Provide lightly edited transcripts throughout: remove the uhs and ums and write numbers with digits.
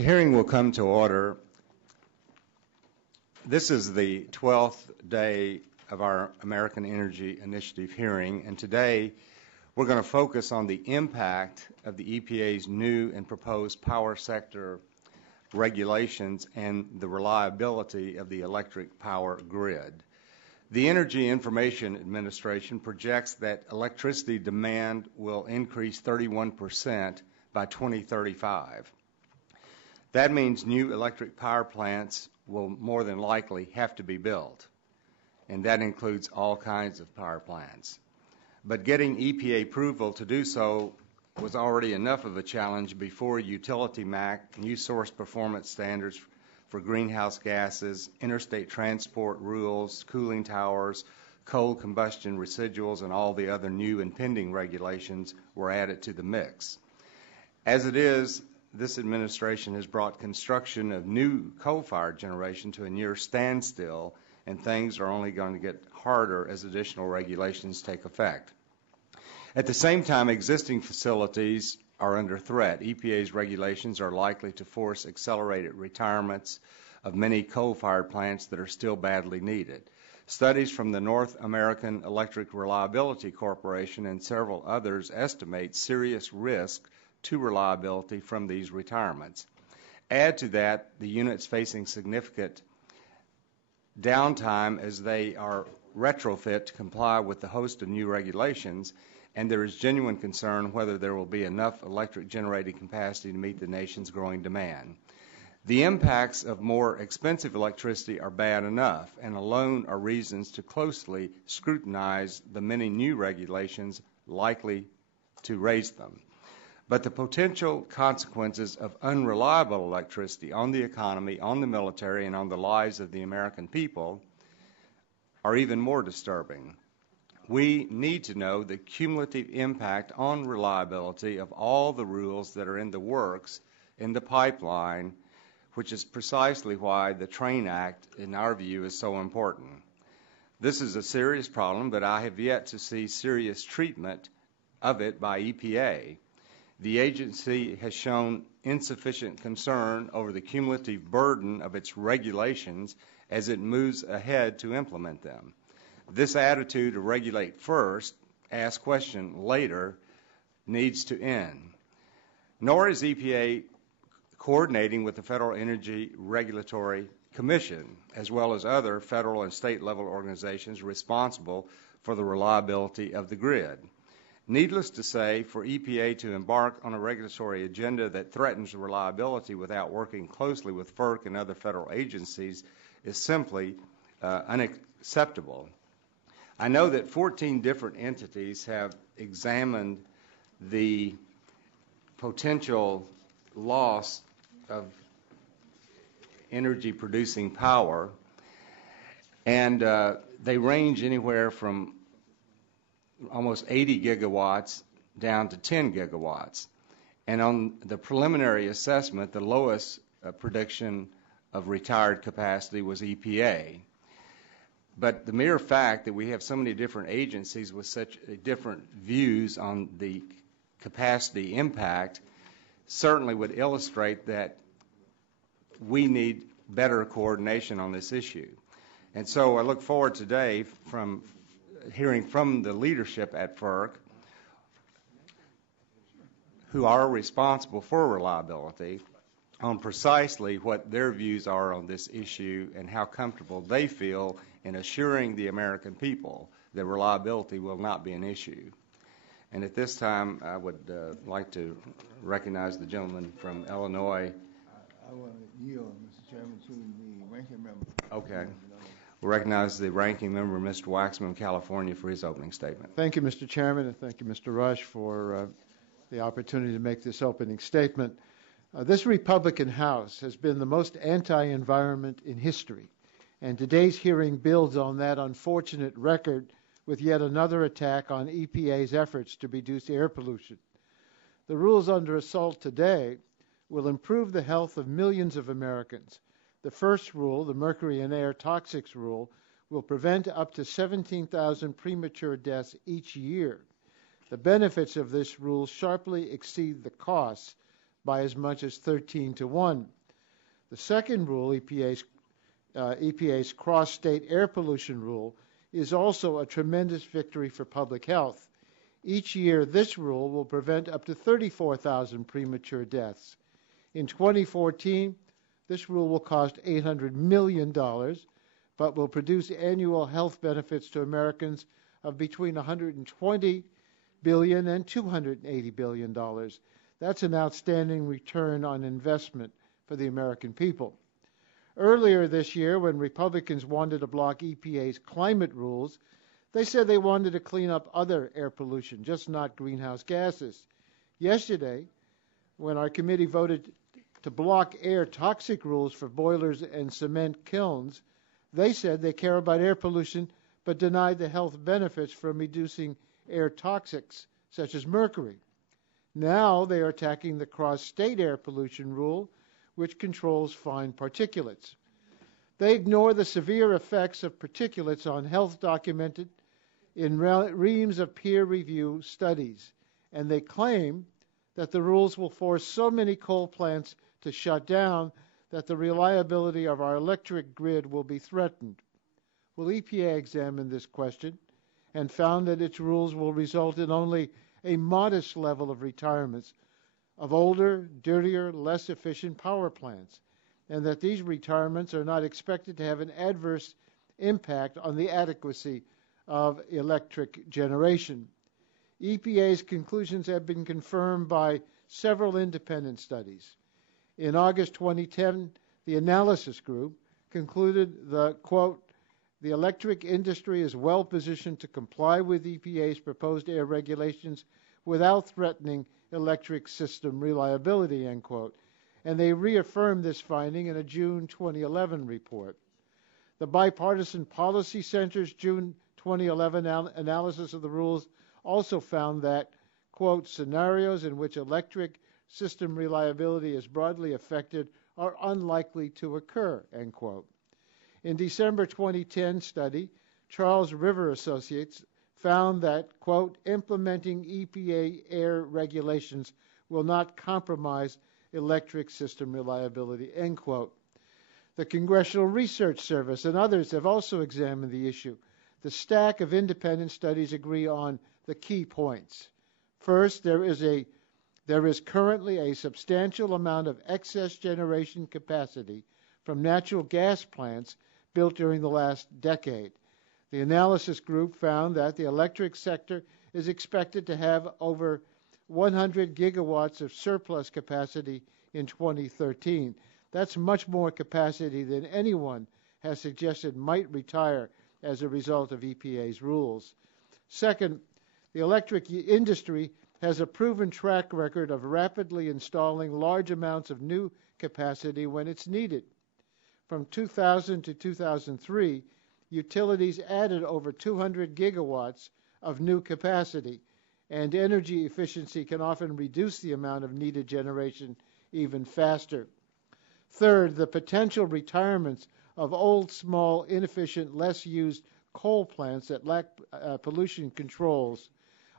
The hearing will come to order. This is the 12th day of our American Energy Initiative hearing, and today we're going to focus on the impact of the EPA's new and proposed power sector regulations and the reliability of the electric power grid. The Energy Information Administration projects that electricity demand will increase 31% by 2035. That means new electric power plants will more than likely have to be built, and that includes all kinds of power plants. But getting EPA approval to do so was already enough of a challenge before Utility MAC, new source performance standards for greenhouse gases, interstate transport rules, cooling towers, coal combustion residuals, and all the other new and pending regulations were added to the mix. As it is, this administration has brought construction of new coal-fired generation to a near standstill, and things are only going to get harder as additional regulations take effect. At the same time, existing facilities are under threat. EPA's regulations are likely to force accelerated retirements of many coal-fired plants that are still badly needed. Studies from the North American Electric Reliability Corporation and several others estimate serious risk to reliability from these retirements. Add to that the units facing significant downtime as they are retrofit to comply with the host of new regulations, and there is genuine concern whether there will be enough electric generating capacity to meet the nation's growing demand. The impacts of more expensive electricity are bad enough, and alone are reasons to closely scrutinize the many new regulations likely to raise them. But the potential consequences of unreliable electricity on the economy, on the military, and on the lives of the American people are even more disturbing. We need to know the cumulative impact on reliability of all the rules that are in the works in the pipeline, which is precisely why the Train Act, in our view, is so important. This is a serious problem, but I have yet to see serious treatment of it by EPA. The agency has shown insufficient concern over the cumulative burden of its regulations as it moves ahead to implement them. This attitude to regulate first, ask question later, needs to end. Nor is EPA coordinating with the Federal Energy Regulatory Commission, as well as other federal and state level organizations responsible for the reliability of the grid. Needless to say, for EPA to embark on a regulatory agenda that threatens reliability without working closely with FERC and other federal agencies is simply unacceptable. I know that 14 different entities have examined the potential loss of energy producing power, and they range anywhere from almost 80 gigawatts down to 10 gigawatts. And on the preliminary assessment, the lowest prediction of retired capacity was EPA. But the mere fact that we have so many different agencies with such different views on the capacity impact certainly would illustrate that we need better coordination on this issue. And so I look forward today from hearing from the leadership at FERC who are responsible for reliability on precisely what their views are on this issue and how comfortable they feel in assuring the American people that reliability will not be an issue. And at this time, I would like to recognize the gentleman from Illinois. I want to yield, Mr. Chairman, to the ranking member. Okay. We'll recognize the ranking member, Mr. Waxman, California, for his opening statement. Thank you, Mr. Chairman, and thank you, Mr. Rush, for the opportunity to make this opening statement. This Republican House has been the most anti-environment in history, and today's hearing builds on that unfortunate record with yet another attack on EPA's efforts to reduce air pollution. The rules under assault today will improve the health of millions of Americans. The first rule, the mercury in air toxics rule, will prevent up to 17,000 premature deaths each year. The benefits of this rule sharply exceed the costs, by as much as 13-1. The second rule, EPA's cross-state air pollution rule, is also a tremendous victory for public health. Each year, this rule will prevent up to 34,000 premature deaths. In 2014, this rule will cost $800 million, but will produce annual health benefits to Americans of between $120 billion and $280 billion. That's an outstanding return on investment for the American people. Earlier this year, when Republicans wanted to block EPA's climate rules, they said they wanted to clean up other air pollution, just not greenhouse gases. Yesterday, when our committee voted to block air toxic rules for boilers and cement kilns, they said they care about air pollution but denied the health benefits from reducing air toxics, such as mercury. Now they are attacking the cross-state air pollution rule, which controls fine particulates. They ignore the severe effects of particulates on health documented in reams of peer-review studies, and they claim that the rules will force so many coal plants to shut down that the reliability of our electric grid will be threatened. Well, EPA examined this question and found that its rules will result in only a modest level of retirements of older, dirtier, less efficient power plants, and that these retirements are not expected to have an adverse impact on the adequacy of electric generation. EPA's conclusions have been confirmed by several independent studies. In August 2010, the analysis group concluded quote, the electric industry is well positioned to comply with EPA's proposed air regulations without threatening electric system reliability, end quote. And they reaffirmed this finding in a June 2011 report. The Bipartisan Policy Center's June 2011 analysis of the rules also found that, quote, scenarios in which electric system reliability is broadly affected are unlikely to occur, end quote. In December 2010 study, Charles River Associates found that, quote, implementing EPA air regulations will not compromise electric system reliability, end quote. The Congressional Research Service and others have also examined the issue. The stack of independent studies agree on the key points. First, there is currently a substantial amount of excess generation capacity from natural gas plants built during the last decade. The analysis group found that the electric sector is expected to have over 100 gigawatts of surplus capacity in 2013. That's much more capacity than anyone has suggested might retire as a result of EPA's rules. Second, the electric industry has a proven track record of rapidly installing large amounts of new capacity when it's needed. From 2000 to 2003, utilities added over 200 gigawatts of new capacity, and energy efficiency can often reduce the amount of needed generation even faster. Third, the potential retirements of old, small, inefficient, less used coal plants that lack pollution controls.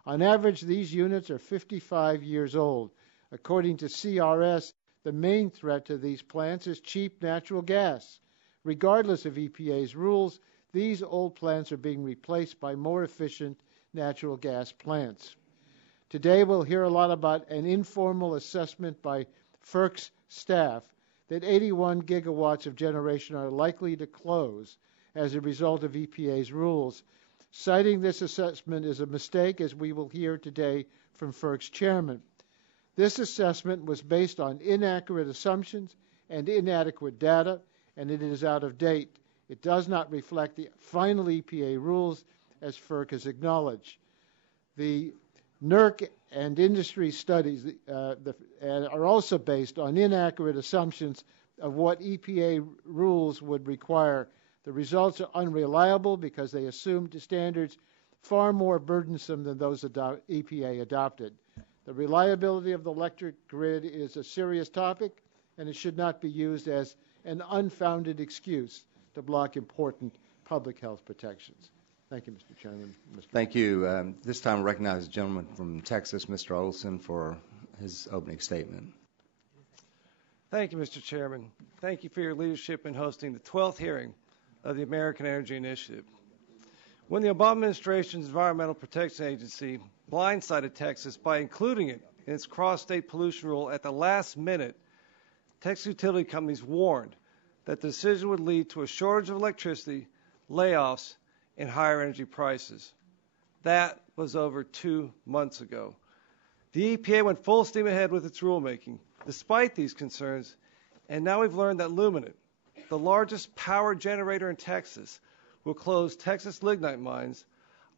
On average, these units are 55 years old. According to CRS, the main threat to these plants is cheap natural gas. Regardless of EPA's rules, these old plants are being replaced by more efficient natural gas plants. Today, we'll hear a lot about an informal assessment by FERC's staff that 81 gigawatts of generation are likely to close as a result of EPA's rules. Citing this assessment is a mistake, as we will hear today from FERC's chairman. This assessment was based on inaccurate assumptions and inadequate data, and it is out of date. It does not reflect the final EPA rules, as FERC has acknowledged. The NERC and industry studies are also based on inaccurate assumptions of what EPA rules would require. The results are unreliable because they assumed standards far more burdensome than those EPA adopted. The reliability of the electric grid is a serious topic, and it should not be used as an unfounded excuse to block important public health protections. Thank you, Mr. Chairman. Thank you. This time I recognize the gentleman from Texas, Mr. Olson, for his opening statement. Thank you, Mr. Chairman. Thank you for your leadership in hosting the 12th hearing of the American Energy Initiative. When the Obama administration's Environmental Protection Agency blindsided Texas by including it in its cross-state pollution rule at the last minute, Texas utility companies warned that the decision would lead to a shortage of electricity, layoffs, and higher energy prices. That was over 2 months ago. The EPA went full steam ahead with its rulemaking, despite these concerns, and now we've learned that Luminant, the largest power generator in Texas, will close Texas lignite mines,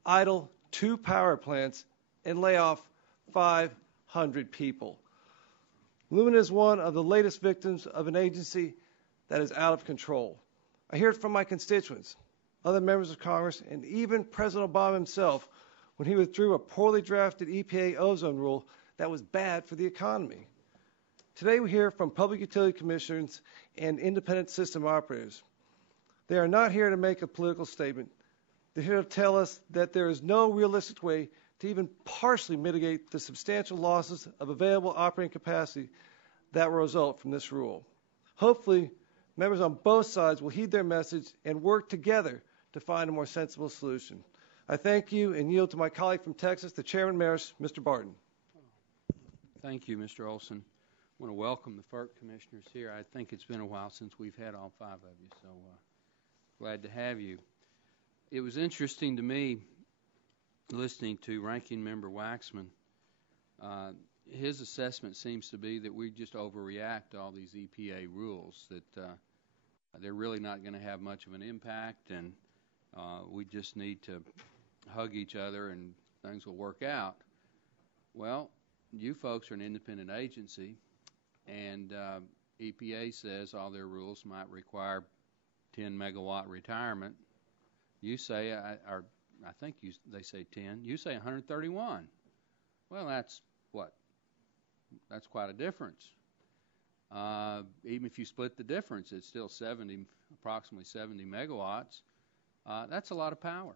idle 2 power plants, and lay off 500 people. Luminant is one of the latest victims of an agency that is out of control. I hear it from my constituents, other members of Congress, and even President Obama himself when he withdrew a poorly drafted EPA ozone rule that was bad for the economy. Today we hear from public utility commissioners and independent system operators. They are not here to make a political statement. They're here to tell us that there is no realistic way to even partially mitigate the substantial losses of available operating capacity that will result from this rule. Hopefully, members on both sides will heed their message and work together to find a more sensible solution. I thank you and yield to my colleague from Texas, the Chairman Emeritus, Mr. Barton. Thank you, Mr. Olson. I want to welcome the FERC commissioners here. I think it's been a while since we've had all 5 of you, so glad to have you. It was interesting to me listening to Ranking Member Waxman. His assessment seems to be that we just overreact to all these EPA rules, that they're really not going to have much of an impact, and we just need to hug each other and things will work out. Well, you folks are an independent agency, and EPA says all their rules might require 10 megawatt retirement. You say, I think they say 10. You say 131. Well, that's what? That's quite a difference. Even if you split the difference, it's still approximately 70 megawatts. That's a lot of power.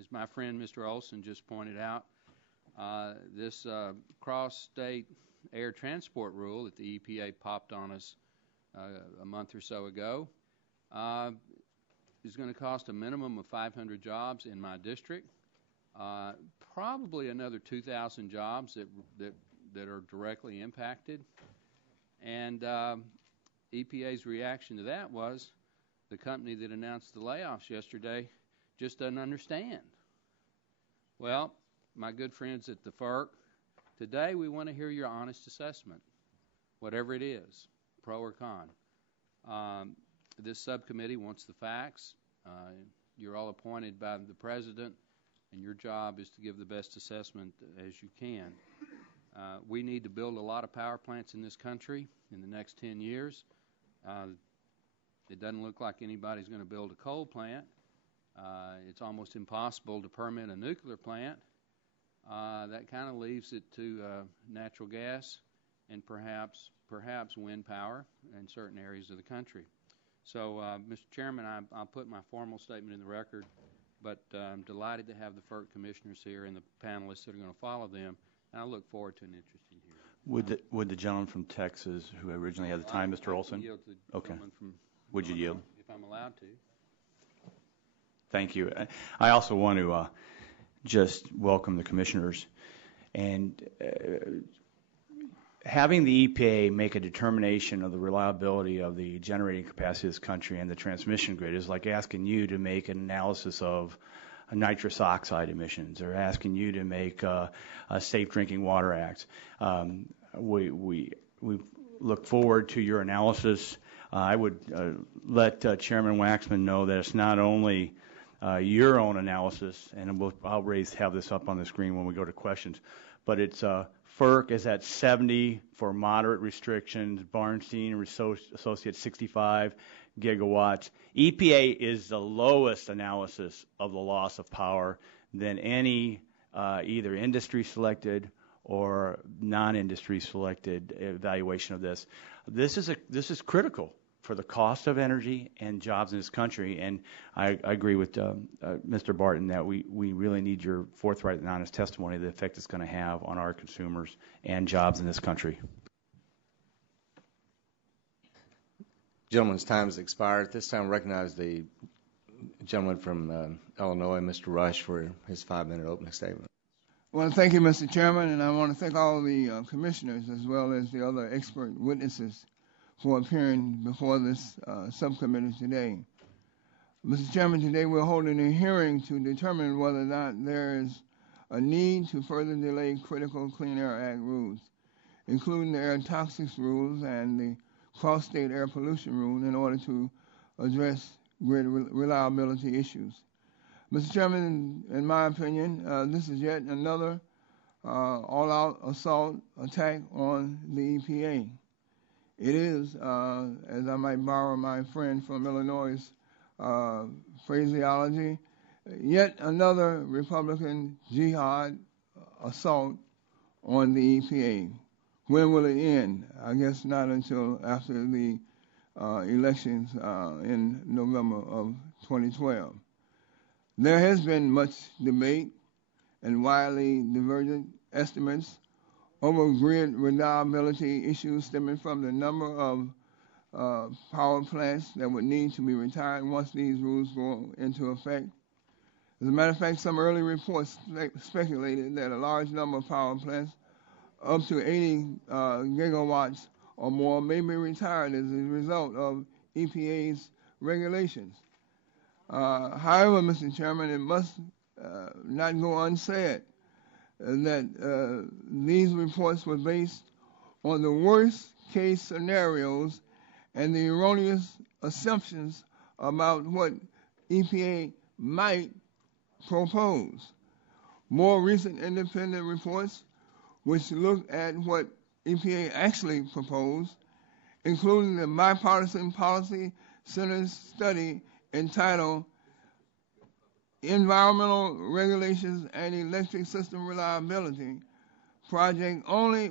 As my friend Mr. Olson just pointed out, this cross-state air transport rule that the EPA popped on us a month or so ago is going to cost a minimum of 500 jobs in my district, probably another 2,000 jobs that are directly impacted. And EPA's reaction to that was the company that announced the layoffs yesterday just doesn't understand. Well, my good friends at the FERC, today we want to hear your honest assessment, whatever it is, pro or con. This subcommittee wants the facts. You're all appointed by the president, and your job is to give the best assessment as you can. We need to build a lot of power plants in this country in the next 10 years. It doesn't look like anybody's going to build a coal plant. It's almost impossible to permit a nuclear plant. That kind of leaves it to natural gas and perhaps wind power in certain areas of the country. So, Mr. Chairman, I'll put my formal statement in the record, but I'm delighted to have the FERC commissioners here and the panelists that are going to follow them, and I look forward to an interesting hearing. Would the gentleman from Texas who originally had the time, Mr. Olson? Yield to the gentleman from Would you yield? If I'm allowed to. Thank you. I also want to just welcome the commissioners. And having the EPA make a determination of the reliability of the generating capacity of this country and the transmission grid is like asking you to make an analysis of nitrous oxide emissions or asking you to make a Safe Drinking Water Act. We look forward to your analysis. I would let Chairman Waxman know that it's not only your own analysis, and I'll have this up on the screen when we go to questions, but it's FERC is at 70 for moderate restrictions, Barnstein and Associates 65 gigawatts. EPA is the lowest analysis of the loss of power than any either industry selected or non-industry selected evaluation of this. This is critical for the cost of energy and jobs in this country, and I agree with Mr. Barton that we really need your forthright and honest testimony of the effect it's going to have on our consumers and jobs in this country. Gentleman's time has expired. At this time, I recognize the gentleman from Illinois, Mr. Rush, for his 5-minute opening statement. Well, thank you, Mr. Chairman, and I want to thank all the commissioners as well as the other expert witnesses for appearing before this subcommittee today. Mr. Chairman, today we're holding a hearing to determine whether or not there is a need to further delay critical Clean Air Act rules, including the air toxics rules and the cross-state air pollution rule, in order to address grid reliability issues. Mr. Chairman, in my opinion, this is yet another all-out assault attack on the EPA. It is, as I might borrow my friend from Illinois' phraseology, yet another Republican jihad assault on the EPA. When will it end? I guess not until after the elections in November of 2012. There has been much debate and widely divergent estimates over grid reliability issues stemming from the number of power plants that would need to be retired once these rules go into effect. As a matter of fact, some early reports speculated that a large number of power plants, up to 80 gigawatts or more, may be retired as a result of EPA's regulations. However, Mr. Chairman, it must not go unsaid that these reports were based on the worst case scenarios and the erroneous assumptions about what EPA might propose. More recent independent reports, which look at what EPA actually proposed, including the Bipartisan Policy Center's study entitled Environmental Regulations and Electric System Reliability, project only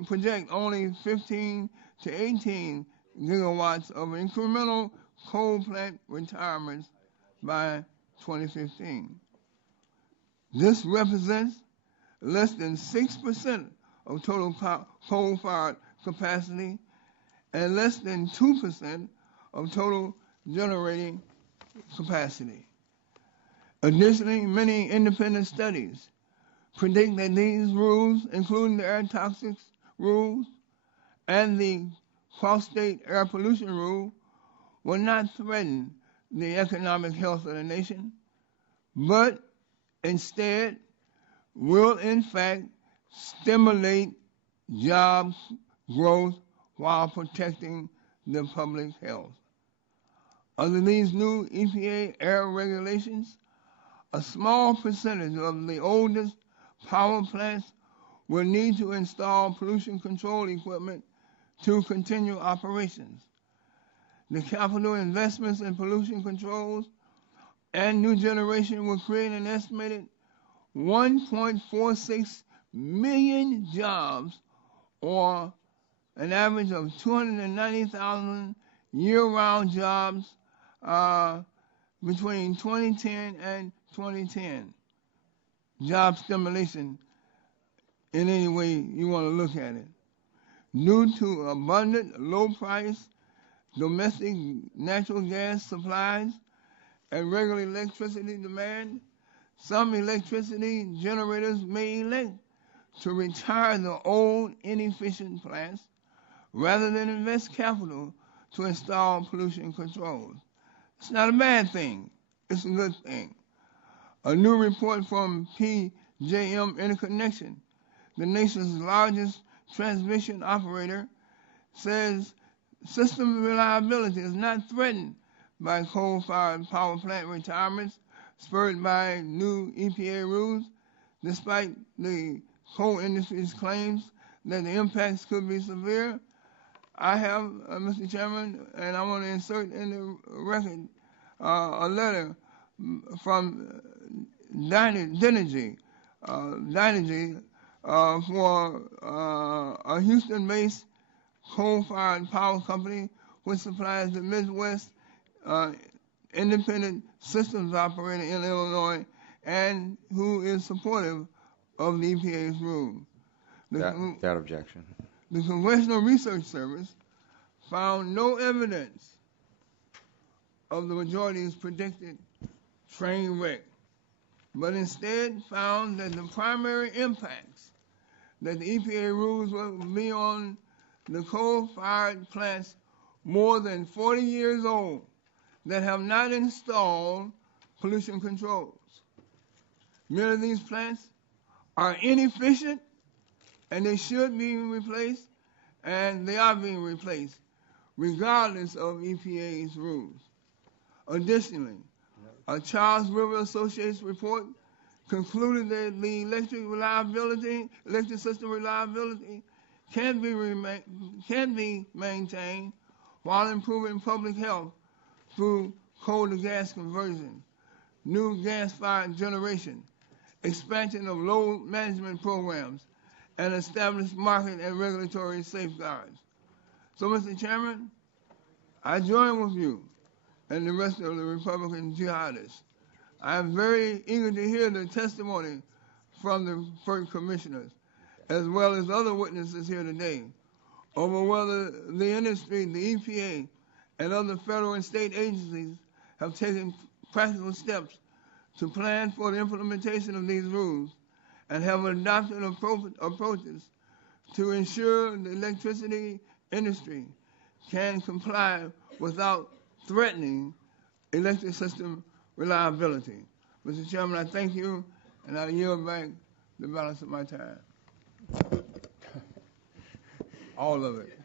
15 to 18 gigawatts of incremental coal plant retirements by 2015. This represents less than 6% of total coal-fired capacity and less than 2% of total generating capacity. Additionally, many independent studies predict that these rules, including the air toxics rules and the cross-state air pollution rule, will not threaten the economic health of the nation, but instead will in fact stimulate job growth while protecting the public health. Under these new EPA air regulations, a small percentage of the oldest power plants will need to install pollution control equipment to continue operations. The capital investments in pollution controls and new generation will create an estimated 1.46 million jobs, or an average of 290,000 year-round jobs between 2010 and 2010. Job stimulation, in any way you want to look at it. Due to abundant, low-price domestic natural gas supplies and regular electricity demand, some electricity generators may elect to retire the old, inefficient plants rather than invest capital to install pollution controls. It's not a bad thing. It's a good thing. A new report from PJM Interconnection, the nation's largest transmission operator, says system reliability is not threatened by coal-fired power plant retirements spurred by new EPA rules, despite the coal industry's claims that the impacts could be severe. I have, Mr. Chairman, and I want to insert in the record a letter from Dynegy for a Houston-based coal-fired power company which supplies the Midwest independent systems operator in Illinois and who is supportive of the EPA's rule. Without objection. The Congressional Research Service found no evidence of the majority's predicted train wreck, but instead found that the primary impacts that the EPA rules will be on the coal-fired plants more than 40 years old that have not installed pollution controls. Many of these plants are inefficient and they should be replaced, and they are being replaced regardless of EPA's rules. Additionally, a Charles River Associates report concluded that the electric system reliability can be maintained while improving public health through coal to gas conversion, new gas-fired generation, expansion of load management programs, and established market and regulatory safeguards. So, Mr. Chairman, I join with you and the rest of the Republican jihadists. I am very eager to hear the testimony from the FERC commissioners, as well as other witnesses here today, over whether the industry, the EPA, and other federal and state agencies have taken practical steps to plan for the implementation of these rules and have adopted approaches to ensure the electricity industry can comply without threatening electric system reliability. Mr. Chairman, I thank you, and I yield back the balance of my time. All of it.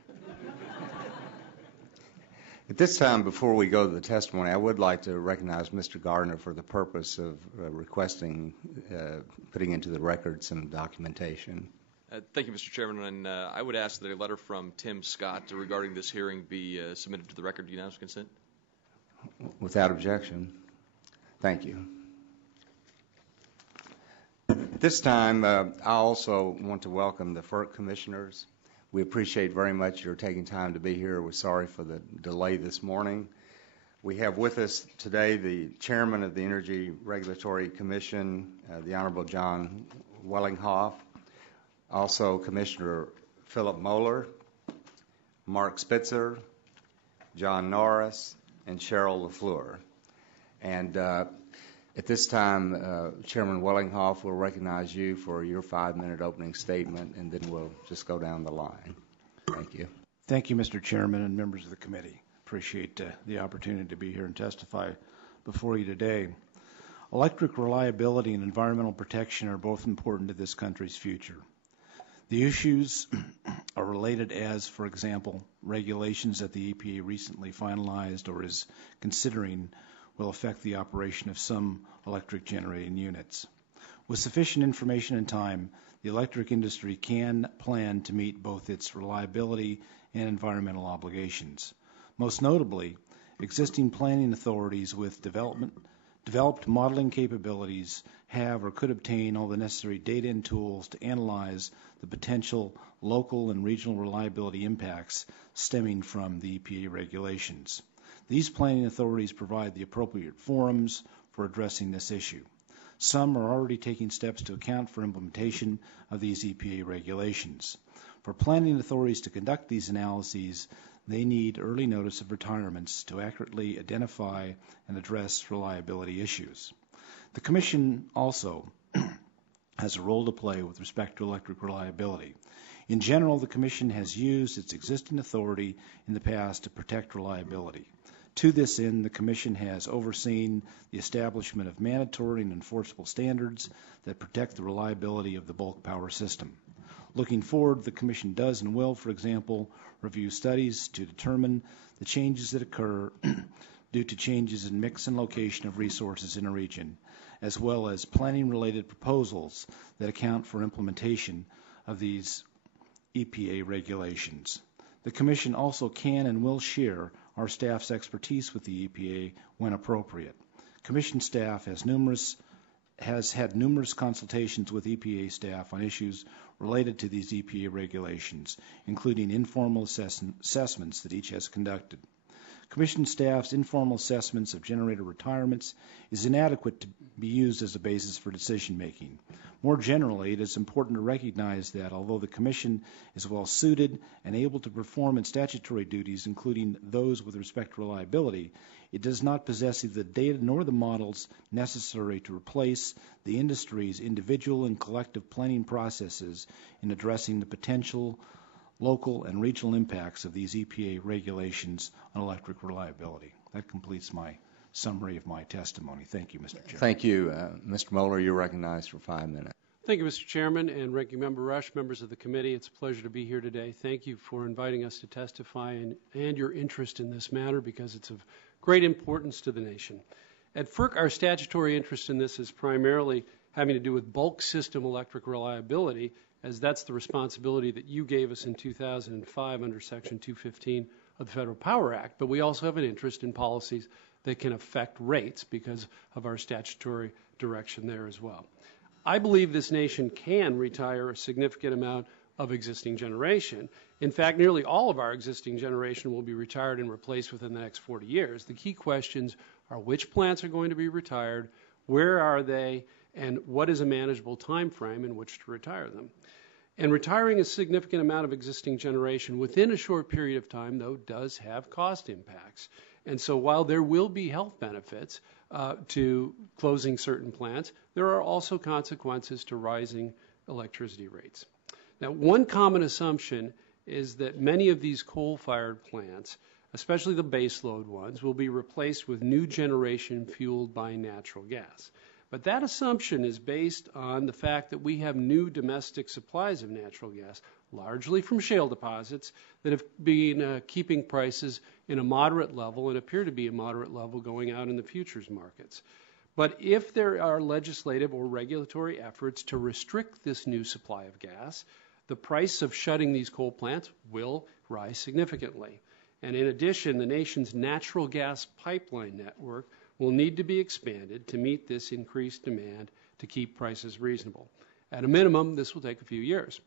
At this time, before we go to the testimony, I would like to recognize Mr. Gardner for the purpose of requesting putting into the record some documentation. Thank you, Mr. Chairman. And I would ask that a letter from Tim Scott regarding this hearing be submitted to the record. Do you unanimous consent? Without objection. Thank you. At this time, I also want to welcome the FERC commissioners. We appreciate very much your taking time to be here. We're sorry for the delay this morning. We have with us today the chairman of the Energy Regulatory Commission, the Honorable John Wellinghoff, also Commissioner Philip Moeller, Mark Spitzer, John Norris, and Cheryl LaFleur. And at this time, Chairman Wellinghoff will recognize you for your 5-minute opening statement, and then we'll just go down the line. Thank you. Thank you, Mr. Chairman and members of the committee. Appreciate the opportunity to be here and testify before you today. Electric reliability and environmental protection are both important to this country's future. The issues are related as, for example, regulations that the EPA recently finalized or is considering will affect the operation of some electric generating units. With sufficient information and time, the electric industry can plan to meet both its reliability and environmental obligations. Most notably, existing planning authorities with developed modeling capabilities have or could obtain all the necessary data and tools to analyze the potential local and regional reliability impacts stemming from the EPA regulations. These planning authorities provide the appropriate forums for addressing this issue. Some are already taking steps to account for implementation of these EPA regulations. For planning authorities to conduct these analyses, they need early notice of retirements to accurately identify and address reliability issues. The Commission also has a role to play with respect to electric reliability. In general, the Commission has used its existing authority in the past to protect reliability. To this end, the Commission has overseen the establishment of mandatory and enforceable standards that protect the reliability of the bulk power system. Looking forward, the Commission does and will, for example, review studies to determine the changes that occur due to changes in mix and location of resources in a region, as well as planning-related proposals that account for implementation of these EPA regulations. The Commission also can and will share our staff's expertise with the EPA when appropriate. Commission staff has had numerous consultations with EPA staff on issues related to these EPA regulations, including informal assessments that each has conducted. Commission staff's informal assessments of generator retirements is inadequate to be used as a basis for decision making. More generally, it is important to recognize that although the Commission is well suited and able to perform its statutory duties, including those with respect to reliability, it does not possess either the data nor the models necessary to replace the industry's individual and collective planning processes in addressing the potential local and regional impacts of these EPA regulations on electric reliability. That completes my summary of my testimony. Thank you, Mr. Chairman. Thank you. Mr. Moeller, you're recognized for 5 minutes. Thank you, Mr. Chairman and Ranking Member Rush, members of the committee. It's a pleasure to be here today. Thank you for inviting us to testify and your interest in this matter because it's of great importance to the nation. At FERC, our statutory interest in this is primarily having to do with bulk system electric reliability, as that's the responsibility that you gave us in 2005 under Section 215 of the Federal Power Act. But we also have an interest in policies that can affect rates because of our statutory direction there as well. I believe this nation can retire a significant amount of existing generation. In fact, nearly all of our existing generation will be retired and replaced within the next 40 years. The key questions are which plants are going to be retired, where are they, and what is a manageable time frame in which to retire them. And retiring a significant amount of existing generation within a short period of time, though, does have cost impacts. And so while there will be health benefits to closing certain plants, there are also consequences to rising electricity rates. Now, one common assumption is that many of these coal-fired plants, especially the baseload ones, will be replaced with new generation fueled by natural gas. But that assumption is based on the fact that we have new domestic supplies of natural gas, largely from shale deposits, that have been keeping prices in a moderate level and appear to be a moderate level going out in the futures markets. But if there are legislative or regulatory efforts to restrict this new supply of gas, the price of shutting these coal plants will rise significantly. And in addition, the nation's natural gas pipeline network will need to be expanded to meet this increased demand to keep prices reasonable. At a minimum, this will take a few years.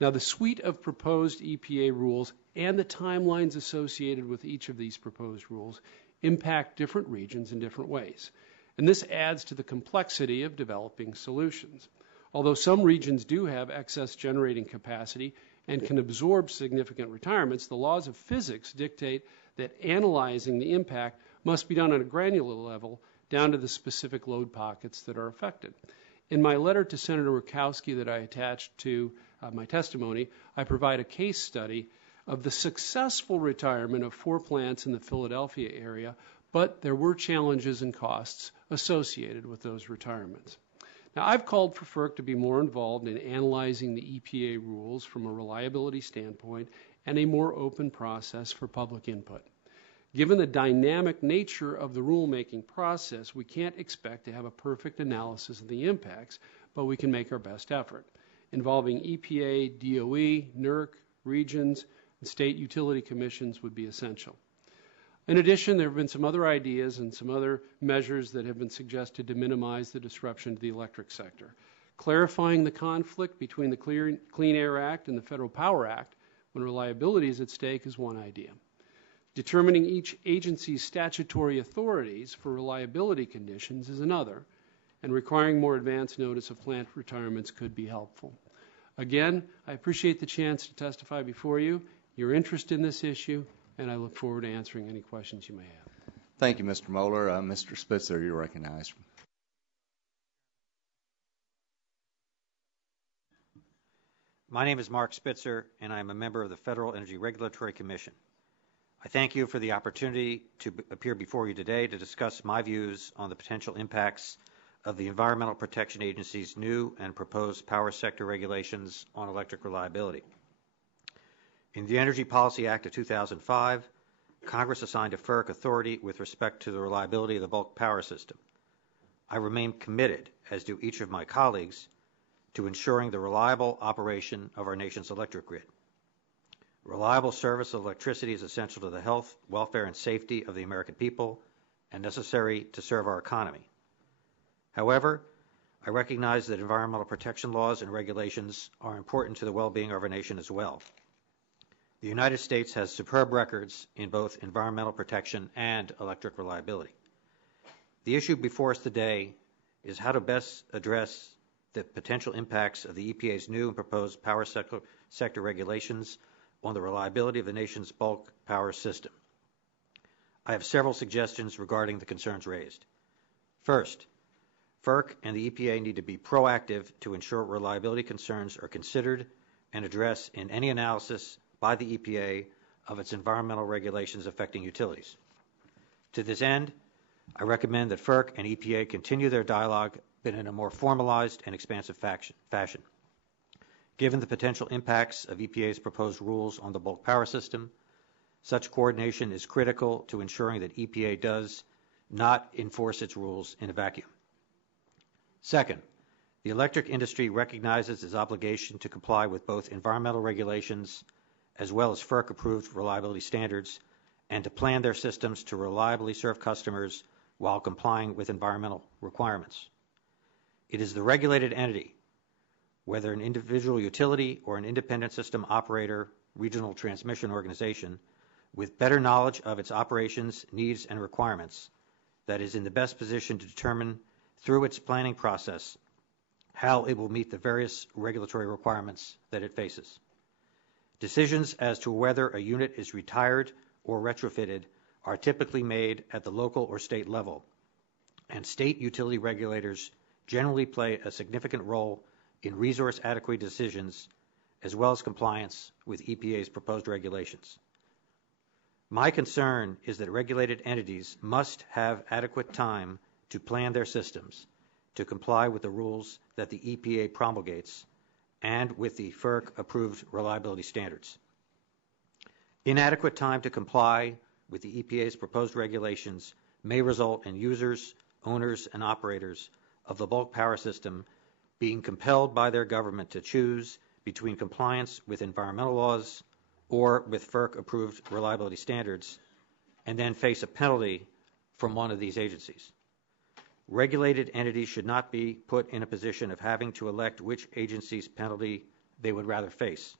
Now, the suite of proposed EPA rules and the timelines associated with each of these proposed rules impact different regions in different ways. And this adds to the complexity of developing solutions. Although some regions do have excess generating capacity and can absorb significant retirements, the laws of physics dictate that analyzing the impact must be done on a granular level down to the specific load pockets that are affected. In my letter to Senator Murkowski that I attached to my testimony, I provide a case study of the successful retirement of 4 plants in the Philadelphia area, but there were challenges and costs associated with those retirements. Now, I've called for FERC to be more involved in analyzing the EPA rules from a reliability standpoint and a more open process for public input. Given the dynamic nature of the rulemaking process, we can't expect to have a perfect analysis of the impacts, but we can make our best effort. Involving EPA, DOE, NERC, regions, and state utility commissions would be essential. In addition, there have been some other ideas and some other measures that have been suggested to minimize the disruption to the electric sector. Clarifying the conflict between the Clean Air Act and the Federal Power Act when reliability is at stake is one idea. Determining each agency's statutory authorities for reliability conditions is another, and requiring more advance notice of plant retirements could be helpful. Again, I appreciate the chance to testify before you, your interest in this issue, and I look forward to answering any questions you may have. Thank you, Mr. Moeller. Mr. Spitzer, you're recognized. My name is Mark Spitzer, and I am a member of the Federal Energy Regulatory Commission. I thank you for the opportunity to appear before you today to discuss my views on the potential impacts of the Environmental Protection Agency's new and proposed power sector regulations on electric reliability. In the Energy Policy Act of 2005, Congress assigned to FERC authority with respect to the reliability of the bulk power system. I remain committed, as do each of my colleagues, to ensuring the reliable operation of our nation's electric grid. Reliable service of electricity is essential to the health, welfare, and safety of the American people and necessary to serve our economy. However, I recognize that environmental protection laws and regulations are important to the well-being of our nation as well. The United States has superb records in both environmental protection and electric reliability. The issue before us today is how to best address the potential impacts of the EPA's new and proposed power sector regulations on the reliability of the nation's bulk power system. I have several suggestions regarding the concerns raised. First, FERC and the EPA need to be proactive to ensure reliability concerns are considered and addressed in any analysis by the EPA of its environmental regulations affecting utilities. To this end, I recommend that FERC and EPA continue their dialogue, but in a more formalized and expansive fashion. Given the potential impacts of EPA's proposed rules on the bulk power system, such coordination is critical to ensuring that EPA does not enforce its rules in a vacuum. Second, the electric industry recognizes its obligation to comply with both environmental regulations as well as FERC-approved reliability standards and to plan their systems to reliably serve customers while complying with environmental requirements. It is the regulated entity, whether an individual utility or an independent system operator, regional transmission organization, with better knowledge of its operations, needs, and requirements, that is in the best position to determine through its planning process how it will meet the various regulatory requirements that it faces. Decisions as to whether a unit is retired or retrofitted are typically made at the local or state level, and state utility regulators generally play a significant role in resource adequacy decisions as well as compliance with EPA's proposed regulations. My concern is that regulated entities must have adequate time to plan their systems to comply with the rules that the EPA promulgates and with the FERC-approved reliability standards. Inadequate time to comply with the EPA's proposed regulations may result in users, owners, and operators of the bulk power system being compelled by their government to choose between compliance with environmental laws or with FERC-approved reliability standards, and then face a penalty from one of these agencies. Regulated entities should not be put in a position of having to elect which agency's penalty they would rather face.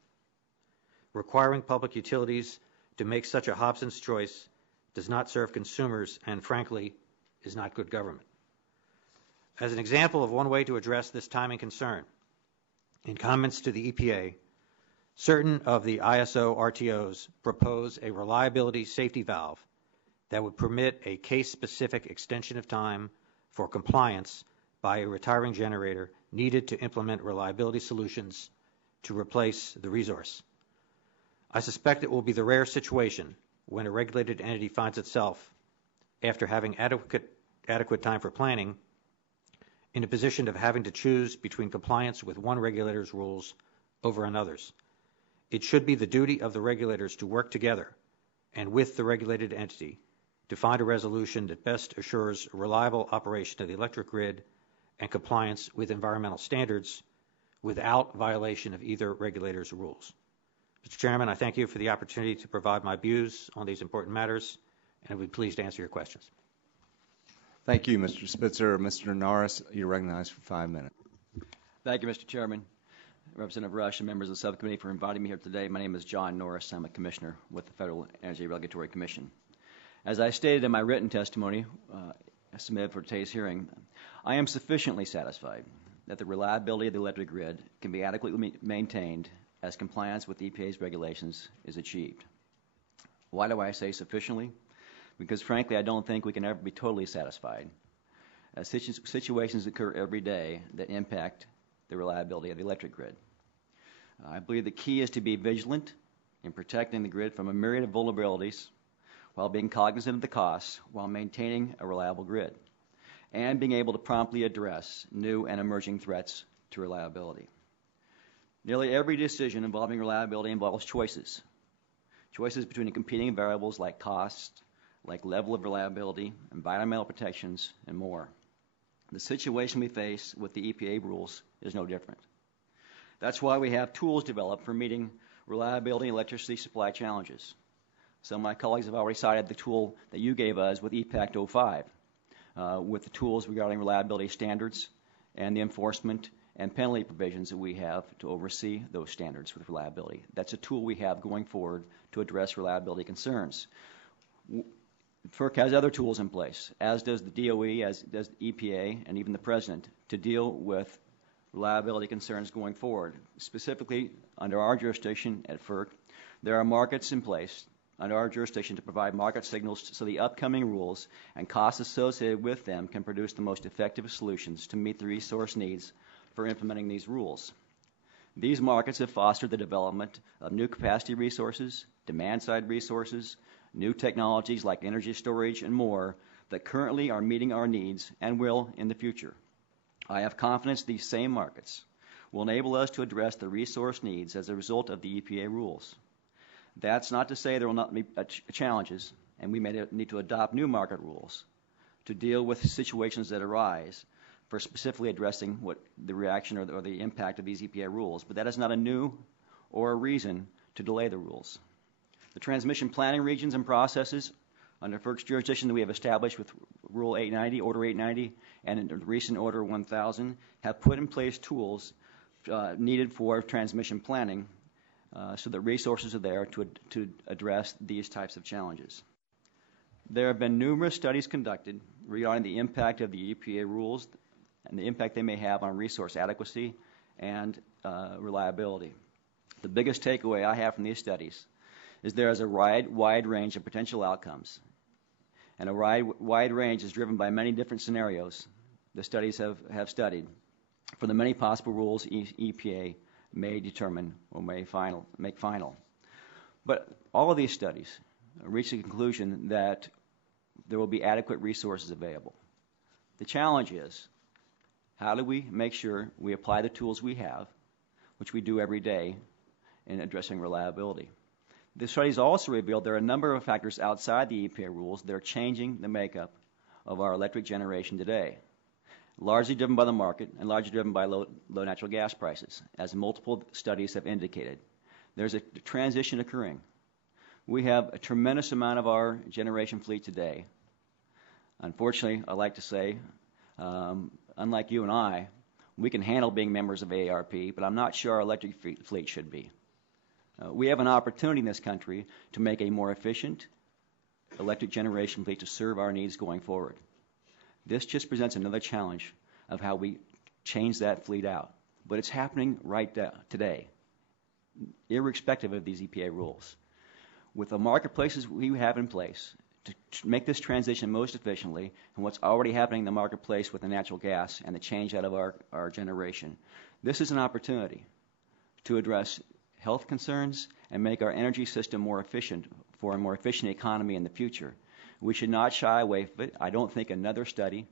Requiring public utilities to make such a Hobson's choice does not serve consumers and, frankly, is not good government. As an example of one way to address this timing concern, in comments to the EPA, certain of the ISO RTOs propose a reliability safety valve that would permit a case-specific extension of time for compliance by a retiring generator needed to implement reliability solutions to replace the resource. I suspect it will be the rare situation when a regulated entity finds itself, after having adequate time for planning, in a position of having to choose between compliance with one regulator's rules over another's. It should be the duty of the regulators to work together and with the regulated entity to find a resolution that best assures reliable operation of the electric grid and compliance with environmental standards without violation of either regulator's rules. Mr. Chairman, I thank you for the opportunity to provide my views on these important matters, and I would be pleased to answer your questions. Thank you, Mr. Spitzer. Mr. Norris, you're recognized for 5 minutes. Thank you, Mr. Chairman, Representative Rush, and members of the subcommittee for inviting me here today. My name is John Norris. I'm a commissioner with the Federal Energy Regulatory Commission. As I stated in my written testimony submitted for today's hearing, I am sufficiently satisfied that the reliability of the electric grid can be adequately maintained as compliance with EPA's regulations is achieved. Why do I say sufficiently? Because frankly, I don't think we can ever be totally satisfied. Situations occur every day that impact the reliability of the electric grid. I believe the key is to be vigilant in protecting the grid from a myriad of vulnerabilities while being cognizant of the costs while maintaining a reliable grid and being able to promptly address new and emerging threats to reliability. Nearly every decision involving reliability involves choices. Choices between competing variables like cost, like level of reliability, environmental protections, and more. The situation we face with the EPA rules is no different. That's why we have tools developed for meeting reliability and electricity supply challenges. Some of my colleagues have already cited the tool that you gave us with EPACT 05, with the tools regarding reliability standards and the enforcement and penalty provisions that we have to oversee those standards with reliability. That's a tool we have going forward to address reliability concerns. FERC has other tools in place, as does the DOE, as does the EPA, and even the President, to deal with reliability concerns going forward. Specifically, under our jurisdiction at FERC, there are markets in place under our jurisdiction to provide market signals so the upcoming rules and costs associated with them can produce the most effective solutions to meet the resource needs for implementing these rules. These markets have fostered the development of new capacity resources, demand-side resources, new technologies like energy storage, and more that currently are meeting our needs and will in the future. I have confidence these same markets will enable us to address the resource needs as a result of the EPA rules. That's not to say there will not be challenges, and we may need to adopt new market rules to deal with situations that arise for specifically addressing what the reaction or the impact of these EPA rules. But that is not a new or a reason to delay the rules. The transmission planning regions and processes under FERC's jurisdiction that we have established with Rule 890, Order 890, and in the recent Order 1000 have put in place tools needed for transmission planning so that resources are there to address these types of challenges. There have been numerous studies conducted regarding the impact of the EPA rules and the impact they may have on resource adequacy and reliability. The biggest takeaway I have from these studies is there is a wide range of potential outcomes, and a wide range is driven by many different scenarios the studies have studied for the many possible rules EPA may determine or may make final. But all of these studies reach the conclusion that there will be adequate resources available. The challenge is, how do we make sure we apply the tools we have, which we do every day, in addressing reliability? The studies also revealed there are a number of factors outside the EPA rules that are changing the makeup of our electric generation today, largely driven by the market and largely driven by low natural gas prices, as multiple studies have indicated. There's a transition occurring. We have a tremendous amount of our generation fleet today. Unfortunately, I like to say, unlike you and I, we can handle being members of AARP, but I'm not sure our electric fleet should be. We have an opportunity in this country to make a more efficient electric generation fleet to serve our needs going forward. This just presents another challenge of how we change that fleet out. But it's happening right today, irrespective of these EPA rules. With the marketplaces we have in place to make this transition most efficiently, and what's already happening in the marketplace with the natural gas and the change out of our generation, this is an opportunity to address health concerns and make our energy system more efficient for a more efficient economy in the future. We should not shy away from it. I don't think another study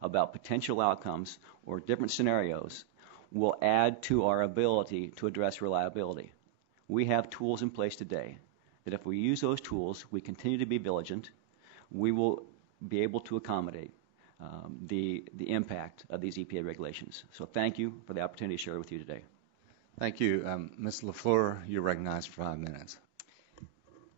about potential outcomes or different scenarios will add to our ability to address reliability. We have tools in place today that if we use those tools, we continue to be vigilant, we will be able to accommodate the impact of these EPA regulations. So thank you for the opportunity to share with you today. Thank you. Ms. LaFleur, you're recognized for 5 minutes.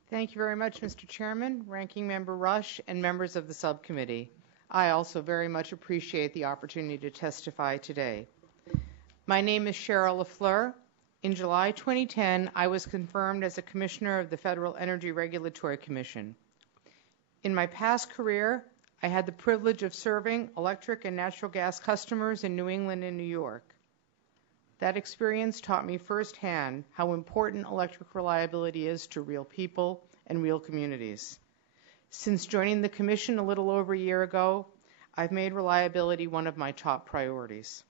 Thank you very much, Mr. Chairman, Ranking Member Rush, and members of the subcommittee. I also very much appreciate the opportunity to testify today. My name is Cheryl LaFleur. In July 2010, I was confirmed as a commissioner of the Federal Energy Regulatory Commission. In my past career, I had the privilege of serving electric and natural gas customers in New England and New York. That experience taught me firsthand how important electric reliability is to real people and real communities. Since joining the Commission a little over a year ago, I've made reliability one of my top priorities.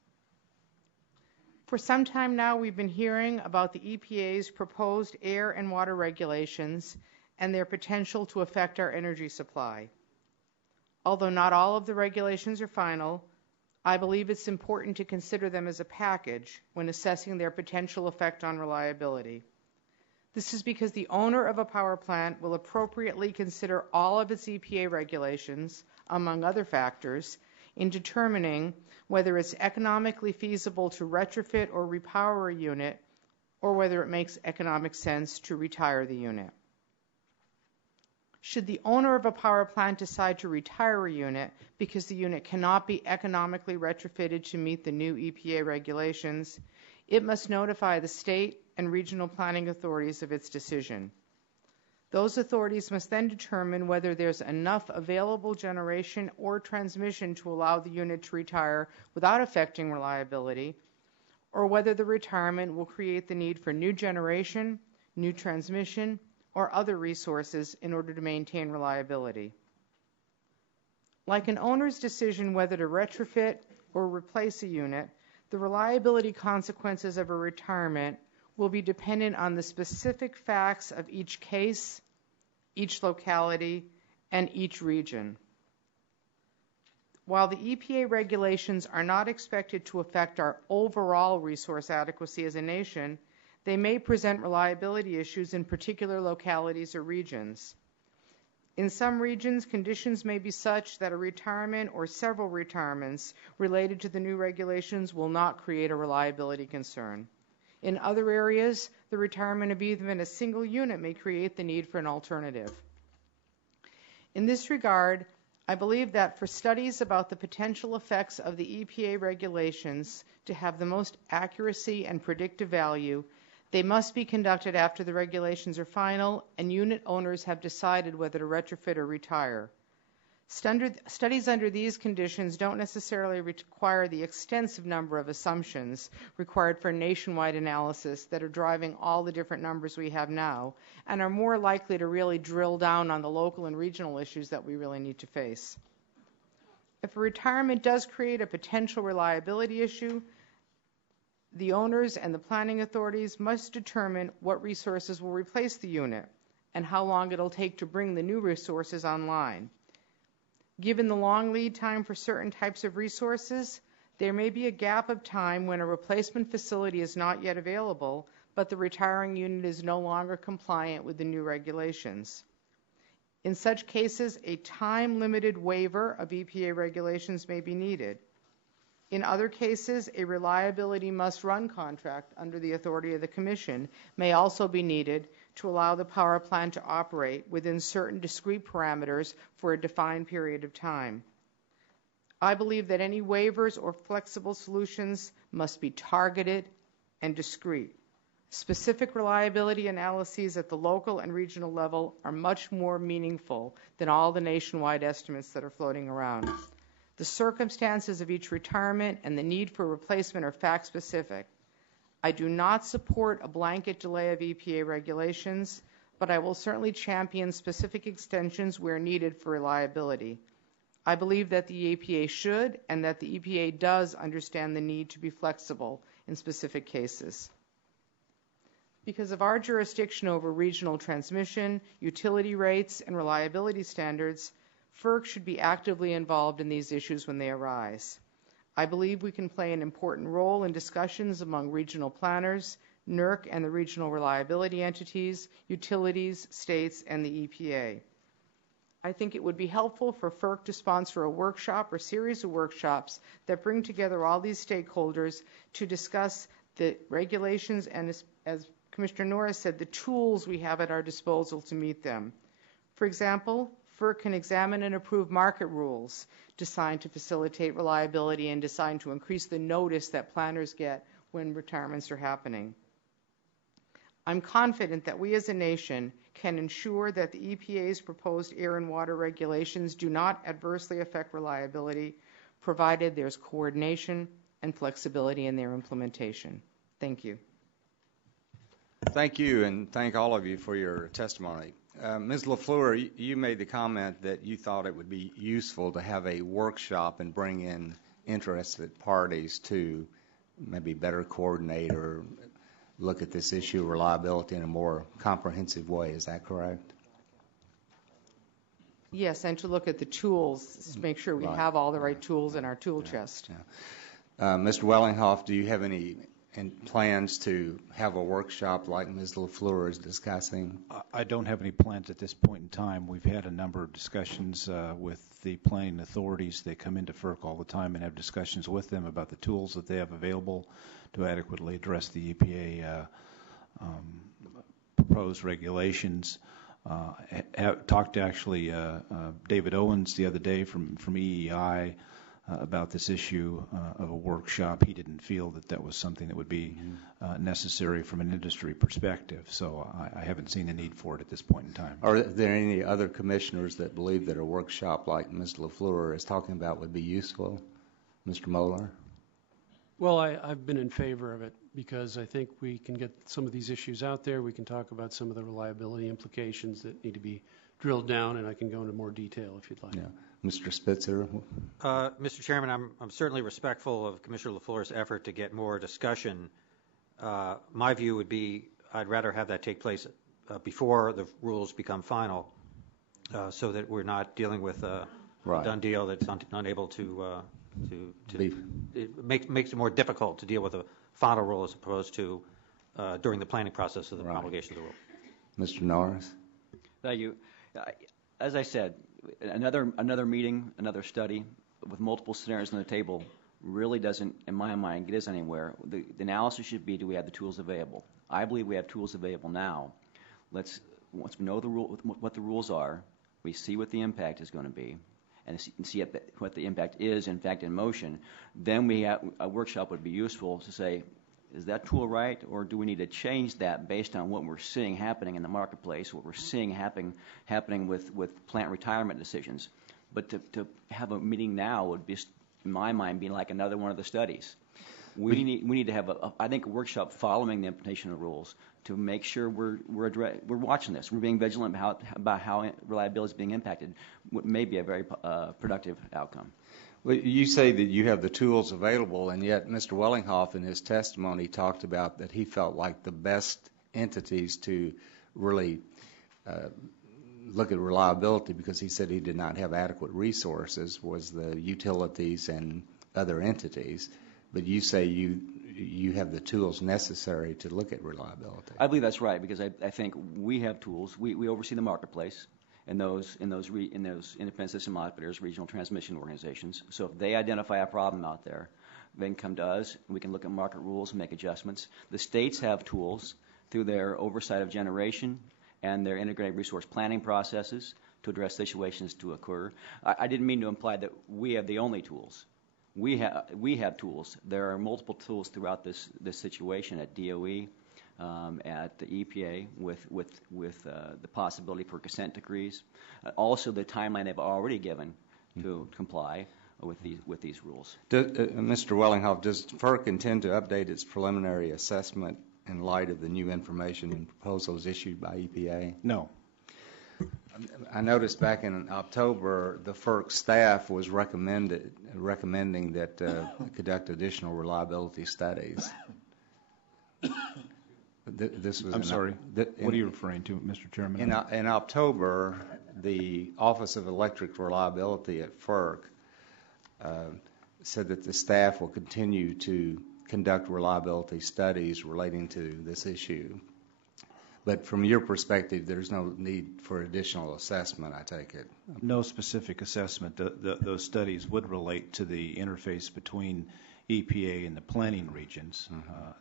For some time now, we've been hearing about the EPA's proposed air and water regulations and their potential to affect our energy supply. Although not all of the regulations are final, I believe it's important to consider them as a package when assessing their potential effect on reliability. This is because the owner of a power plant will appropriately consider all of its EPA regulations, among other factors, in determining whether it's economically feasible to retrofit or repower a unit, or whether it makes economic sense to retire the unit. Should the owner of a power plant decide to retire a unit because the unit cannot be economically retrofitted to meet the new EPA regulations, it must notify the state and regional planning authorities of its decision. Those authorities must then determine whether there's enough available generation or transmission to allow the unit to retire without affecting reliability, or whether the retirement will create the need for new generation, new transmission, or other resources in order to maintain reliability. Like an owner's decision whether to retrofit or replace a unit, the reliability consequences of a retirement will be dependent on the specific facts of each case, each locality, and each region. While the EPA regulations are not expected to affect our overall resource adequacy as a nation, they may present reliability issues in particular localities or regions. In some regions, conditions may be such that a retirement or several retirements related to the new regulations will not create a reliability concern. In other areas, the retirement of even a single unit may create the need for an alternative. In this regard, I believe that for studies about the potential effects of the EPA regulations to have the most accuracy and predictive value, they must be conducted after the regulations are final and unit owners have decided whether to retrofit or retire. Studies under these conditions don't necessarily require the extensive number of assumptions required for nationwide analysis that are driving all the different numbers we have now, and are more likely to really drill down on the local and regional issues that we really need to face. If a retirement does create a potential reliability issue, the owners and the planning authorities must determine what resources will replace the unit and how long it'll take to bring the new resources online. Given the long lead time for certain types of resources, there may be a gap of time when a replacement facility is not yet available, but the retiring unit is no longer compliant with the new regulations. In such cases, a time-limited waiver of EPA regulations may be needed. In other cases, a reliability must-run contract under the authority of the Commission may also be needed to allow the power plant to operate within certain discrete parameters for a defined period of time. I believe that any waivers or flexible solutions must be targeted and discrete. Specific reliability analyses at the local and regional level are much more meaningful than all the nationwide estimates that are floating around. The circumstances of each retirement and the need for replacement are fact-specific. I do not support a blanket delay of EPA regulations, but I will certainly champion specific extensions where needed for reliability. I believe that the EPA should and that the EPA does understand the need to be flexible in specific cases. Because of our jurisdiction over regional transmission, utility rates, and reliability standards, FERC should be actively involved in these issues when they arise. I believe we can play an important role in discussions among regional planners, NERC and the regional reliability entities, utilities, states, and the EPA. I think it would be helpful for FERC to sponsor a workshop or series of workshops that bring together all these stakeholders to discuss the regulations and, as Commissioner Norris said, the tools we have at our disposal to meet them. For example, FERC can examine and approve market rules designed to facilitate reliability and designed to increase the notice that planners get when retirements are happening. I'm confident that we as a nation can ensure that the EPA's proposed air and water regulations do not adversely affect reliability, provided there's coordination and flexibility in their implementation. Thank you. Thank you, and thank all of you for your testimony. Ms. LaFleur, you made the comment that you thought it would be useful to have a workshop and bring in interested parties to maybe better coordinate or look at this issue of reliability in a more comprehensive way. Is that correct? Yes, and to look at the tools, to make sure we have all the right tools in our tool chest. Yeah. Mr. Wellinghoff, do you have any plans to have a workshop like Ms. LaFleur is discussing? I don't have any plans at this point in time. We've had a number of discussions with the planning authorities. They come into FERC all the time and have discussions with them about the tools that they have available to adequately address the EPA proposed regulations. Talked to actually David Owens the other day from EEI about this issue of a workshop. He didn't feel that was something that would be necessary from an industry perspective, so I haven't seen a need for it at this point in time. Are there any other commissioners that believe that a workshop like Ms. LaFleur is talking about would be useful? Mr. Moeller? Well, I've been in favor of it because I think we can get some of these issues out there. We can talk about some of the reliability implications that need to be drilled down, and I can go into more detail if you'd like. Yeah. Mr. Spitzer? Mr. Chairman, I'm certainly respectful of Commissioner LaFleur's effort to get more discussion. My view would be I'd rather have that take place before the rules become final, so that we're not dealing with a done deal that's unable to it makes it more difficult to deal with a final rule as opposed to during the planning process of the promulgation of the rule. Mr. Norris? Thank you. As I said, another meeting, another study with multiple scenarios on the table really doesn't, in my mind, get us anywhere. The analysis should be, do we have the tools available? I believe we have tools available now. Once we know what the rules are, we see what the impact is going to be, and see what the impact is, in fact, in motion, then a workshop would be useful to say, is that tool right, or do we need to change that based on what we're seeing happening in the marketplace, what we're seeing happening with plant retirement decisions? But to have a meeting now would be, in my mind, be like another one of the studies. We need to have I think a workshop following the implementation of the rules to make sure we're watching this. We're being vigilant about how reliability is being impacted. What may be a very productive outcome. Well, you say that you have the tools available, and yet Mr. Wellinghoff in his testimony talked about that he felt like the best entities to really look at reliability, because he said he did not have adequate resources, was the utilities and other entities. But you say you have the tools necessary to look at reliability. I believe that's right, because I think we have tools. We oversee the marketplace in those independent system operators, regional transmission organizations. So if they identify a problem out there, they can come to us, and we can look at market rules and make adjustments. The states have tools through their oversight of generation and their integrated resource planning processes to address situations to occur. I didn't mean to imply that we have the only tools. We have tools. There are multiple tools throughout this situation at DOE, at the EPA, with the possibility for consent decrees. Also, the timeline they've already given to comply with these rules. Mr. Wellinghoff, does FERC intend to update its preliminary assessment in light of the new information and proposals issued by EPA? No. I noticed back in October the FERC staff was recommending that conduct additional reliability studies. I'm sorry. What are you referring to, Mr. Chairman? In October, the Office of Electric Reliability at FERC said that the staff will continue to conduct reliability studies relating to this issue. But from your perspective, there's no need for additional assessment, I take it? No specific assessment. Those studies would relate to the interface between EPA and the planning regions,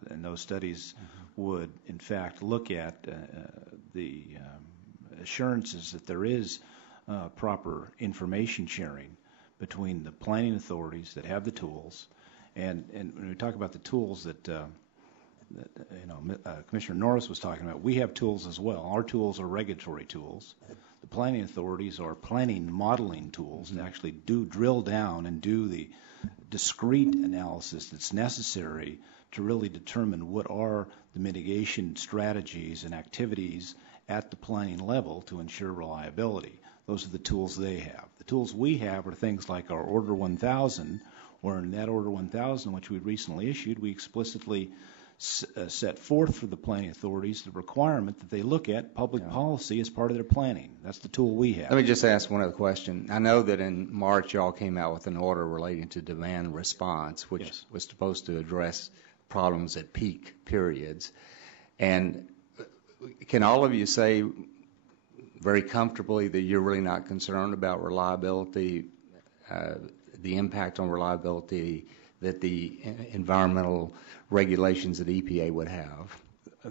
and those studies would, in fact, look at the assurances that there is proper information sharing between the planning authorities that have the tools, and when we talk about the tools that Commissioner Norris was talking about, we have tools as well. Our tools are regulatory tools. The planning authorities are planning modeling tools and actually do drill down and do the discrete analysis that's necessary to really determine what are the mitigation strategies and activities at the planning level to ensure reliability. Those are the tools they have. The tools we have are things like our Order 1000, where in that Order 1000, which we recently issued, we explicitly set forth for the planning authorities the requirement that they look at public policy as part of their planning. That's the tool we have. Let me just ask one other question. I know that in March y'all came out with an order relating to demand response, which was supposed to address problems at peak periods. And can all of you say very comfortably that you're really not concerned about reliability, the impact on reliability that the environmental regulations that EPA would have?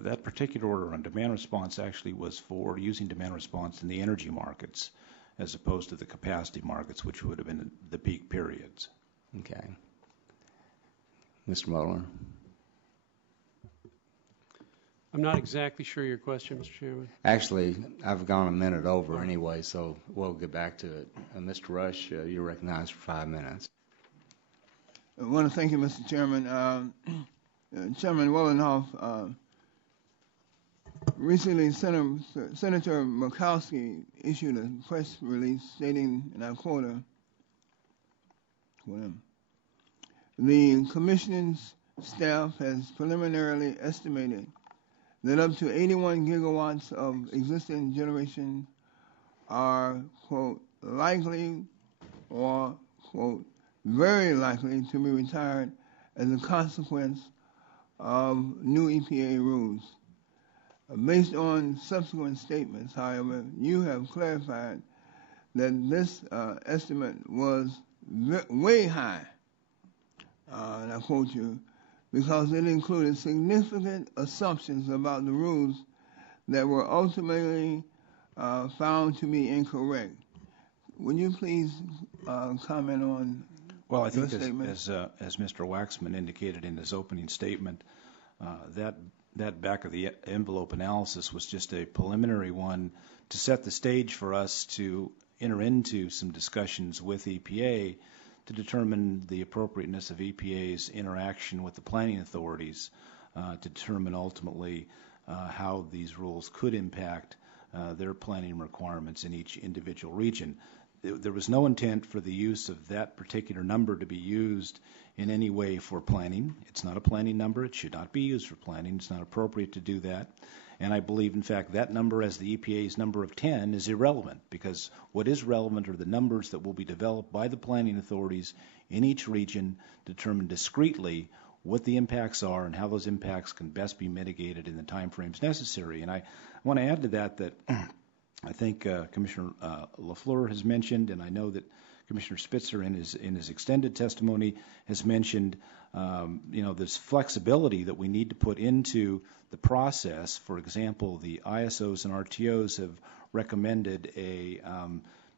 that particular order on demand response actually was for using demand response in the energy markets as opposed to the capacity markets, which would have been the peak periods. Okay. Mr. Mueller. I'm not exactly sure your question, Mr. Chairman. Actually, I've gone a minute over anyway, so we'll get back to it. Mr. Rush, you're recognized for 5 minutes. I want to thank you, Mr. Chairman. Chairman Willenhoff, recently Senator Murkowski issued a press release stating, and I quote him, the Commission's staff has preliminarily estimated that up to 81 gigawatts of existing generation are, quote, likely or, quote, very likely to be retired as a consequence of new EPA rules. Based on subsequent statements, however, you have clarified that this estimate was way high, and I quote you, because it included significant assumptions about the rules that were ultimately found to be incorrect. Would you please comment on Well, I think statement? as Mr. Waxman indicated in his opening statement, that back of the envelope analysis was just a preliminary one to set the stage for us to enter into some discussions with EPA to determine the appropriateness of EPA's interaction with the planning authorities to determine ultimately how these rules could impact their planning requirements in each individual region. There was no intent for the use of that particular number to be used in any way for planning. It's not a planning number. It should not be used for planning. It's not appropriate to do that. And I believe, in fact, that number as the EPA's number of 10 is irrelevant, because what is relevant are the numbers that will be developed by the planning authorities in each region to determine discreetly what the impacts are and how those impacts can best be mitigated in the timeframes necessary. And I want to add to that I think Commissioner LaFleur has mentioned, and I know that Commissioner Spitzer in his extended testimony has mentioned, this flexibility that we need to put into the process. For example, the ISOs and RTOs have recommended a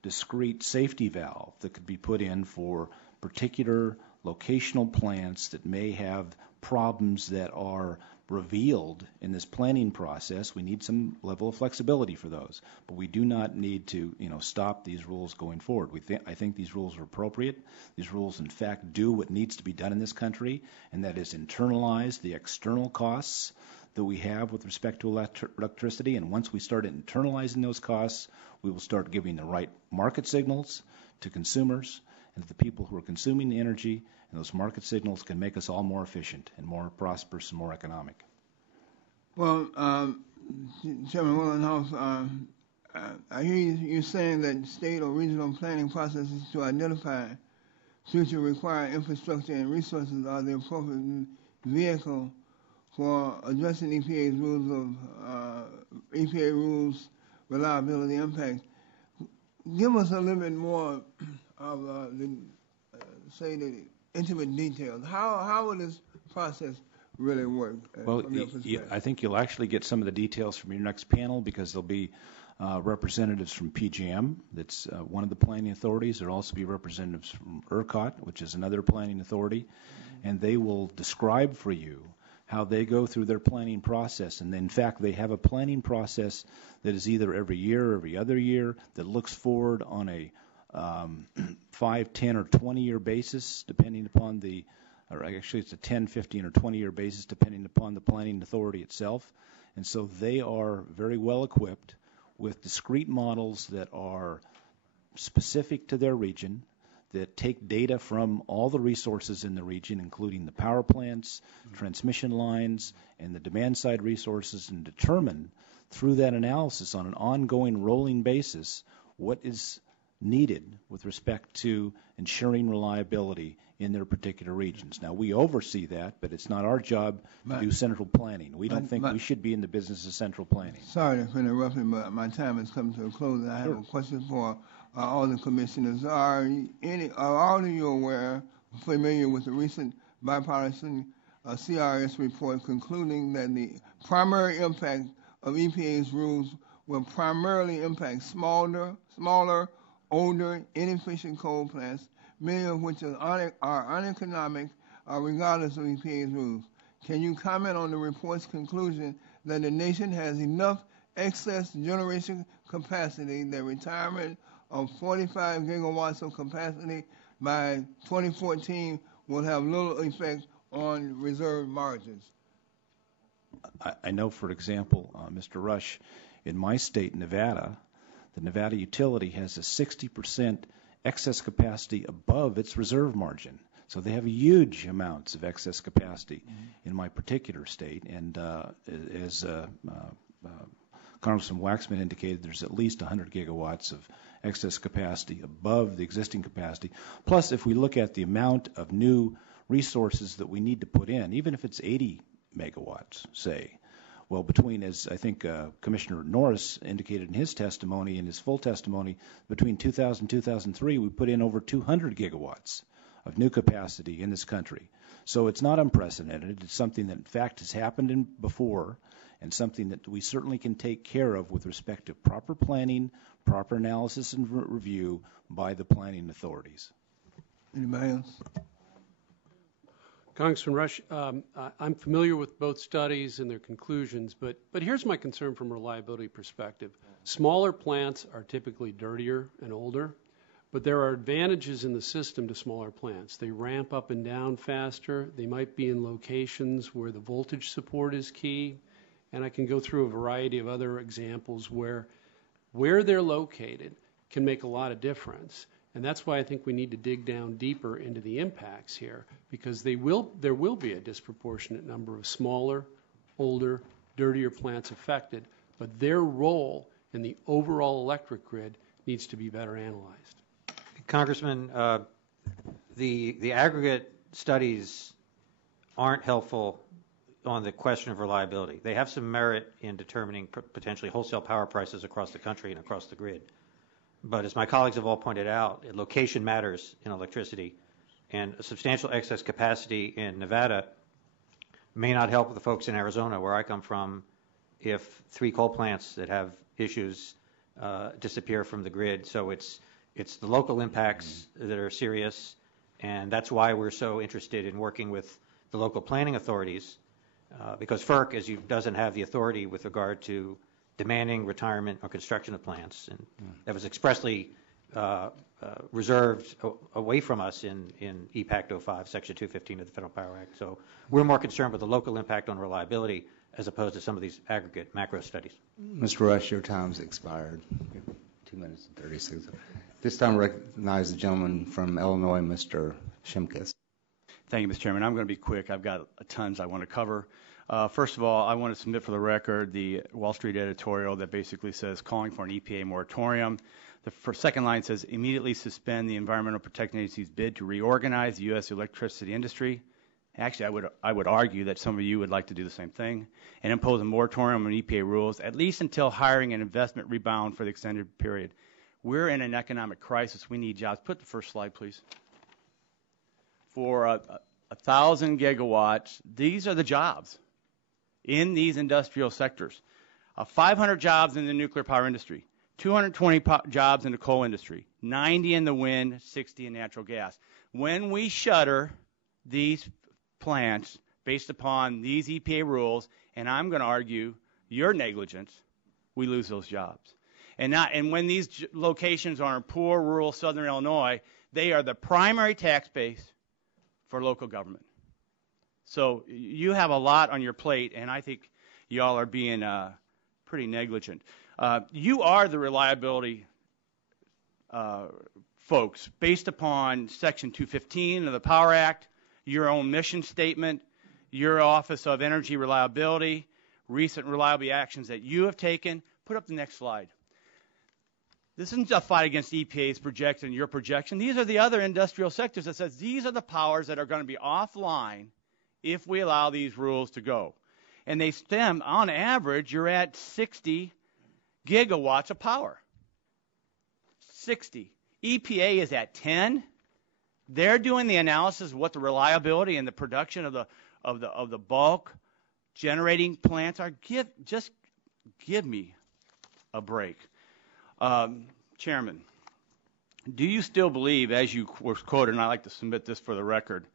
discrete safety valve that could be put in for particular locational plants that may have problems that are revealed in this planning process. We need some level of flexibility for those, but we do not need to, stop these rules going forward. I think these rules are appropriate. These rules, in fact, do what needs to be done in this country, and that is internalize the external costs that we have with respect to electricity. And once we start internalizing those costs, we will start giving the right market signals to consumers and to the people who are consuming the energy, and those market signals can make us all more efficient and more prosperous and more economic. Well, Chairman Willenhoff, I hear you saying that state or regional planning processes to identify future required infrastructure and resources are the appropriate vehicle for addressing EPA rules reliability impact. Give us a little bit more of the intimate details. How will this process really work? Well, I think you'll actually get some of the details from your next panel, because there'll be representatives from PJM, that's one of the planning authorities. There'll also be representatives from ERCOT, which is another planning authority, and they will describe for you how they go through their planning process. And in fact, they have a planning process that is either every year or every other year that looks forward on a 5, 10, or 20-year basis, depending upon or actually it's a 10, 15, or 20-year basis, depending upon the planning authority itself. And so they are very well equipped with discrete models that are specific to their region, that take data from all the resources in the region, including the power plants, transmission lines, and the demand-side resources, and determine through that analysis on an ongoing rolling basis what is needed with respect to ensuring reliability in their particular regions. Now, we oversee that, but it's not our job to do central planning. We don't think we should be in the business of central planning. Sorry for interrupting, but my time has come to a close, and I have a question for all the commissioners. Are all of you familiar with the recent bipartisan CRS report concluding that the primary impact of EPA's rules will primarily impact smaller, older, inefficient coal plants, many of which are uneconomic regardless of EPA's rules. Can you comment on the report's conclusion that the nation has enough excess generation capacity that retirement of 45 gigawatts of capacity by 2014 will have little effect on reserve margins? I know, for example, Mr. Rush, in my state, Nevada, the Nevada utility has a 60% excess capacity above its reserve margin. So they have huge amounts of excess capacity in my particular state. And as Congressman Waxman indicated, there's at least 100 gigawatts of excess capacity above the existing capacity. Plus, if we look at the amount of new resources that we need to put in, even if it's 80 megawatts, say, well, between, as I think Commissioner Norris indicated in his testimony, in his full testimony, between 2000 and 2003, we put in over 200 gigawatts of new capacity in this country. So it's not unprecedented. It's something that, in fact, has happened before, and something that we certainly can take care of with respect to proper planning, proper analysis and review by the planning authorities. Anybody else? Congressman Rush, I'm familiar with both studies and their conclusions, but here's my concern from a reliability perspective. Smaller plants are typically dirtier and older, but there are advantages in the system to smaller plants. They ramp up and down faster. They might be in locations where the voltage support is key, and I can go through a variety of other examples where they're located can make a lot of difference. And that's why I think we need to dig down deeper into the impacts here, because there will be a disproportionate number of smaller, older, dirtier plants affected, but their role in the overall electric grid needs to be better analyzed. Congressman, the aggregate studies aren't helpful on the question of reliability. They have some merit in determining potentially wholesale power prices across the country and across the grid. But as my colleagues have all pointed out, location matters in electricity, and a substantial excess capacity in Nevada may not help the folks in Arizona, where I come from, if 3 coal plants that have issues disappear from the grid. So it's the local impacts that are serious, and that's why we're so interested in working with the local planning authorities, because FERC, as you doesn't have the authority with regard to demanding retirement or construction of plants, and that was expressly reserved away from us in EPACT 05, Section 215 of the Federal Power Act. So we're more concerned with the local impact on reliability as opposed to some of these aggregate macro studies. Mr. Rush, your time's expired. 2 minutes and 30 seconds. This time I recognize the gentleman from Illinois, Mr. Shimkus. Thank you, Mr. Chairman. I'm going to be quick. I've got tons I want to cover. First of all, I want to submit for the record the Wall Street editorial that basically says calling for an EPA moratorium. The second line says immediately suspend the Environmental Protection Agency's bid to reorganize the U.S. electricity industry. Actually, I would argue that some of you would like to do the same thing and impose a moratorium on EPA rules, at least until hiring and investment rebound for the extended period. We're in an economic crisis. We need jobs. Put the first slide, please. For 1,000 gigawatts, these are the jobs in these industrial sectors. 500 jobs in the nuclear power industry, 220 jobs in the coal industry, 90 in the wind, 60 in natural gas. When we shutter these plants based upon these EPA rules, and I'm going to argue your negligence, we lose those jobs. And when these locations are in poor rural southern Illinois, they are the primary tax base for local government. So you have a lot on your plate, and I think y'all are being pretty negligent. You are the reliability folks based upon Section 215 of the Power Act, your own mission statement, your Office of Energy Reliability, recent reliability actions that you have taken. Put up the next slide. This isn't a fight against EPA's projection, your projection. These are the other industrial sectors that says these are the powers that are going to be offline if we allow these rules to go. And they stem, on average, you're at 60 gigawatts of power. 60. EPA is at 10. They're doing the analysis of what the reliability and the production of the bulk generating plants are. Just give me a break. Chairman, do you still believe, as you were quoted, and I'd like to submit this for the record,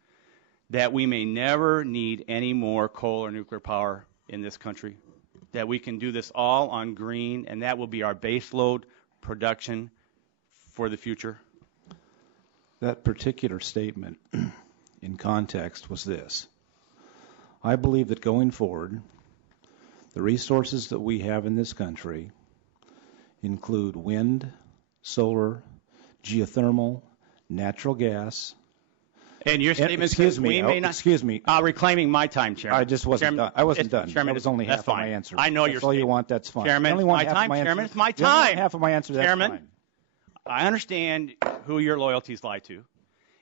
that we may never need any more coal or nuclear power in this country? That we can do this all on green, and that will be our baseload production for the future? That particular statement in context was this. I believe that going forward, the resources that we have in this country include wind, solar, geothermal, natural gas. And your statement says we may not. Excuse me. Reclaiming my time, Chairman. I just wasn't done. I wasn't done. Chairman, that was only half of my fine. answer. I know that's all you want. That's fine. Chairman, only my time. Chairman, it's my time. Half of my answer. That's Chairman, fine. I understand who your loyalties lie to,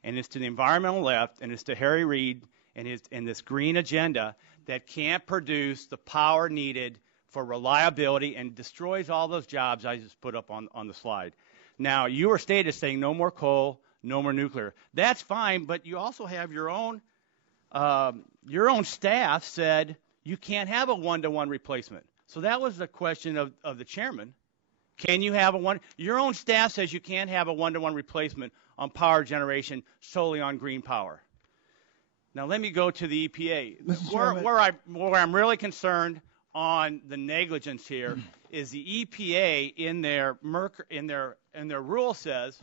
and it's to the environmental left, and it's to Harry Reid and this green agenda that can't produce the power needed for reliability and destroys all those jobs I just put up on the slide. Now, you were stated saying no more coal, no more nuclear. That's fine, but you also have your own staff said you can't have a one-to-one replacement. So that was the question of the chairman. Can you have your own staff says you can't have a one-to-one replacement on power generation solely on green power. Now let me go to the EPA. Where I'm really concerned on the negligence here is the EPA in their rule says,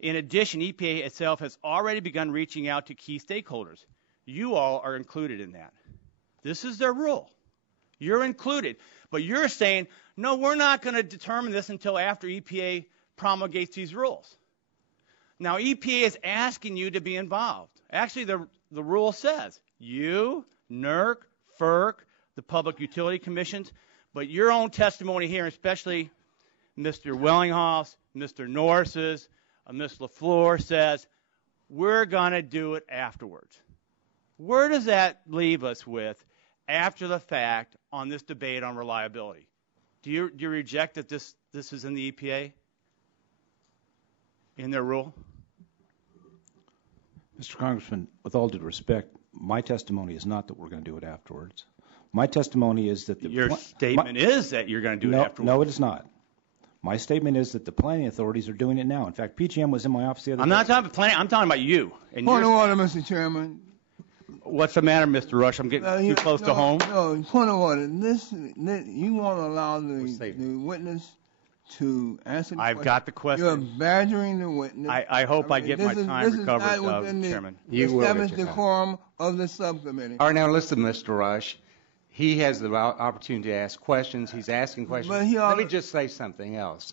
in addition, EPA itself has already begun reaching out to key stakeholders. You all are included in that. This is their rule. You're included. But you're saying, no, we're not going to determine this until after EPA promulgates these rules. Now, EPA is asking you to be involved. Actually, the rule says you, NERC, FERC, the Public Utility Commissions, but your own testimony here, especially Mr. Wellinghoff's, Mr. Norris's, Ms. LaFleur says, we're going to do it afterwards. Where does that leave us with after the fact on this debate on reliability? Do you reject that this is in the EPA, in their rule? Mr. Congressman, with all due respect, my testimony is not that we're going to do it afterwards. My testimony is that your statement is that you're going to do it afterwards. No, it is not. My statement is that the planning authorities are doing it now. In fact, PGM was in my office the other day. I'm not talking about planning. I'm talking about you. Point of order, Mr. Chairman. What's the matter, Mr. Rush? I'm getting too close to home. No, point of order. You want to allow the witness to answer the question. I've got the question. You're badgering the witness. I hope I get my time recovered, Chairman. You will establish the quorum of the subcommittee. All right, now listen, Mr. Rush. He has the opportunity to ask questions. He's asking questions. Let me just say something else.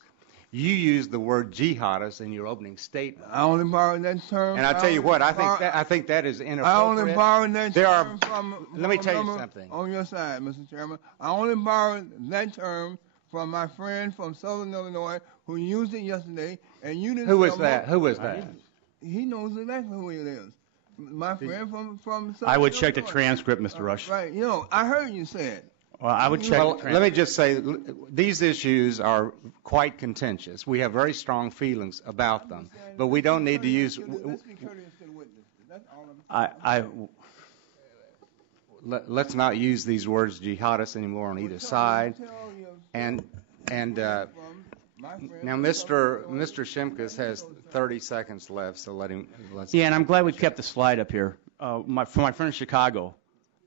You used the word jihadist in your opening statement. I only borrowed that term. And I'll tell you what, I think that is inappropriate. I only borrowed that term from let me tell you something. On your side, Mr. Chairman. I only borrowed that term from my friend from Southern Illinois who used it yesterday, and you didn't. Who was that? Who was that? He knows exactly who it is. My friend from Southern I would Illinois. check the transcript, Mr. Rush. Right. You know, I heard you say it. Well, I would check. Let me just say, these issues are quite contentious. We have very strong feelings about them, but we don't need to use. Let's be courteous to the witness. That's all Let's not use these words jihadist anymore on either side. And now Mr. Shimkus has 30 seconds left, so let him. Yeah, and I'm glad we kept the slide up here. For my friend in Chicago,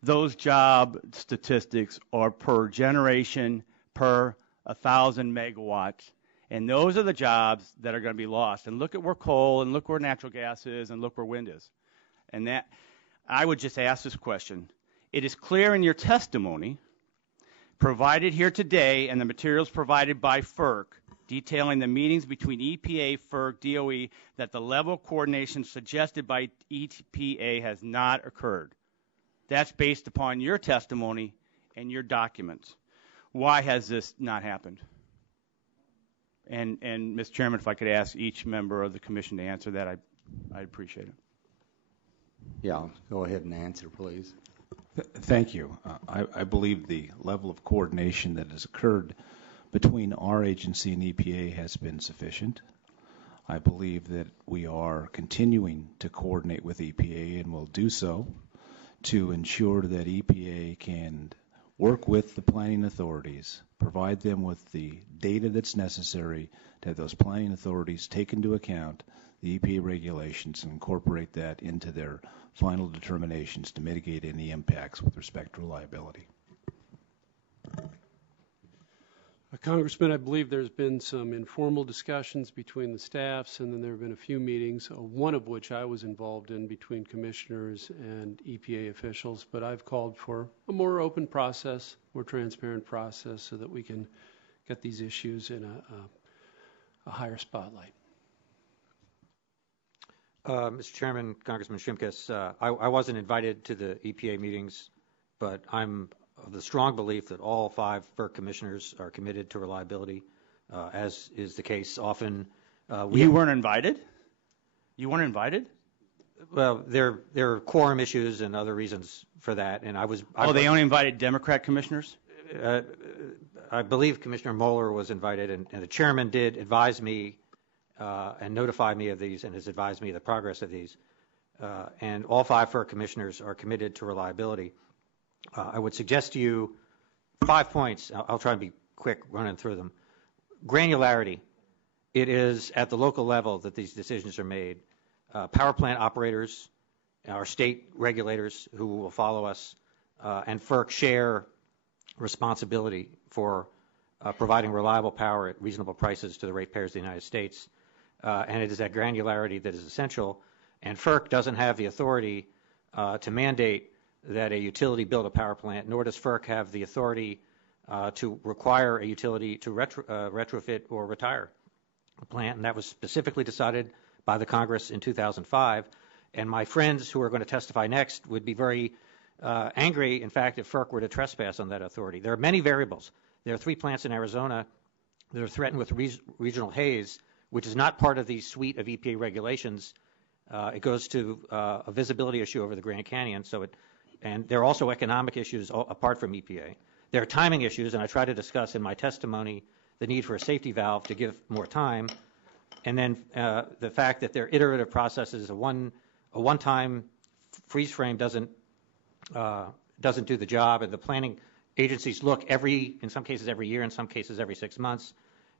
those job statistics are per generation per 1,000 megawatts, and those are the jobs that are going to be lost. And look at where coal, and look where natural gas is, and look where wind is. And that, I would just ask this question. It is clear in your testimony provided here today and the materials provided by FERC detailing the meetings between EPA, FERC, DOE, that the level of coordination suggested by EPA has not occurred. That's based upon your testimony and your documents. Why has this not happened? And Mr. Chairman, if I could ask each member of the commission to answer that, I'd appreciate it. Yeah, go ahead and answer, please. Thank you. I believe the level of coordination that has occurred between our agency and EPA has been sufficient. I believe that we are continuing to coordinate with EPA and will do so to ensure that EPA can work with the planning authorities, provide them with the data that's necessary to have those planning authorities take into account the EPA regulations and incorporate that into their final determinations to mitigate any impacts with respect to reliability. Congressman, I believe there's been some informal discussions between the staffs, and then there have been a few meetings, one of which I was involved in between commissioners and EPA officials, but I've called for a more open process, more transparent process, so that we can get these issues in a higher spotlight. Mr. Chairman, Congressman Shimkus, I wasn't invited to the EPA meetings, but I'm of the strong belief that all 5 FERC commissioners are committed to reliability, as is the case often. You weren't invited? You weren't invited? Well, there are quorum issues and other reasons for that, and they only invited Democrat commissioners? I believe Commissioner Moeller was invited, and the chairman did advise me and notify me of these, and has advised me of the progress of these. And all 5 FERC commissioners are committed to reliability. I would suggest to you 5 points. I'll try and be quick running through them. Granularity. It is at the local level that these decisions are made. Power plant operators, our state regulators who will follow us, and FERC share responsibility for providing reliable power at reasonable prices to the ratepayers of the United States. And it is that granularity that is essential. And FERC doesn't have the authority to mandate that a utility build a power plant, nor does FERC have the authority to require a utility to retrofit or retire a plant. And that was specifically decided by the Congress in 2005. And my friends who are going to testify next would be very angry, in fact, if FERC were to trespass on that authority. There are many variables. There are 3 plants in Arizona that are threatened with regional haze, which is not part of the suite of EPA regulations. It goes to a visibility issue over the Grand Canyon, and there are also economic issues apart from EPA. There are timing issues, and I try to discuss in my testimony the need for a safety valve to give more time, and then the fact that they're iterative processes. A one-time freeze frame doesn't do the job, and the planning agencies look in some cases every year, in some cases every 6 months.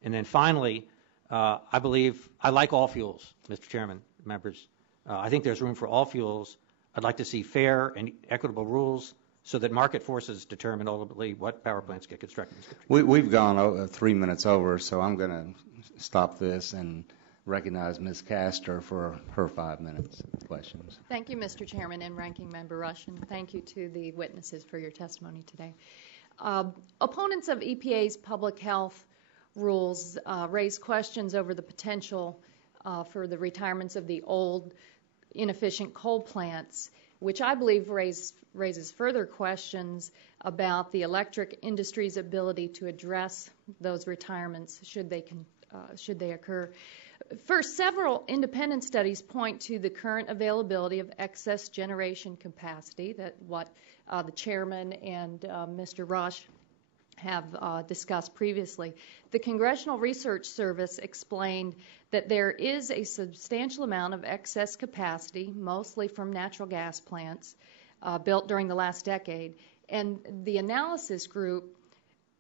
And then finally, I like all fuels, Mr. Chairman, members. I think there's room for all fuels. I'd like to see fair and equitable rules so that market forces determine ultimately what power plants get constructed. We've gone 3 minutes over, so I'm going to stop this and recognize Ms. Castor for her 5 minutes questions. Thank you, Mr. Chairman and Ranking Member Rush, and thank you to the witnesses for your testimony today. Opponents of EPA's public health rules raise questions over the potential for the retirements of the old, inefficient coal plants, which I believe raises further questions about the electric industry's ability to address those retirements should they occur. First, several independent studies point to the current availability of excess generation capacity, that what the chairman and Mr. Rush have discussed previously. The Congressional Research Service explained that there is a substantial amount of excess capacity, mostly from natural gas plants, built during the last decade. And the analysis group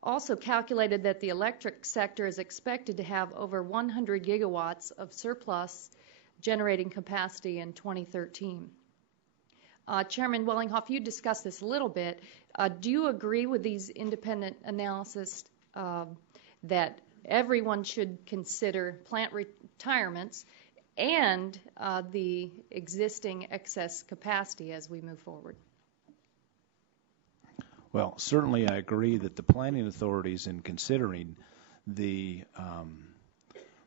also calculated that the electric sector is expected to have over 100 gigawatts of surplus generating capacity in 2013. Chairman Wellinghoff, you discussed this a little bit. Do you agree with these independent analysis that everyone should consider plant retirements and the existing excess capacity as we move forward? Well, certainly I agree that the planning authorities, in considering the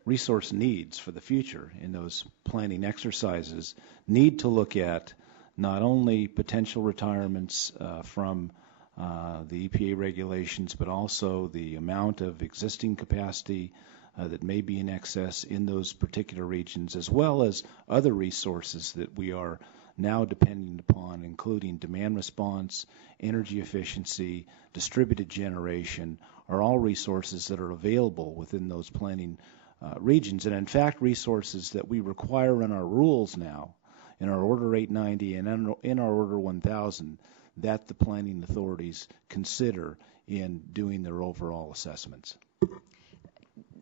resource needs for the future in those planning exercises, need to look at not only potential retirements from the EPA regulations, but also the amount of existing capacity that may be in excess in those particular regions, as well as other resources that we are now dependent upon, including demand response, energy efficiency, distributed generation, are all resources that are available within those planning regions. And in fact, resources that we require in our rules now in our Order 890 and in our Order 1000 that the planning authorities consider in doing their overall assessments.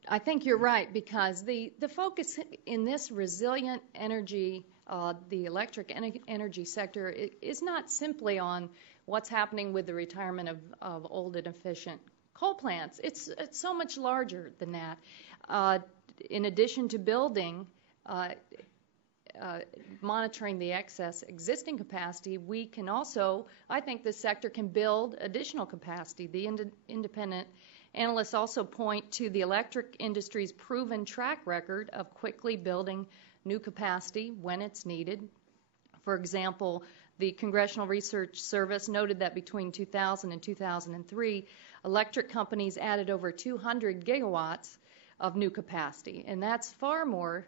I think you're right, because the focus in this resilient energy, the electric energy sector, is not simply on what's happening with the retirement of old and efficient coal plants. It's so much larger than that. In addition to building, monitoring the excess existing capacity, we can also, I think the sector can build additional capacity. The independent analysts also point to the electric industry's proven track record of quickly building new capacity when it's needed. For example, the Congressional Research Service noted that between 2000 and 2003, electric companies added over 200 gigawatts of new capacity, and that's far more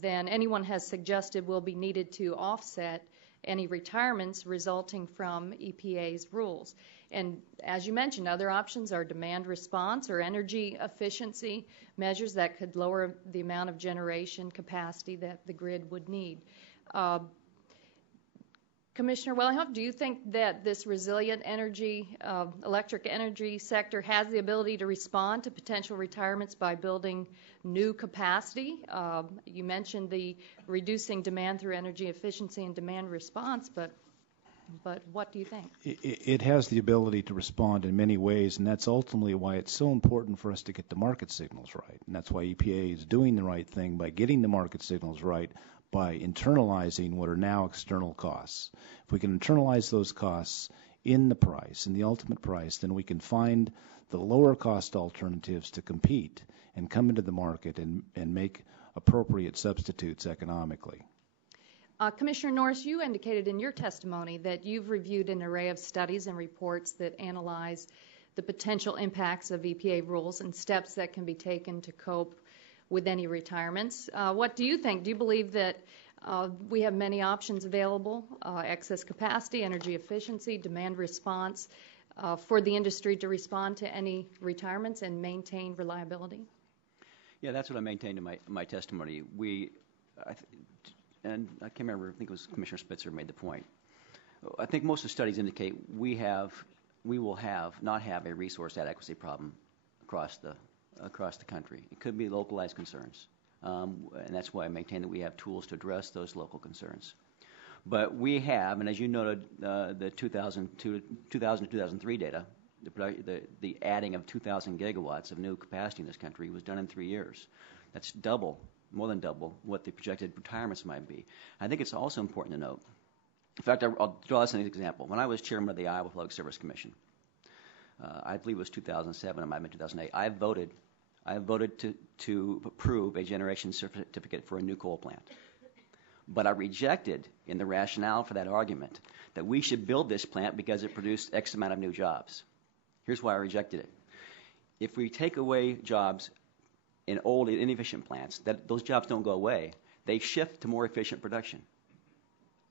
than anyone has suggested will be needed to offset any retirements resulting from EPA's rules. And as you mentioned, other options are demand response or energy efficiency measures that could lower the amount of generation capacity that the grid would need. Commissioner Wellinghoff, do you think that this resilient energy, electric energy sector has the ability to respond to potential retirements by building new capacity? You mentioned the reducing demand through energy efficiency and demand response, but what do you think? It has the ability to respond in many ways, and that's ultimately why it's so important for us to get the market signals right. And that's why EPA is doing the right thing by getting the market signals right, by internalizing what are now external costs. If we can internalize those costs in the price, in the ultimate price, then we can find the lower cost alternatives to compete and come into the market and make appropriate substitutes economically. Commissioner Norris, you indicated in your testimony that you've reviewed an array of studies and reports that analyze the potential impacts of EPA rules and steps that can be taken to cope with any retirements. What do you think? Do you believe that we have many options available, excess capacity, energy efficiency, demand response, for the industry to respond to any retirements and maintain reliability? Yeah, that's what I maintained in my testimony. And I can't remember, I think it was Commissioner Spitzer made the point. I think most of the studies indicate we will not have a resource adequacy problem across the country. It could be localized concerns, and that's why I maintain that we have tools to address those local concerns. But we have, and as you noted, the 2000 to 2003 data, the adding of 2,000 gigawatts of new capacity in this country was done in 3 years. That's more than double what the projected retirements might be. I think it's also important to note, in fact, I'll draw this as an example. When I was chairman of the Iowa Public Service Commission, I believe it was 2007, it might have been 2008, I voted to approve a generation certificate for a new coal plant. But I rejected, in the rationale for that argument, that we should build this plant because it produced X amount of new jobs. Here's why I rejected it. If we take away jobs in old and inefficient plants, those jobs don't go away. They shift to more efficient production.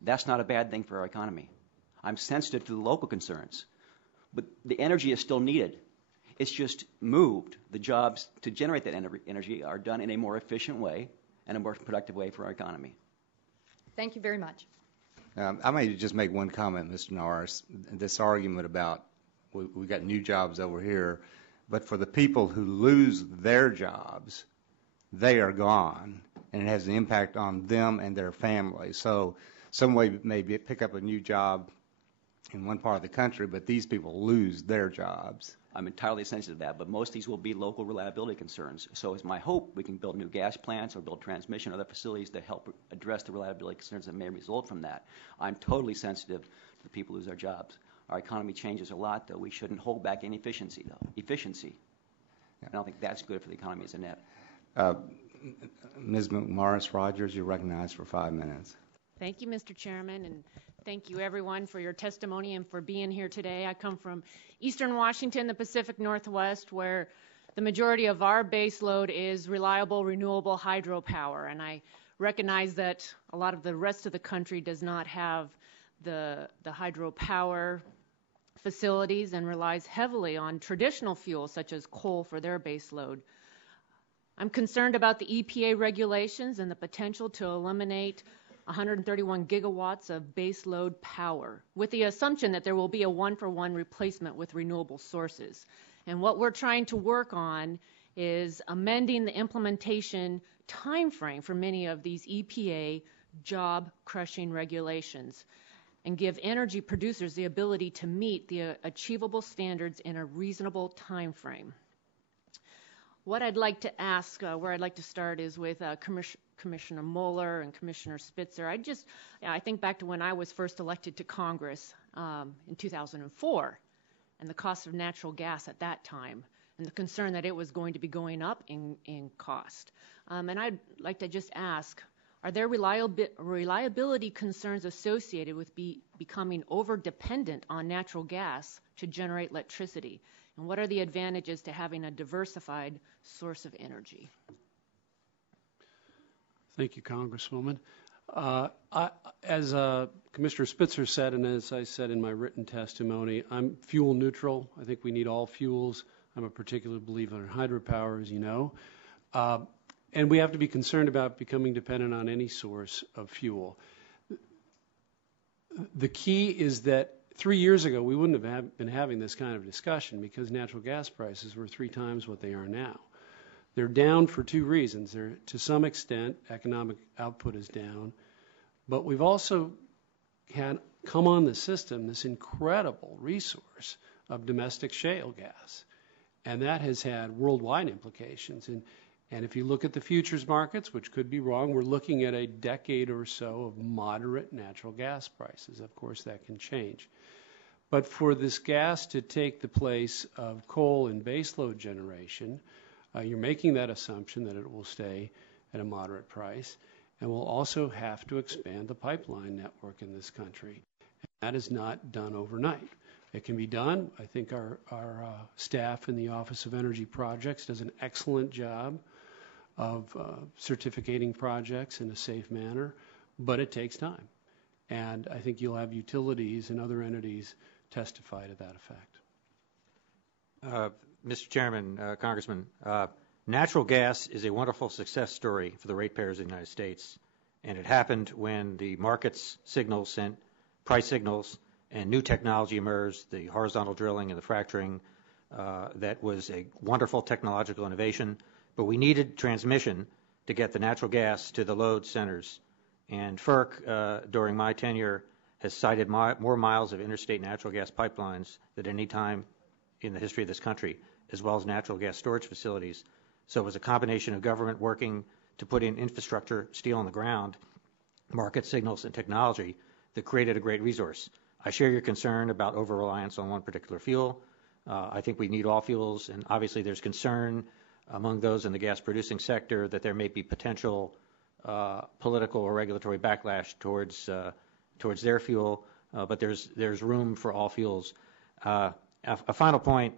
That's not a bad thing for our economy. I'm sensitive to the local concerns, but the energy is still needed. It's just moved. The jobs to generate that energy are done in a more efficient way and a more productive way for our economy. Thank you very much. I may just make one comment, Mr. Norris. This argument about we got new jobs over here, but for the people who lose their jobs, they are gone, and it has an impact on them and their families. So some way maybe pick up a new job in one part of the country, but these people lose their jobs. I'm entirely sensitive to that, but most of these will be local reliability concerns. So it's my hope we can build new gas plants or build transmission or other facilities to help address the reliability concerns that may result from that. I'm totally sensitive to the people who lose their jobs. Our economy changes a lot, though. We shouldn't hold back any efficiency, though. Efficiency. And I don't think that's good for the economy as a net. Ms. McMorris Rogers, you're recognized for 5 minutes. Thank you, Mr. Chairman, and thank you, everyone, for your testimony and for being here today. I come from eastern Washington, the Pacific Northwest, where the majority of our base load is reliable, renewable hydropower, and I recognize that a lot of the rest of the country does not have the hydropower facilities and relies heavily on traditional fuels such as coal for their base load. I'm concerned about the EPA regulations and the potential to eliminate 131 gigawatts of base load power, with the assumption that there will be a one-for-one replacement with renewable sources. And what we're trying to work on is amending the implementation timeframe for many of these EPA job-crushing regulations and give energy producers the ability to meet the achievable standards in a reasonable timeframe. What I'd like to ask, where I'd like to start is with Commissioner Mueller and Commissioner Spitzer. I think back to when I was first elected to Congress in 2004 and the cost of natural gas at that time and the concern that it was going to be going up in cost. And I'd like to just ask, are there reliability concerns associated with becoming over-dependent on natural gas to generate electricity? And what are the advantages to having a diversified source of energy? Thank you, Congresswoman. As Commissioner Spitzer said, and as I said in my written testimony, I'm fuel neutral. I think we need all fuels. I'm a particular believer in hydropower, as you know. And we have to be concerned about becoming dependent on any source of fuel. The key is that 3 years ago, we wouldn't have been having this kind of discussion because natural gas prices were 3 times what they are now. They're down for 2 reasons. To some extent, economic output is down, but we've also had come on the system this incredible resource of domestic shale gas, and that has had worldwide implications. And if you look at the futures markets, which could be wrong, we're looking at a decade or so of moderate natural gas prices. Of course, that can change. But for this gas to take the place of coal and baseload generation, you're making that assumption that it will stay at a moderate price, and we'll also have to expand the pipeline network in this country. And that is not done overnight. It can be done. I think our staff in the Office of Energy Projects does an excellent job of certificating projects in a safe manner, but it takes time. And I think you'll have utilities and other entities testify to that effect. Mr. Chairman, Congressman, natural gas is a wonderful success story for the ratepayers of the United States, and it happened when the market's signals sent price signals and new technology emerged, the horizontal drilling and the fracturing. That was a wonderful technological innovation, but we needed transmission to get the natural gas to the load centers. And FERC, during my tenure, has cited more miles of interstate natural gas pipelines than any time in the history of this country, as well as natural gas storage facilities. So it was a combination of government working to put in infrastructure, steel on the ground, market signals, and technology that created a great resource. I share your concern about over-reliance on one particular fuel. I think we need all fuels, and obviously there's concern among those in the gas-producing sector that there may be potential political or regulatory backlash towards their fuel, but there's room for all fuels. A final point,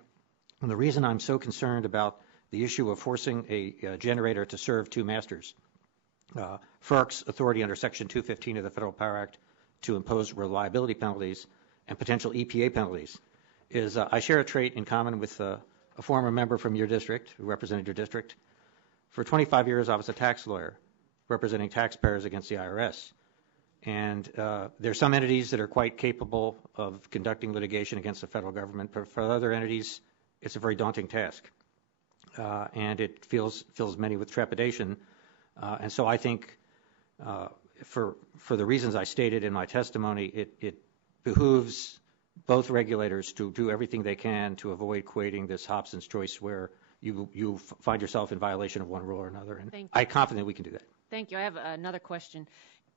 and the reason I'm so concerned about the issue of forcing a generator to serve 2 masters, FERC's authority under Section 215 of the Federal Power Act to impose reliability penalties and potential EPA penalties is I share a trait in common with a former member from your district who represented your district. For 25 years, I was a tax lawyer representing taxpayers against the IRS. And there are some entities that are quite capable of conducting litigation against the federal government, but for other entities, it's a very daunting task. And it fills many with trepidation. And so I think for the reasons I stated in my testimony, it behooves both regulators to do everything they can to avoid creating this Hobson's choice where you find yourself in violation of one rule or another. And I'm confident we can do that. Thank you. I have another question.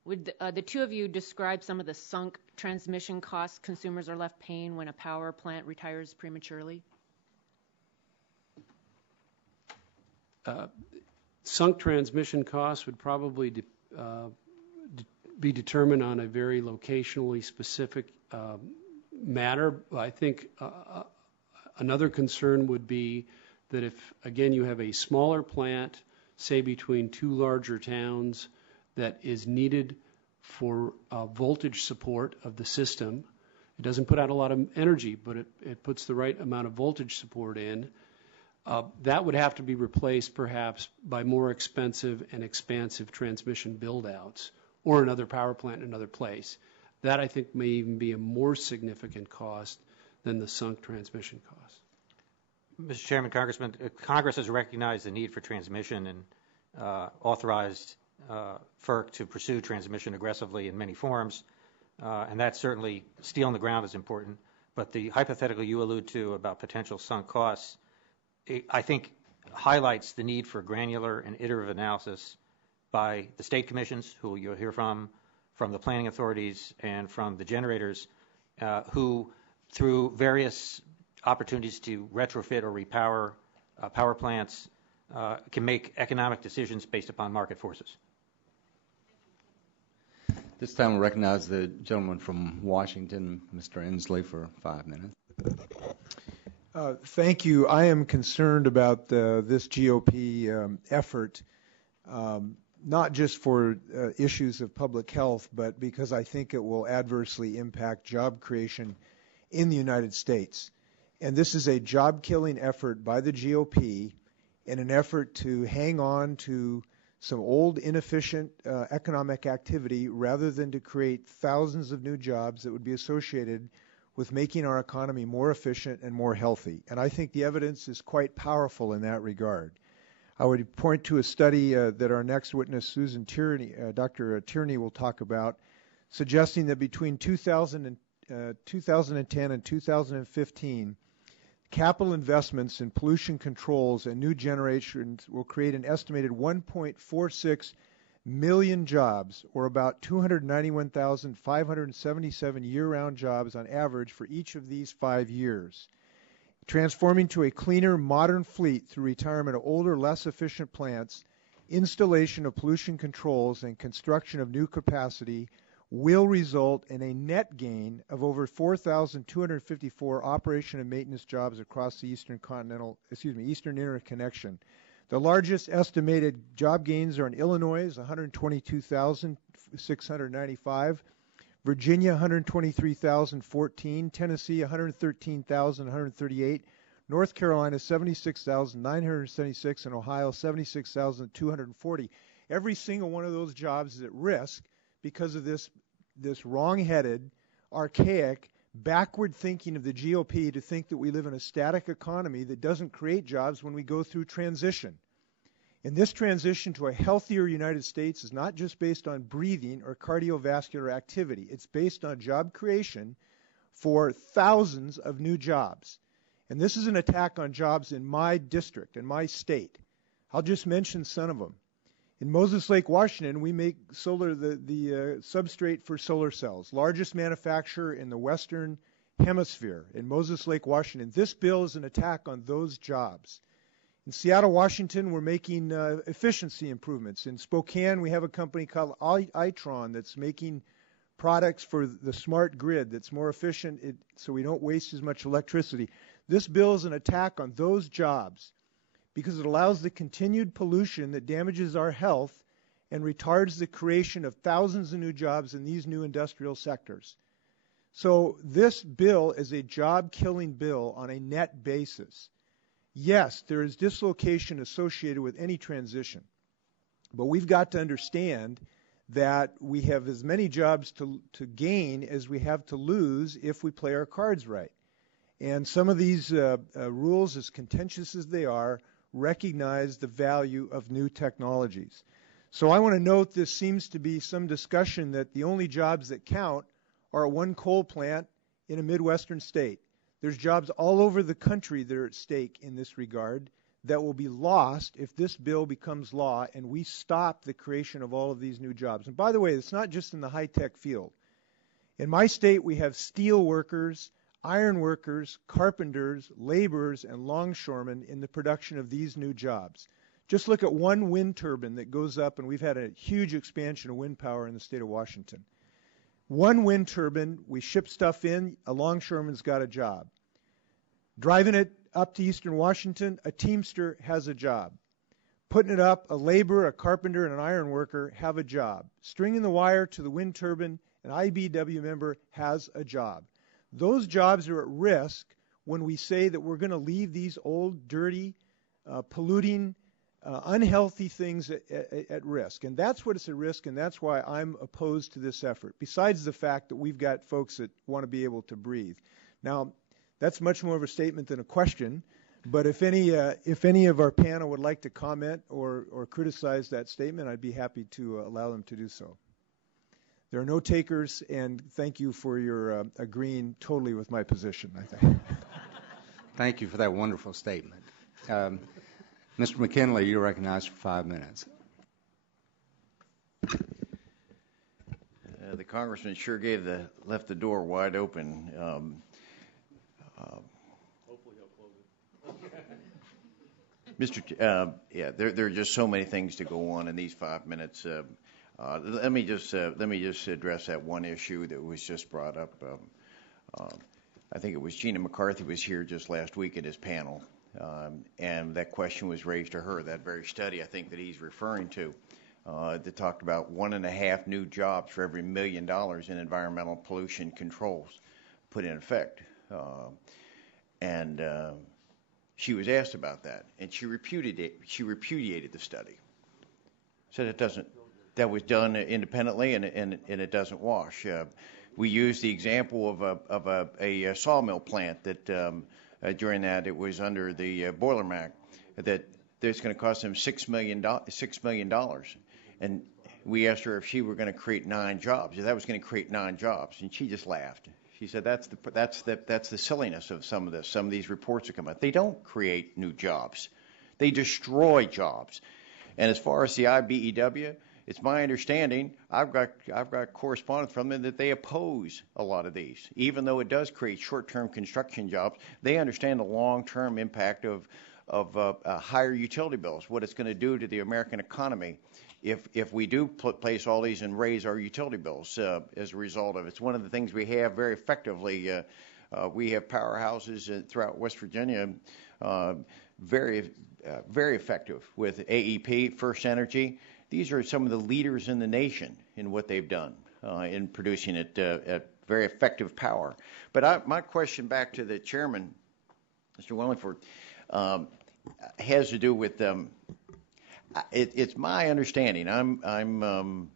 Would the two of you describe some of the sunk transmission costs consumers are left paying when a power plant retires prematurely? Sunk transmission costs would probably be determined on a very locationally specific matter. I think another concern would be that if, again, you have a smaller plant, say between 2 larger towns, that is needed for voltage support of the system. It doesn't put out a lot of energy, but it puts the right amount of voltage support in. That would have to be replaced perhaps by more expensive and expansive transmission build-outs or another power plant in another place. That, I think, may even be a more significant cost than the sunk transmission cost. Mr. Chairman, Congressman, Congress has recognized the need for transmission and authorized FERC to pursue transmission aggressively in many forms, and that certainly steel on the ground is important. But the hypothetical you allude to about potential sunk costs, I think, highlights the need for granular and iterative analysis by the state commissions, who you'll hear from the planning authorities, and from the generators, who, through various opportunities to retrofit or repower power plants, can make economic decisions based upon market forces. This time we'll recognize the gentleman from Washington, Mr. Inslee, for 5 minutes. Thank you. I am concerned about this GOP effort, not just for issues of public health, but because I think it will adversely impact job creation in the United States. And this is a job-killing effort by the GOP in an effort to hang on to some old, inefficient economic activity rather than to create thousands of new jobs that would be associated with making our economy more efficient and more healthy. And I think the evidence is quite powerful in that regard. I would point to a study that our next witness, Susan Tierney, Dr. Tierney, will talk about, suggesting that between 2010 and 2015, capital investments in pollution controls and new generations will create an estimated 1.46 million jobs, or about 291,577 year-round jobs on average for each of these 5 years. Transforming to a cleaner, modern fleet through retirement of older, less efficient plants, installation of pollution controls, and construction of new capacity will result in a net gain of over 4,254 operation and maintenance jobs across the Eastern Interconnection. The largest estimated job gains are in Illinois, 122,695, Virginia, 123,014, Tennessee, 113,138, North Carolina, 76,976, and Ohio, 76,240. Every single one of those jobs is at risk because of this wrong-headed, archaic, backward thinking of the GOP to think that we live in a static economy that doesn't create jobs when we go through transition. And this transition to a healthier United States is not just based on breathing or cardiovascular activity. It's based on job creation for thousands of new jobs. And this is an attack on jobs in my district, in my state. I'll just mention some of them. In Moses Lake, Washington, we make solar, the substrate for solar cells, largest manufacturer in the Western Hemisphere in Moses Lake, Washington. This bill is an attack on those jobs. In Seattle, Washington, we're making efficiency improvements. In Spokane, we have a company called Itron that's making products for the smart grid that's more efficient so we don't waste as much electricity. This bill is an attack on those jobs because it allows the continued pollution that damages our health and retards the creation of thousands of new jobs in these new industrial sectors. So this bill is a job-killing bill on a net basis. Yes, there is dislocation associated with any transition, but we've got to understand that we have as many jobs to gain as we have to lose if we play our cards right. And some of these rules, as contentious as they are, recognize the value of new technologies. So I want to note this seems to be some discussion that the only jobs that count are at one coal plant in a Midwestern state. There's jobs all over the country that are at stake in this regard that will be lost if this bill becomes law and we stop the creation of all of these new jobs. And by the way, it's not just in the high-tech field. In my state, we have steel workers, iron workers, carpenters, laborers, and longshoremen in the production of these new jobs. Just look at one wind turbine that goes up, and we've had a huge expansion of wind power in the state of Washington. One wind turbine, we ship stuff in, a longshoreman's got a job. Driving it up to Eastern Washington, a teamster has a job. Putting it up, a laborer, a carpenter, and an iron worker have a job. Stringing the wire to the wind turbine, an IBEW member has a job. Those jobs are at risk when we say that we're going to leave these old, dirty, polluting unhealthy things at risk. And that's what it's at risk, and that's why I'm opposed to this effort, besides the fact that we've got folks that want to be able to breathe. Now, that's much more of a statement than a question, but if any of our panel would like to comment or criticize that statement, I'd be happy to allow them to do so. There are no takers, and thank you for your agreeing totally with my position, I think. Thank you for that wonderful statement. Mr. McKinley, you're recognized for 5 minutes. The congressman sure left the door wide open. Hopefully he'll close it. Yeah, there are just so many things to go on in these 5 minutes. Let me just address that one issue that was just brought up. I think it was Gina McCarthy was here just last week at his panel, and that question was raised to her. That very study, I think, that he's referring to, that talked about 1.5 new jobs for every $1 million in environmental pollution controls put in effect. And she was asked about that, and she repudiated the study. Said that was done independently, and it doesn't wash. We used the example of a sawmill plant that during that it was under the Boiler Act that it's going to cost them $6 million, and we asked her if she were going to create 9 jobs. If that was going to create 9 jobs, and she just laughed. She said that's the silliness of some of this. Some of these reports that come out, they don't create new jobs, they destroy jobs. And as far as the IBEW, it's my understanding, I've got correspondence from them that they oppose a lot of these. Even though it does create short-term construction jobs, they understand the long-term impact of higher utility bills, what it's going to do to the American economy if we do place all these and raise our utility bills as a result of it. It's one of the things we have very effectively. We have powerhouses throughout West Virginia, very effective with AEP, First Energy. These are some of the leaders in the nation in what they've done in producing it at very effective power. But my question back to the chairman, Mr. Wellingford, has to do with it's my understanding. I'm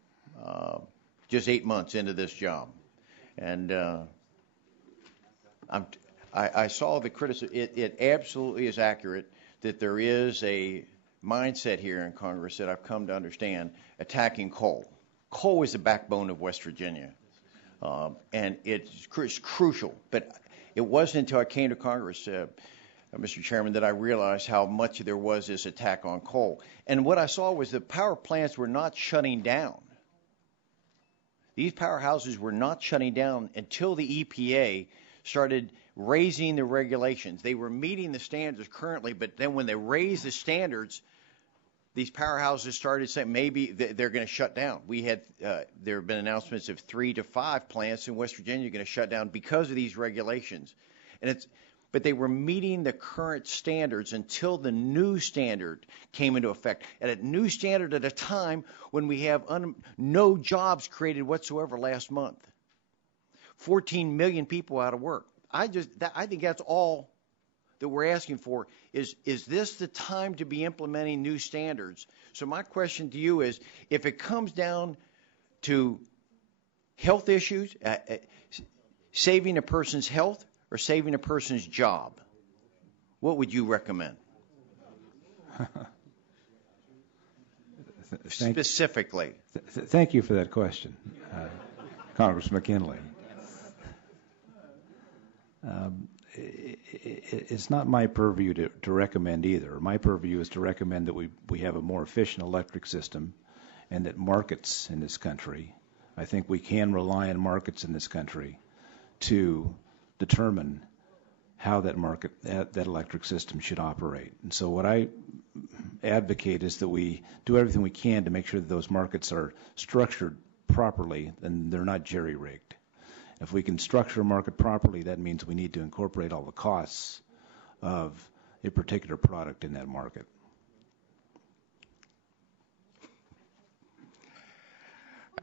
just 8 months into this job, and I saw the criticism. It absolutely is accurate that there is a mindset here in Congress that I've come to understand attacking coal. Coal is the backbone of West Virginia, and it's crucial. But it wasn't until I came to Congress, Mr. Chairman, that I realized how much there was this attack on coal. And what I saw was the power plants were not shutting down. These powerhouses were not shutting down until the EPA started raising the regulations. They were meeting the standards currently, but then when they raised the standards, these powerhouses started saying maybe they're going to shut down. There have been announcements of 3 to 5 plants in West Virginia going to shut down because of these regulations. But they were meeting the current standards until the new standard came into effect. And a new standard at a time when we have no jobs created whatsoever last month. 14 million people out of work. I think that's all that we're asking for. Is this the time to be implementing new standards? So my question to you is, if it comes down to health issues, saving a person's health or saving a person's job, what would you recommend? Specifically. Thank you for that question, Congressman McKinley. It's not my purview to recommend either. My purview is to recommend that we have a more efficient electric system, and that markets in this country, I think we can rely on markets in this country to determine how that electric system should operate. And so what I advocate is that we do everything we can to make sure that those markets are structured properly and they're not jerry-rigged. If we can structure a market properly, that means we need to incorporate all the costs of a particular product in that market.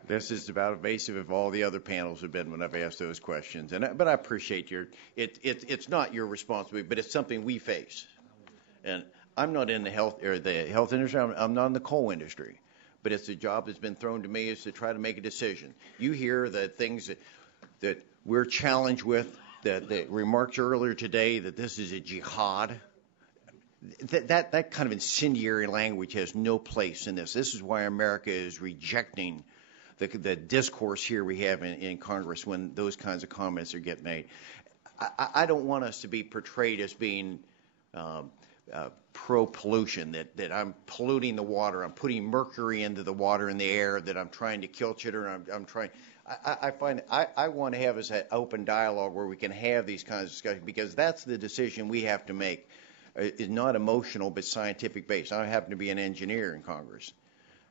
This is about evasive of all the other panels have been when I've asked those questions. But I appreciate it's not your responsibility, but it's something we face. And I'm not in the health industry. I'm not in the coal industry. But it's a job that's been thrown to me is to try to make a decision. You hear the things that we're challenged with, the remarks earlier today that this is a jihad. That kind of incendiary language has no place in this. This is why America is rejecting the discourse here we have in Congress when those kinds of comments are getting made. I don't want us to be portrayed as being pro-pollution, that I'm polluting the water, I'm putting mercury into the water and the air, that I'm trying to kill children, I'm trying. I want to have an open dialogue where we can have these kinds of discussions, because that's the decision we have to make. Is not emotional but scientific based. I happen to be an engineer in Congress,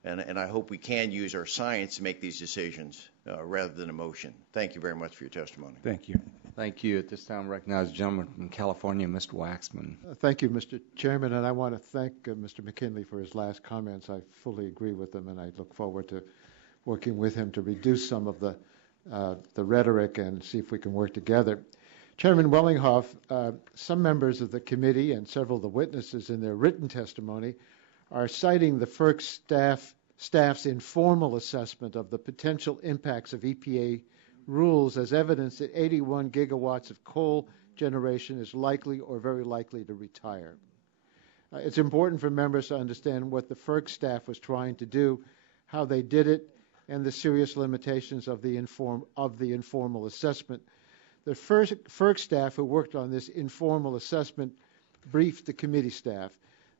and I hope we can use our science to make these decisions rather than emotion. Thank you very much for your testimony. Thank you. Thank you. At this time, I recognize the gentleman from California, Mr. Waxman. Thank you, Mr. Chairman, and I want to thank Mr. McKinley for his last comments. I fully agree with them, and I look forward to working with him to reduce some of the rhetoric and see if we can work together. Chairman Wellinghoff, some members of the committee and several of the witnesses in their written testimony are citing the FERC staff's informal assessment of the potential impacts of EPA rules as evidence that 81 gigawatts of coal generation is likely or very likely to retire. It's important for members to understand what the FERC staff was trying to do, how they did it, and the serious limitations of the informal assessment. The FERC staff who worked on this informal assessment briefed the committee staff.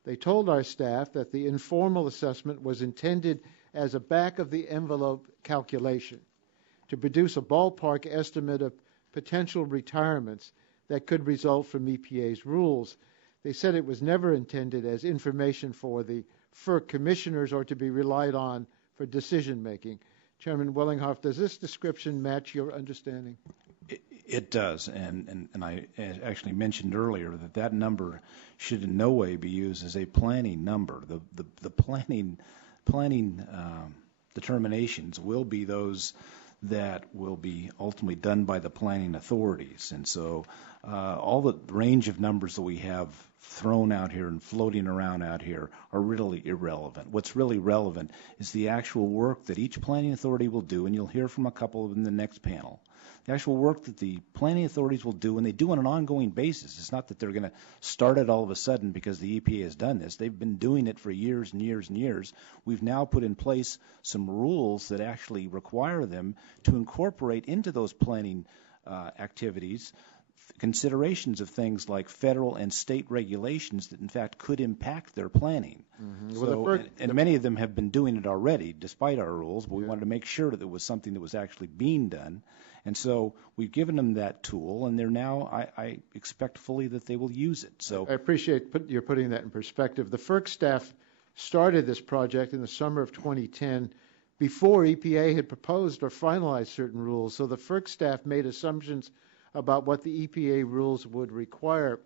They told our staff that the informal assessment was intended as a back-of-the-envelope calculation to produce a ballpark estimate of potential retirements that could result from EPA's rules. They said it was never intended as information for the FERC commissioners or to be relied on for decision-making. Chairman Wellinghoff, does this description match your understanding? It does, and I actually mentioned earlier that number should in no way be used as a planning number. The planning determinations will be those that will be ultimately done by the planning authorities, and so all the range of numbers that we have thrown out here and floating around out here are really irrelevant. What's really relevant is the actual work that each planning authority will do, and you'll hear from a couple of them in the next panel. The actual work that the planning authorities will do, and they do on an ongoing basis. It's not that they're going to start it all of a sudden because the EPA has done this. They've been doing it for years and years and years. We've now put in place some rules that actually require them to incorporate into those planning activities considerations of things like federal and state regulations that, in fact, could impact their planning. Mm-hmm. So, and many of them have been doing it already, despite our rules, but we wanted to make sure that it was something that was actually being done. And so we've given them that tool, and they're now, I expect fully that they will use it. So I appreciate you're putting that in perspective. The FERC staff started this project in the summer of 2010 before EPA had proposed or finalized certain rules. So the FERC staff made assumptions about what the EPA rules would require.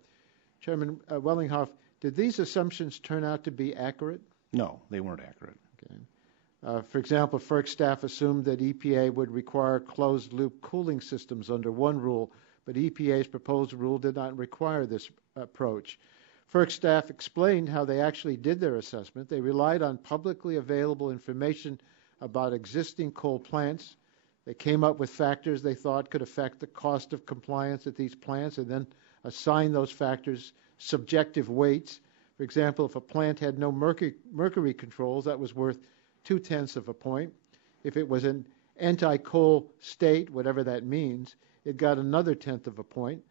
Chairman Wellinghoff, did these assumptions turn out to be accurate? No, they weren't accurate. Okay. For example, FERC staff assumed that EPA would require closed-loop cooling systems under one rule, but EPA's proposed rule did not require this approach. FERC staff explained how they actually did their assessment. They relied on publicly available information about existing coal plants. They came up with factors they thought could affect the cost of compliance at these plants and then assigned those factors subjective weights. For example, if a plant had no mercury controls, that was worth 0.2 of a point. If it was an anti-coal state, whatever that means, it got another 0.1 of a point.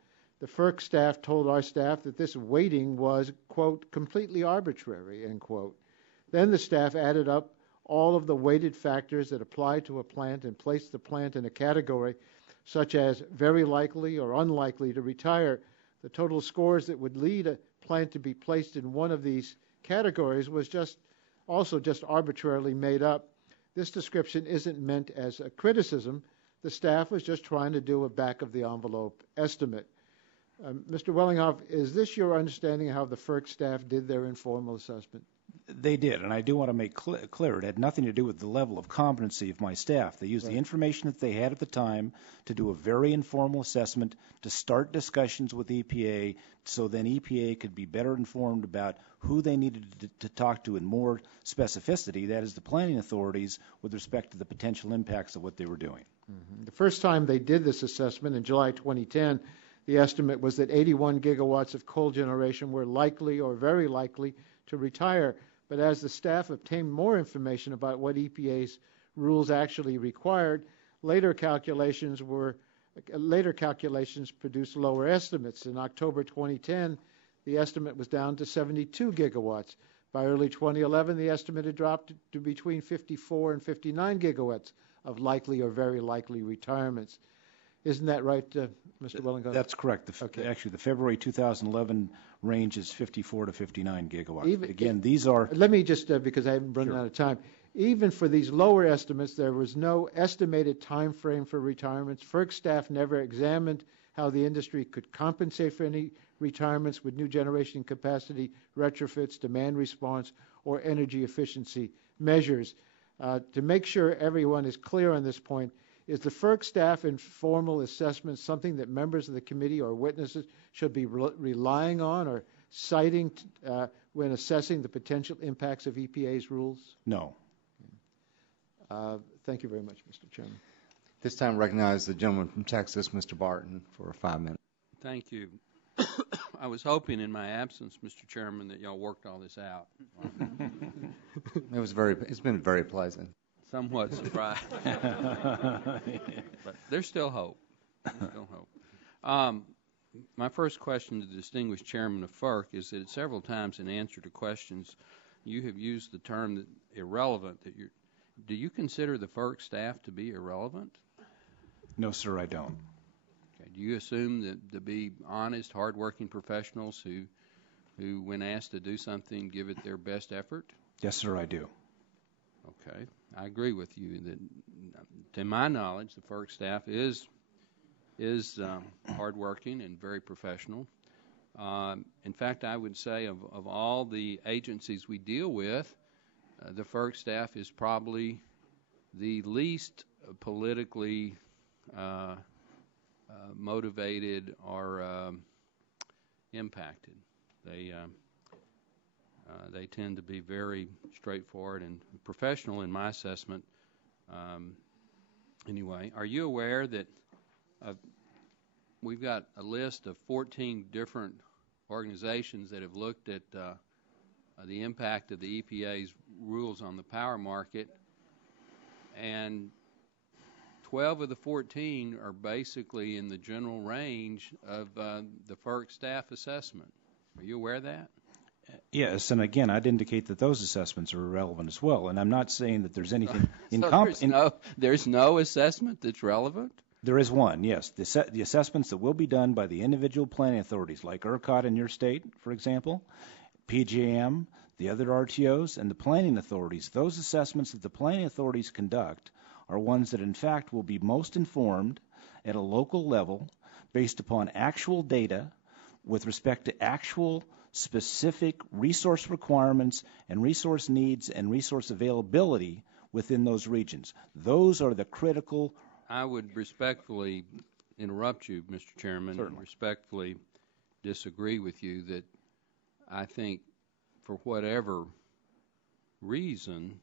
The FERC staff told our staff that this weighting was, quote, completely arbitrary, end quote. Then the staff added up all of the weighted factors that apply to a plant and placed the plant in a category such as very likely or unlikely to retire. The total scores that would lead a plant to be placed in one of these categories was just arbitrarily made up. This description isn't meant as a criticism. The staff was just trying to do a back-of-the-envelope estimate. Mr. Wellinghoff, is this your understanding of how the FERC staff did their informal assessment? They did, and I do want to make clear it had nothing to do with the level of competency of my staff. They used the information that they had at the time to do a very informal assessment, to start discussions with EPA, so then EPA could be better informed about who they needed to talk to in more specificity, that is the planning authorities, with respect to the potential impacts of what they were doing. Mm-hmm. The first time they did this assessment in July 2010, the estimate was that 81 gigawatts of coal generation were likely or very likely to retire. But as the staff obtained more information about what EPA's rules actually required, later calculations produced lower estimates. In October 2010, the estimate was down to 72 gigawatts. By early 2011, the estimate had dropped to between 54 and 59 gigawatts of likely or very likely retirements. Isn't that right, Mr. Wellington? That's correct. Actually, the February 2011 range is 54 to 59 gigawatts. Again, these are... Let me just, because I haven't run out of time, even for these lower estimates, there was no estimated time frame for retirements. FERC staff never examined how the industry could compensate for any retirements with new generation capacity, retrofits, demand response, or energy efficiency measures. To make sure everyone is clear on this point, is the FERC staff informal assessment something that members of the committee or witnesses should be relying on or citing when assessing the potential impacts of EPA's rules? No. Thank you very much, Mr. Chairman. This time recognize the gentleman from Texas, Mr. Barton, for 5 minutes. Thank you. I was hoping in my absence, Mr. Chairman, that y'all worked all this out. It's been very pleasant. Somewhat surprised. But there's still hope. My first question to the distinguished chairman of FERC is that several times in answer to questions, you have used the term that irrelevant. Do you consider the FERC staff to be irrelevant? No, sir, I don't. Okay. Do you assume that to be honest, hardworking professionals who, when asked to do something, give it their best effort? Yes, sir, I do. Okay. I agree with you that, to my knowledge, the FERC staff is hardworking and very professional. In fact, I would say of all the agencies we deal with, the FERC staff is probably the least politically motivated or impacted. They tend to be very straightforward and professional in my assessment. Anyway, are you aware that we've got a list of 14 different organizations that have looked at the impact of the EPA's rules on the power market, and 12 of the 14 are basically in the general range of the FERC staff assessment. Are you aware of that? Yes, and again, I'd indicate that those assessments are irrelevant as well, and I'm not saying that there's anything... There's no assessment that's relevant? There is one, yes. The assessments that will be done by the individual planning authorities, like ERCOT in your state, for example, PJM, the other RTOs, and the planning authorities, those assessments that the planning authorities conduct are ones that, in fact, will be most informed at a local level based upon actual data with respect to actual specific resource requirements and resource needs and resource availability within those regions. Those are the critical... I would respectfully interrupt you, Mr. Chairman, and respectfully disagree with you that I think for whatever reason,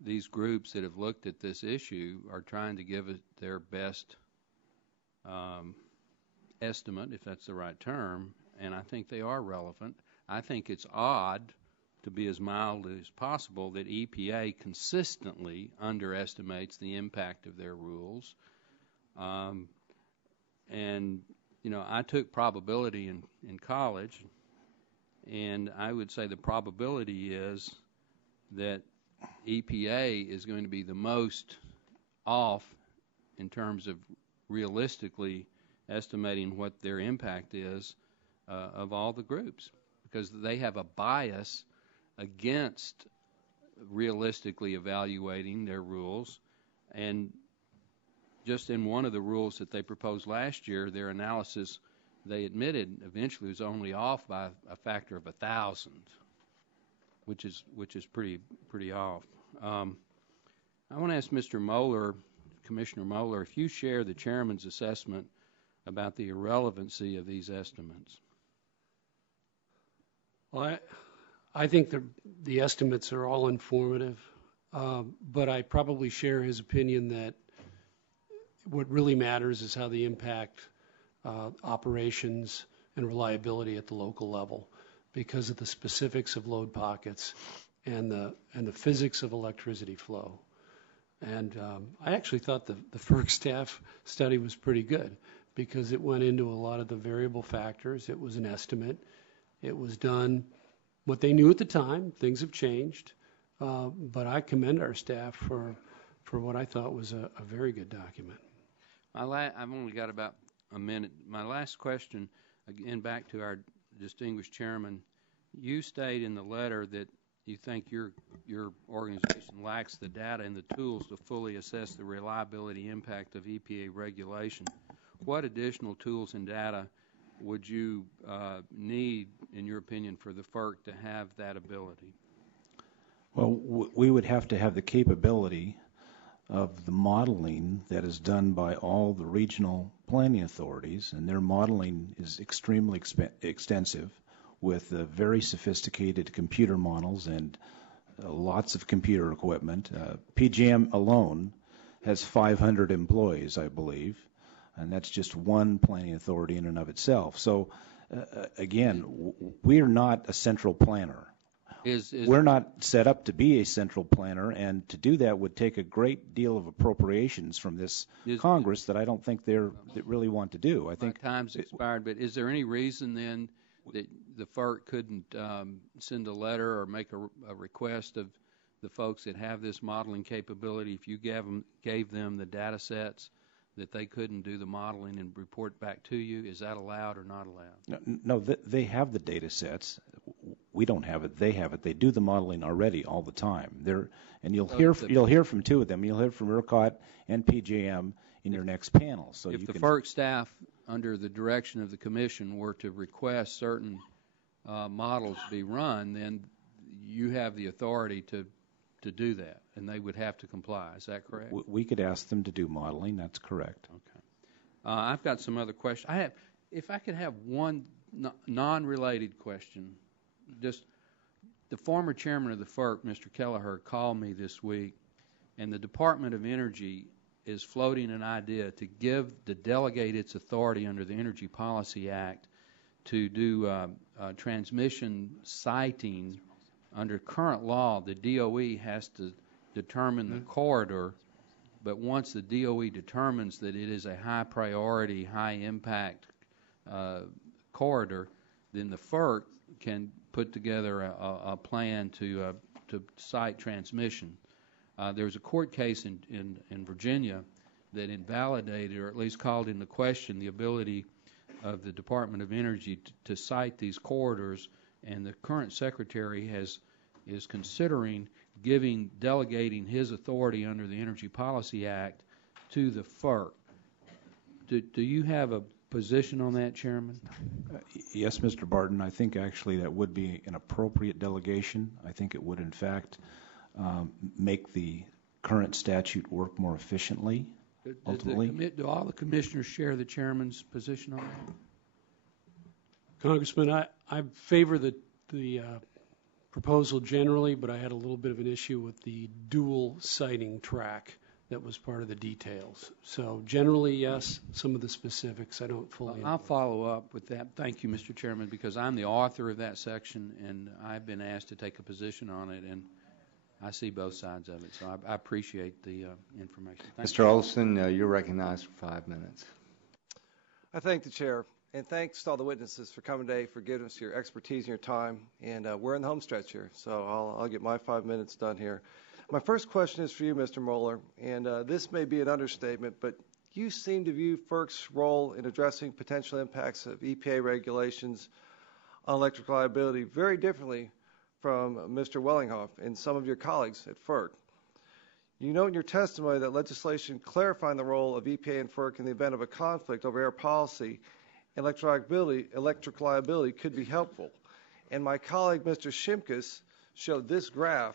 these groups that have looked at this issue are trying to give it their best estimate, if that's the right term, and I think they are relevant. I think it's odd, to be as mild as possible, that EPA consistently underestimates the impact of their rules. And, you know, I took probability in college, and I would say the probability is that EPA is going to be the most off in terms of realistically estimating what their impact is of all the groups, because they have a bias against realistically evaluating their rules. And just in one of the rules that they proposed last year, their analysis, they admitted eventually was only off by a factor of 1,000. which is pretty off. I want to ask Mr. Moeller, Commissioner Moeller, if you share the chairman's assessment about the irrelevancy of these estimates. Well, I think the estimates are all informative, but I probably share his opinion that what really matters is how they impact operations and reliability at the local level, because of the specifics of load pockets and the physics of electricity flow. And I actually thought the FERC staff study was pretty good because it went into a lot of the variable factors. It was an estimate. It was done what they knew at the time. Things have changed, but I commend our staff for what I thought was a very good document. I've only got about a minute. My last question, again, back to our distinguished chairman. You state in the letter that you think your organization lacks the data and the tools to fully assess the reliability impact of EPA regulation. What additional tools and data would you need, in your opinion, for the FERC to have that ability? Well, we would have to have the capability of the modeling that is done by all the regional planning authorities, and their modeling is extremely extensive with very sophisticated computer models and lots of computer equipment. PJM alone has 500 employees, I believe, and that's just one planning authority in and of itself. So, again, we are not a central planner. We're not set up to be a central planner, and to do that would take a great deal of appropriations from this Congress that I don't think they really want to do. I think time's expired, but is there any reason then that the FERC couldn't send a letter or make a request of the folks that have this modeling capability? If you gave them the data sets, that they couldn't do the modeling and report back to you? Is that allowed or not allowed? No, they have the data sets. We don't have it. They have it. They do the modeling already all the time. And you'll hear from two of them. You'll hear from ERCOT and PJM in your next panel. So if the FERC staff, under the direction of the Commission, were to request certain models be run, then you have the authority to do that, and they would have to comply. Is that correct? We could ask them to do modeling. That's correct. Okay. I've got some other questions. If I could have one non-related question. Just the former chairman of the FERC, Mr. Kelleher, called me this week, and the Department of Energy is floating an idea to delegate its authority under the Energy Policy Act to do transmission siting. Under current law, the DOE has to determine the corridor, but once the DOE determines that it is a high priority, high impact corridor, then the FERC can put together a plan to site transmission. There was a court case in Virginia that invalidated, or at least called into question, the ability of the Department of Energy to site these corridors, and the current secretary is considering delegating his authority under the Energy Policy Act to the FERC. Do you have a position on that, Chairman? Yes, Mr. Barton. I think actually that would be an appropriate delegation. I think it would, in fact, make the current statute work more efficiently, ultimately. Do all the commissioners share the chairman's position on that? Congressman, I favor the proposal generally, but I had a little bit of an issue with the dual siting track that was part of the details. So generally, yes. Some of the specifics I don't fully I'll follow up with that. Thank you, Mr. Chairman, because I'm the author of that section, and I've been asked to take a position on it, and I see both sides of it. So I appreciate the information. Mr. Olson, you're recognized for 5 minutes. I thank the chair, and thanks to all the witnesses for coming today, for giving us your expertise and your time. And we're in the home stretch here, so I'll get my 5 minutes done here. My first question is for you, Mr. Moeller, and this may be an understatement, but you seem to view FERC's role in addressing potential impacts of EPA regulations on electric reliability very differently from Mr. Wellinghoff and some of your colleagues at FERC. You note in your testimony that legislation clarifying the role of EPA and FERC in the event of a conflict over air policy and electric reliability could be helpful. And my colleague, Mr. Shimkus, show this graph,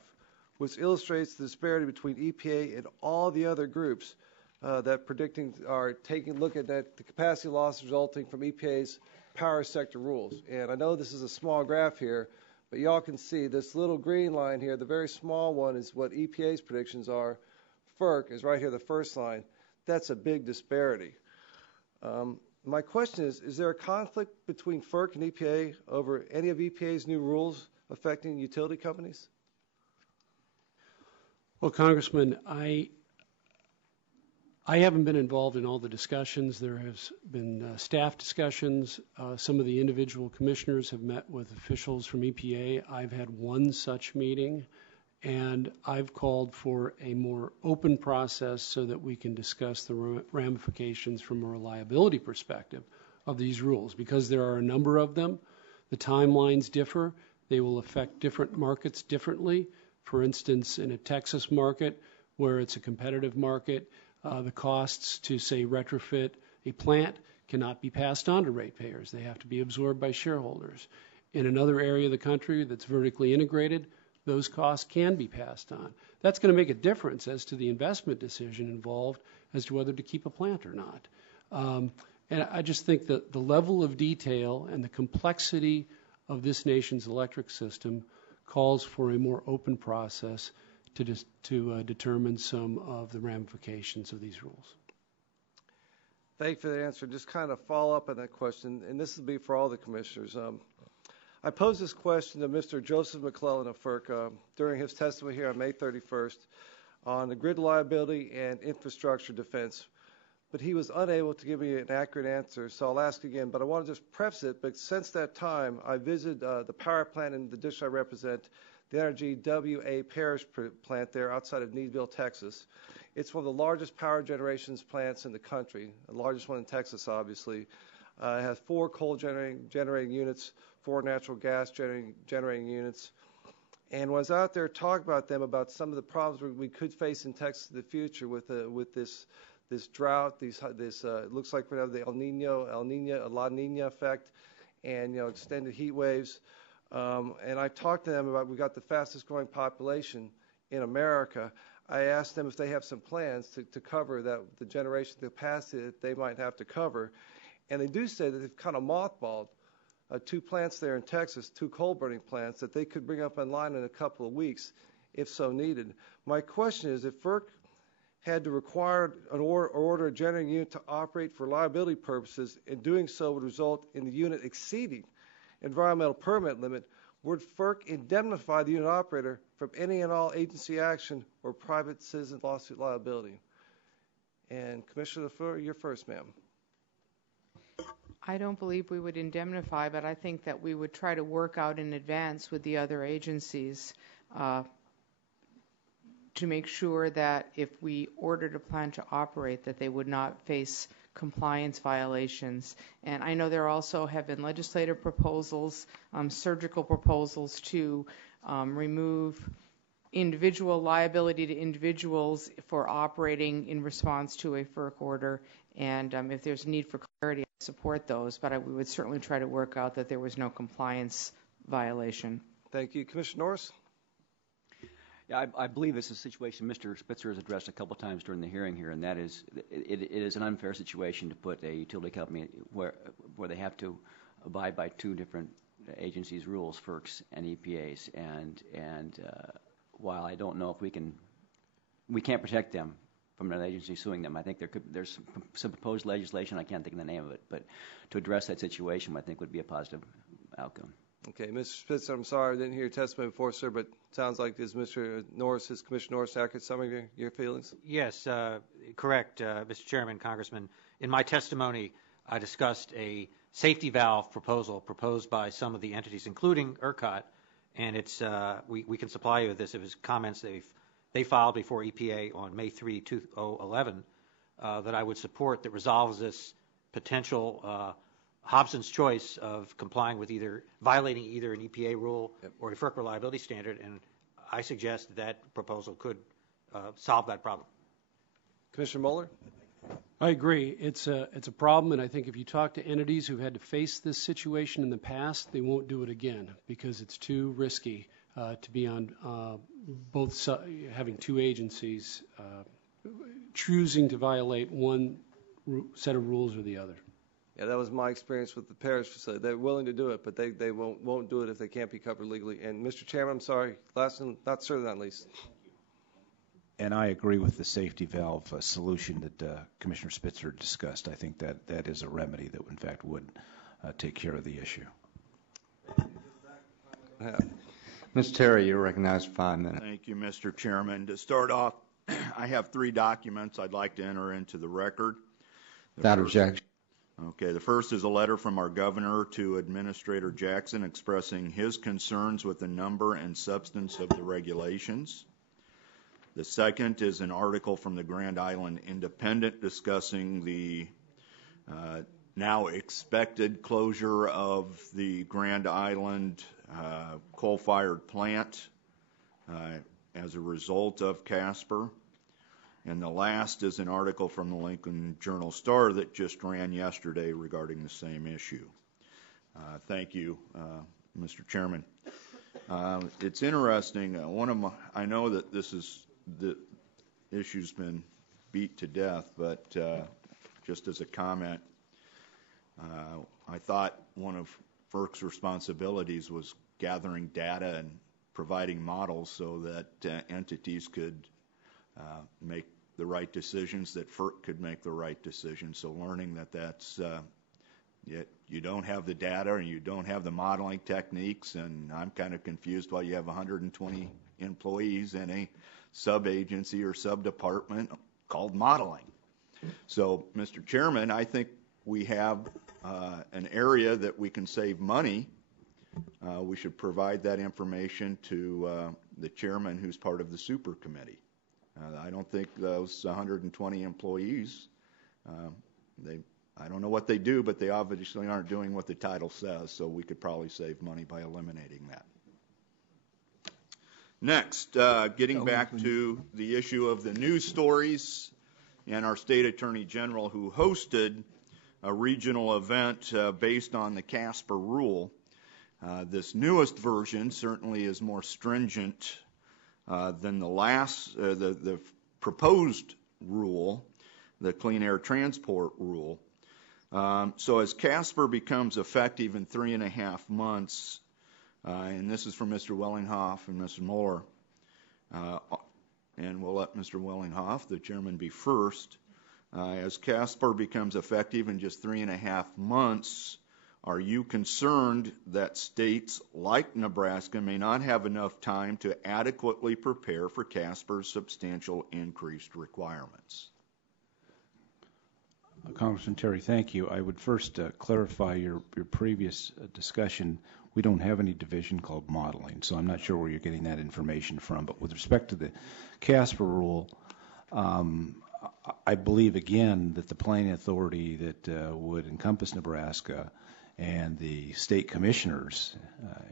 which illustrates the disparity between EPA and all the other groups that predicting are taking a look at that, the capacity loss resulting from EPA's power sector rules. And I know this is a small graph here, but y'all can see this little green line here, the very small one is what EPA's predictions are. FERC is right here, the first line. That's a big disparity. My question is there a conflict between FERC and EPA over any of EPA's new rules affecting utility companies? Well, Congressman, I haven't been involved in all the discussions. There has been staff discussions. Some of the individual commissioners have met with officials from EPA. I've had one such meeting, and I've called for a more open process so that we can discuss the ramifications from a reliability perspective of these rules. Because there are a number of them, the timelines differ. They will affect different markets differently. For instance, in a Texas market where it's a competitive market, the costs to, say, retrofit a plant cannot be passed on to ratepayers. They have to be absorbed by shareholders. In another area of the country that's vertically integrated, those costs can be passed on. That's going to make a difference as to the investment decision involved as to whether to keep a plant or not. And I just think that the level of detail and the complexity of this nation's electric system calls for a more open process to determine some of the ramifications of these rules. Thank you for the answer. Just kind of follow up on that question, and this will be for all the commissioners. I posed this question to Mr. Joseph McClellan of FERC during his testimony here on May 31st on the grid reliability and infrastructure defense, but he was unable to give me an accurate answer, so I'll ask again. But I want to just preface it, but since that time, I visited the power plant in the district I represent, the Energy WA Parish plant there outside of Needville, Texas. It's one of the largest power generations plants in the country, the largest one in Texas, obviously. It has 4 coal generating units, 4 natural gas generating units. And when I was out there talking about them, about some of the problems we could face in Texas in the future with this drought, it looks like we have the La Nina effect, and extended heat waves. And I talked to them about we got the fastest growing population in America. I asked them if they have some plans to cover the generation capacity that they might have to cover. And they do say that they've kind of mothballed 2 plants there in Texas, 2 coal-burning plants, that they could bring up online in a couple of weeks if so needed. My question is, if FERC had to require an order a generating unit to operate for liability purposes, and doing so would result in the unit exceeding environmental permit limit, would FERC indemnify the unit operator from any and all agency action or private citizen lawsuit liability? And Commissioner LaFleur, you're first, ma'am. I don't believe we would indemnify, but I think that we would try to work out in advance with the other agencies to make sure that if we ordered a plant to operate, that they would not face compliance violations. And I know there also have been legislative proposals, surgical proposals to remove individual liability to individuals for operating in response to a FERC order. And if there's a need for clarity, I support those, but we would certainly try to work out that there was no compliance violation. Thank you. Commissioner Norris? Yeah, I believe it's a situation Mr. Spitzer has addressed a couple times during the hearing here, and that is it is an unfair situation to put a utility company where they have to abide by 2 different agencies' rules, FERC's and EPA's, and while I don't know if we can't protect them from another agency suing them. I think there's some proposed legislation, I can't think of the name of it, but to address that situation I think would be a positive outcome. Okay, Mr. Spitzer, I'm sorry I didn't hear your testimony before, sir, but it sounds like Commissioner Norris accurate summary of your feelings? Yes, correct, Mr. Chairman, Congressman. In my testimony, I discussed a safety valve proposal proposed by some of the entities, including ERCOT, and it's we can supply you with this. It was comments they filed before EPA on May 3, 2011, that I would support, that resolves this potential Hobson's choice of complying with violating either an EPA rule or a FERC reliability standard, and I suggest that proposal could solve that problem. Commissioner Mueller? I agree. It's a problem, and I think if you talk to entities who've had to face this situation in the past, they won't do it again because it's too risky. to be on having two agencies choosing to violate one set of rules or the other. Yeah, that was my experience with the parish facility. They're willing to do it, but they won't do it if they can't be covered legally. And Mr. Chairman, I'm sorry, last and certainly not least. And I agree with the safety valve solution that Commissioner Spitzer discussed. I think that is a remedy that, in fact, would take care of the issue. Mr. Terry, you're recognized for 5 minutes. Thank you, Mr. Chairman. To start off, I have 3 documents I'd like to enter into the record. Without objection. Okay, the first is a letter from our governor to Administrator Jackson expressing his concerns with the number and substance of the regulations. The second is an article from the Grand Island Independent discussing the now expected closure of the Grand Island coal-fired plant as a result of Casper. And the last is an article from the Lincoln Journal-Star that just ran yesterday regarding the same issue. Thank you, Mr. Chairman. It's interesting. I know that the issue's been beat to death, but just as a comment, I thought one of FERC's responsibilities was gathering data and providing models so that entities could make the right decisions, that FERC could make the right decisions. So learning that's you don't have the data and you don't have the modeling techniques, and I'm kind of confused why you have 120 employees in a sub-agency or sub-department called modeling. So, Mr. Chairman, I think we have an area that we can save money. We should provide that information to the chairman who's part of the super committee. I don't think those 120 employees, I don't know what they do, but they obviously aren't doing what the title says, so we could probably save money by eliminating that. Next, getting back to the issue of the news stories and our state attorney general who hosted a regional event based on the Casper rule. This newest version certainly is more stringent than the proposed rule, the Clean Air Transport rule. So as Casper becomes effective in 3.5 months, and this is from Mr. Wellinghoff and Mr. Mueller, and we'll let Mr. Wellinghoff, the chairman, be first. As Casper becomes effective in just 3.5 months, are you concerned that states like Nebraska may not have enough time to adequately prepare for Casper's substantial increased requirements? Congressman Terry, thank you. I would first clarify your previous discussion. We don't have any division called modeling, so I'm not sure where you're getting that information from. But with respect to the Casper rule, I believe, again, that the planning authority that would encompass Nebraska and the state commissioners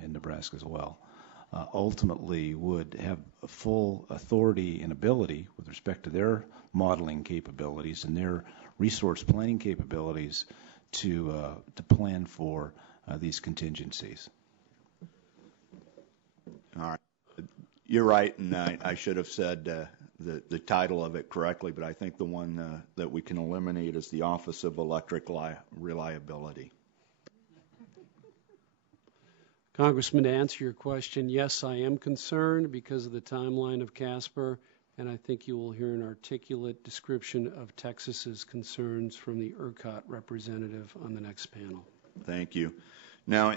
in Nebraska as well ultimately would have full authority and ability with respect to their modeling capabilities and their resource planning capabilities to plan for these contingencies. All right. You're right, and I should have said the title of it correctly, but I think the one that we can eliminate is the Office of Electric Reliability. Congressman, to answer your question, yes, I am concerned because of the timeline of Casper, and I think you will hear an articulate description of Texas's concerns from the ERCOT representative on the next panel. Thank you. Now,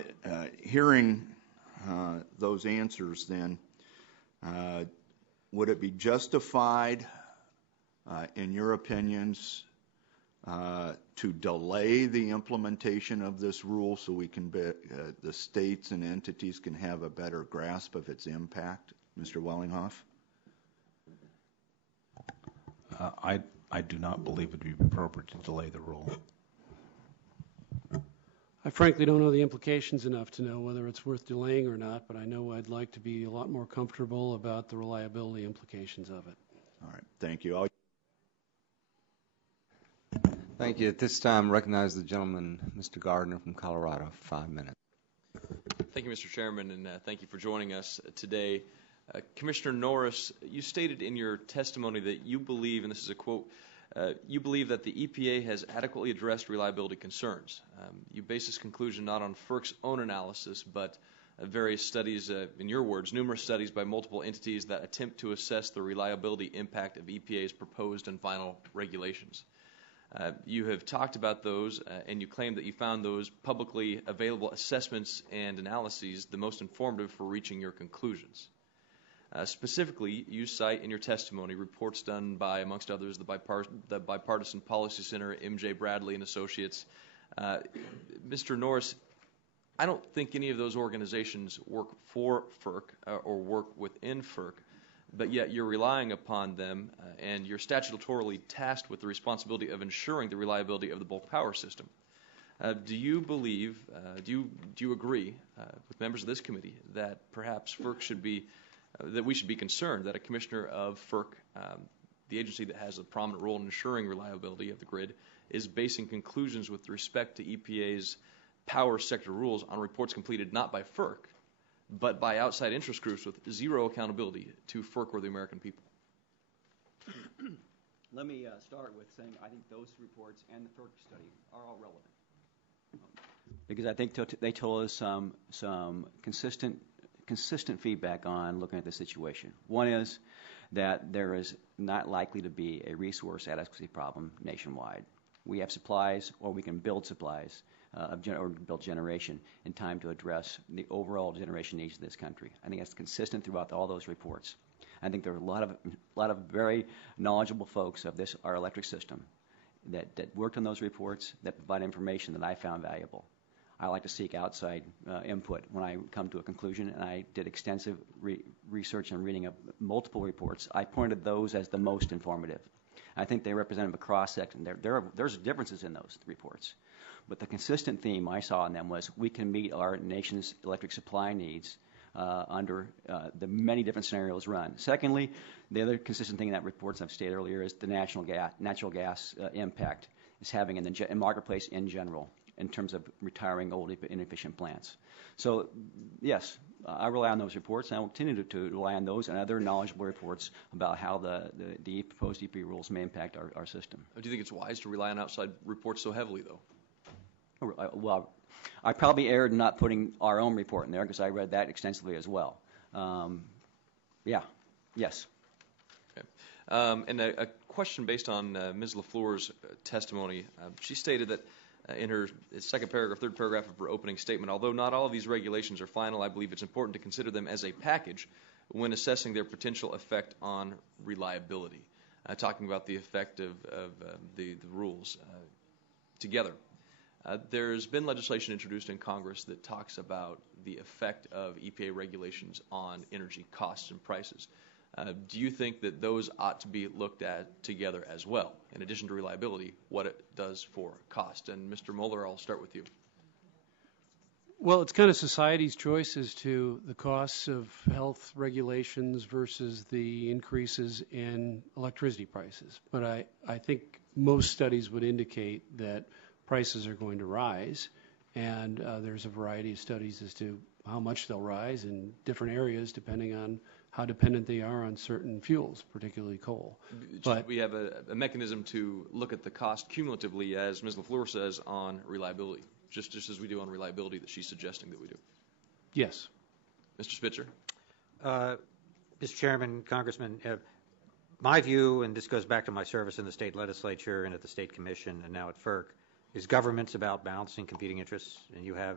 hearing those answers then, would it be justified, in your opinions, to delay the implementation of this rule so we can the states and entities can have a better grasp of its impact? Mr. Wellinghoff? I do not believe it would be appropriate to delay the rule. I frankly don't know the implications enough to know whether it's worth delaying or not, but I know I'd like to be a lot more comfortable about the reliability implications of it. All right. Thank you. Thank you. At this time, recognize the gentleman, Mr. Gardner from Colorado, for 5 minutes. Thank you, Mr. Chairman, and thank you for joining us today. Commissioner Norris, you stated in your testimony that you believe, and this is a quote, you believe that the EPA has adequately addressed reliability concerns. You base this conclusion not on FERC's own analysis, but various studies, in your words, numerous studies by multiple entities that attempt to assess the reliability impact of EPA's proposed and final regulations. You have talked about those, and you claim that you found those publicly available assessments and analyses the most informative for reaching your conclusions. Specifically, you cite in your testimony reports done by, amongst others, the Bipartisan Policy Center, M.J. Bradley and Associates. Mr. Norris, I don't think any of those organizations work for FERC or work within FERC, but yet you're relying upon them, and you're statutorily tasked with the responsibility of ensuring the reliability of the bulk power system. Do you believe, do you agree with members of this committee that perhaps FERC should be, that we should be concerned that a commissioner of FERC, the agency that has a prominent role in ensuring reliability of the grid, is basing conclusions with respect to EPA's power sector rules on reports completed not by FERC, but by outside interest groups with zero accountability to FERC or the American people? Let me start with saying I think those reports and the FERC study are all relevant. Because I think they told us some consistent feedback on looking at the situation. One is that there is not likely to be a resource adequacy problem nationwide. We have supplies, or we can build supplies, or build generation in time to address the overall generation needs of this country. I think that's consistent throughout all those reports. I think there are a lot of very knowledgeable folks of our electric system that worked on those reports, that provide information that I found valuable. I like to seek outside input when I come to a conclusion, and I did extensive research and reading of multiple reports. I pointed those as the most informative. I think they represent a cross-section. There's differences in those reports. But the consistent theme I saw in them was we can meet our nation's electric supply needs under the many different scenarios run. Secondly, the other consistent thing in that report, as I've stated earlier, is the natural gas impact it's having in the marketplace in general in terms of retiring old inefficient plants. So, yes, I rely on those reports, and I will continue to rely on those and other knowledgeable reports about how the proposed EP rules may impact our system. Do you think it's wise to rely on outside reports so heavily, though? Well, I probably erred in not putting our own report in there because I read that extensively as well. Yes. Okay. And a question based on Ms. LaFleur's testimony. She stated that in her third paragraph of her opening statement, although not all of these regulations are final, I believe it's important to consider them as a package when assessing their potential effect on reliability. Talking about the effect of the rules together. There's been legislation introduced in Congress that talks about the effect of EPA regulations on energy costs and prices. Do you think that those ought to be looked at together as well, in addition to reliability, what it does for cost? And Mr. Mueller, I'll start with you. Well, it's kind of society's choice as to the costs of health regulations versus the increases in electricity prices. But I think most studies would indicate that prices are going to rise, and there's a variety of studies as to how much they'll rise in different areas depending on how dependent they are on certain fuels, particularly coal. But we have a mechanism to look at the cost cumulatively, as Ms. LaFleur says, on reliability, just as we do on reliability that she's suggesting that we do. Yes. Mr. Spitzer? Mr. Chairman, Congressman, my view, and this goes back to my service in the state legislature and at the state commission and now at FERC, is government's about balancing competing interests, and you have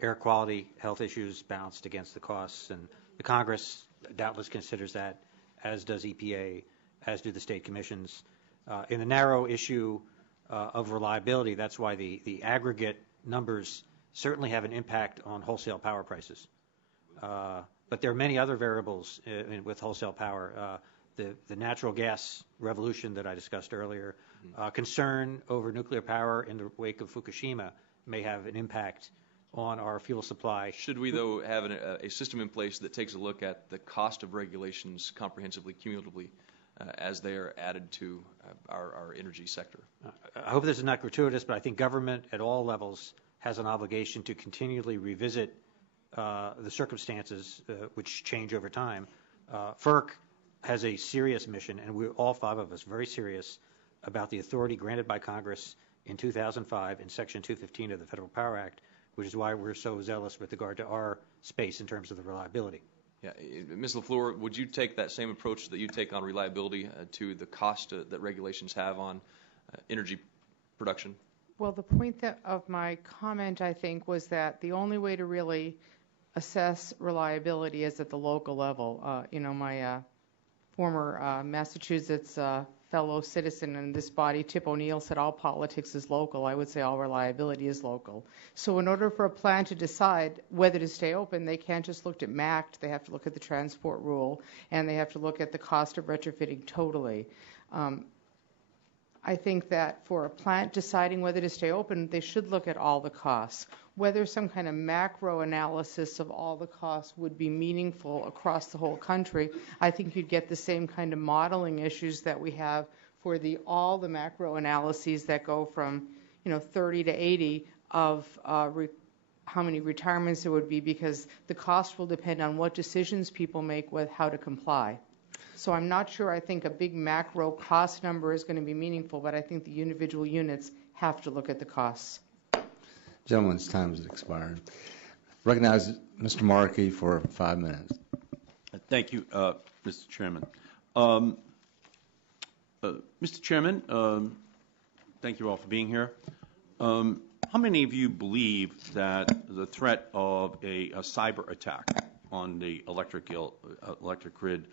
air quality, health issues balanced against the costs, and the Congress doubtless considers that, as does EPA, as do the state commissions. In the narrow issue of reliability, that's why the aggregate numbers certainly have an impact on wholesale power prices. But there are many other variables with wholesale power. The natural gas revolution that I discussed earlier, concern over nuclear power in the wake of Fukushima may have an impact on our fuel supply. Should we, though, have a system in place that takes a look at the cost of regulations comprehensively, cumulatively, as they are added to our energy sector? I hope this is not gratuitous, but I think government at all levels has an obligation to continually revisit the circumstances which change over time, FERC has a serious mission, and we're all five of us very serious about the authority granted by Congress in 2005 in Section 215 of the Federal Power Act, which is why we're so zealous with regard to our space in terms of the reliability. Yeah, Ms. LaFleur, would you take that same approach that you take on reliability to the cost that regulations have on energy production? Well, the point of my comment, I think, was that the only way to really assess reliability is at the local level. My former Massachusetts fellow citizen in this body, Tip O'Neill, said all politics is local. I would say all reliability is local. So in order for a plan to decide whether to stay open, they can't just look at MACT. They have to look at the transport rule, and they have to look at the cost of retrofitting totally. I think that for a plant deciding whether to stay open, they should look at all the costs. Whether some kind of macro analysis of all the costs would be meaningful across the whole country, I think you'd get the same kind of modeling issues that we have for all the macro analyses that go from 30 to 80 of how many retirements there would be, because the cost will depend on what decisions people make with how to comply. So I'm not sure I think a big macro cost number is going to be meaningful, but I think the individual units have to look at the costs. Gentlemen's time has expired. Recognize Mr. Markey for 5 minutes. Thank you, Mr. Chairman. Mr. Chairman, thank you all for being here. How many of you believe that the threat of a cyber attack on the electric grid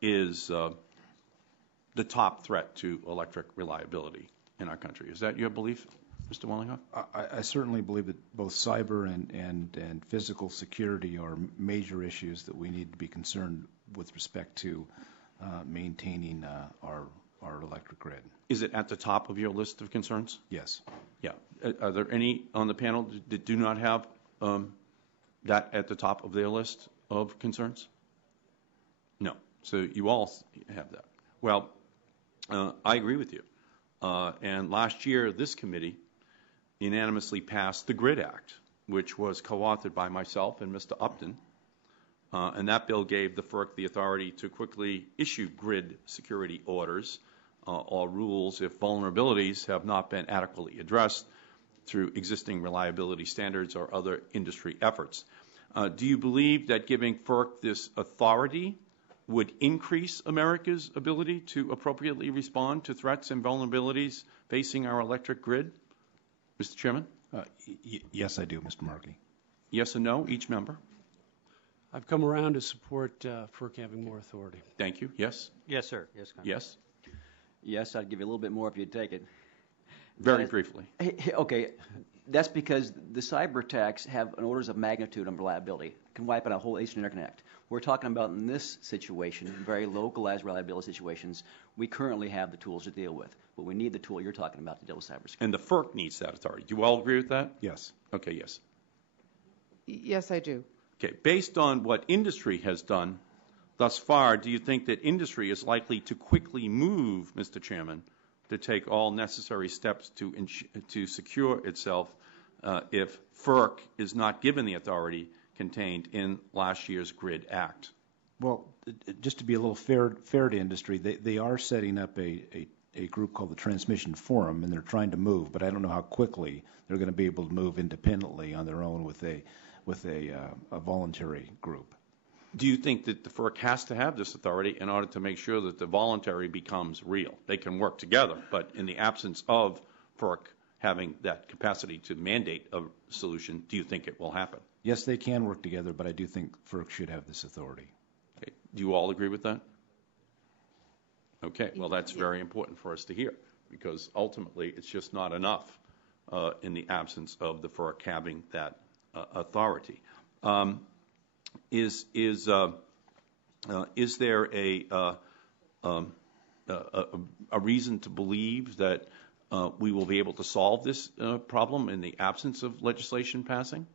is the top threat to electric reliability in our country? Is that your belief, Mr. Wellinghoff? I certainly believe that both cyber and physical security are major issues that we need to be concerned with respect to maintaining our electric grid. Is it at the top of your list of concerns? Yes. Yeah. Are there any on the panel that do not have that at the top of their list of concerns? No. So you all have that. Well, I agree with you. And last year, this committee unanimously passed the GRID Act, which was co-authored by myself and Mr. Upton. And that bill gave the FERC the authority to quickly issue grid security orders or rules if vulnerabilities have not been adequately addressed through existing reliability standards or other industry efforts. Do you believe that giving FERC this authority would increase America's ability to appropriately respond to threats and vulnerabilities facing our electric grid? Mr. Chairman? Yes, I do, Mr. Markey. Yes and no, each member? I've come around to support FERC having more authority. Thank you. Yes? Yes, sir. Yes, Congressman. Yes? Yes, I'd give you a little bit more if you'd take it. Very briefly. Okay. That's because the cyber attacks have an orders of magnitude on reliability. It can wipe out a whole Eastern Interconnect. We're talking about in this situation, very localized reliability situations, we currently have the tools to deal with. But we need the tool you're talking about to deal with cybersecurity. And the FERC needs that authority. Do you all agree with that? Yes. Okay, yes. Yes, I do. Okay, based on what industry has done thus far, do you think that industry is likely to quickly move, Mr. Chairman, to take all necessary steps to secure itself if FERC is not given the authority contained in last year's GRID Act? Well, just to be a little fair to industry, they are setting up a group called the Transmission Forum, and they're trying to move, but I don't know how quickly they're going to be able to move independently on their own with a voluntary group. Do you think that the FERC has to have this authority in order to make sure that the voluntary becomes real? They can work together, but in the absence of FERC having that capacity to mandate a solution, do you think it will happen? Yes, they can work together, but I do think FERC should have this authority. Okay. Do you all agree with that? Okay, well, that's very important for us to hear, because ultimately it's just not enough in the absence of the FERC having that authority. Is there a reason to believe that we will be able to solve this problem in the absence of legislation passing?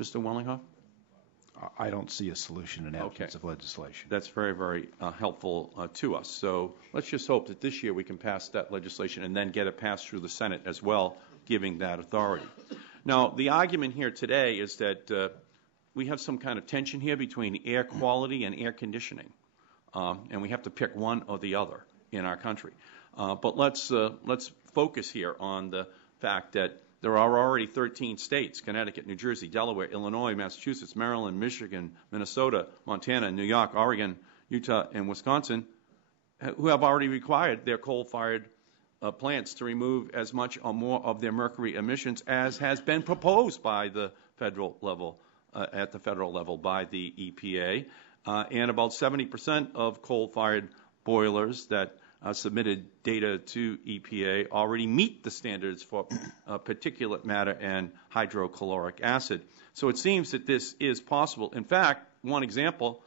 Mr. Wellinghoff? I don't see a solution in absence of legislation. That's very, very helpful to us. So let's just hope that this year we can pass that legislation and then get it passed through the Senate as well, giving that authority. Now, the argument here today is that we have some kind of tension here between air quality and air conditioning, and we have to pick one or the other in our country. But let's focus here on the fact that there are already 13 states, Connecticut, New Jersey, Delaware, Illinois, Massachusetts, Maryland, Michigan, Minnesota, Montana, New York, Oregon, Utah, and Wisconsin, who have already required their coal-fired plants to remove as much or more of their mercury emissions as has been proposed by the federal level, at the federal level by the EPA. And about 70% of coal-fired boilers that submitted data to EPA already meet the standards for particulate matter and hydrochloric acid. So it seems that this is possible. In fact, one example,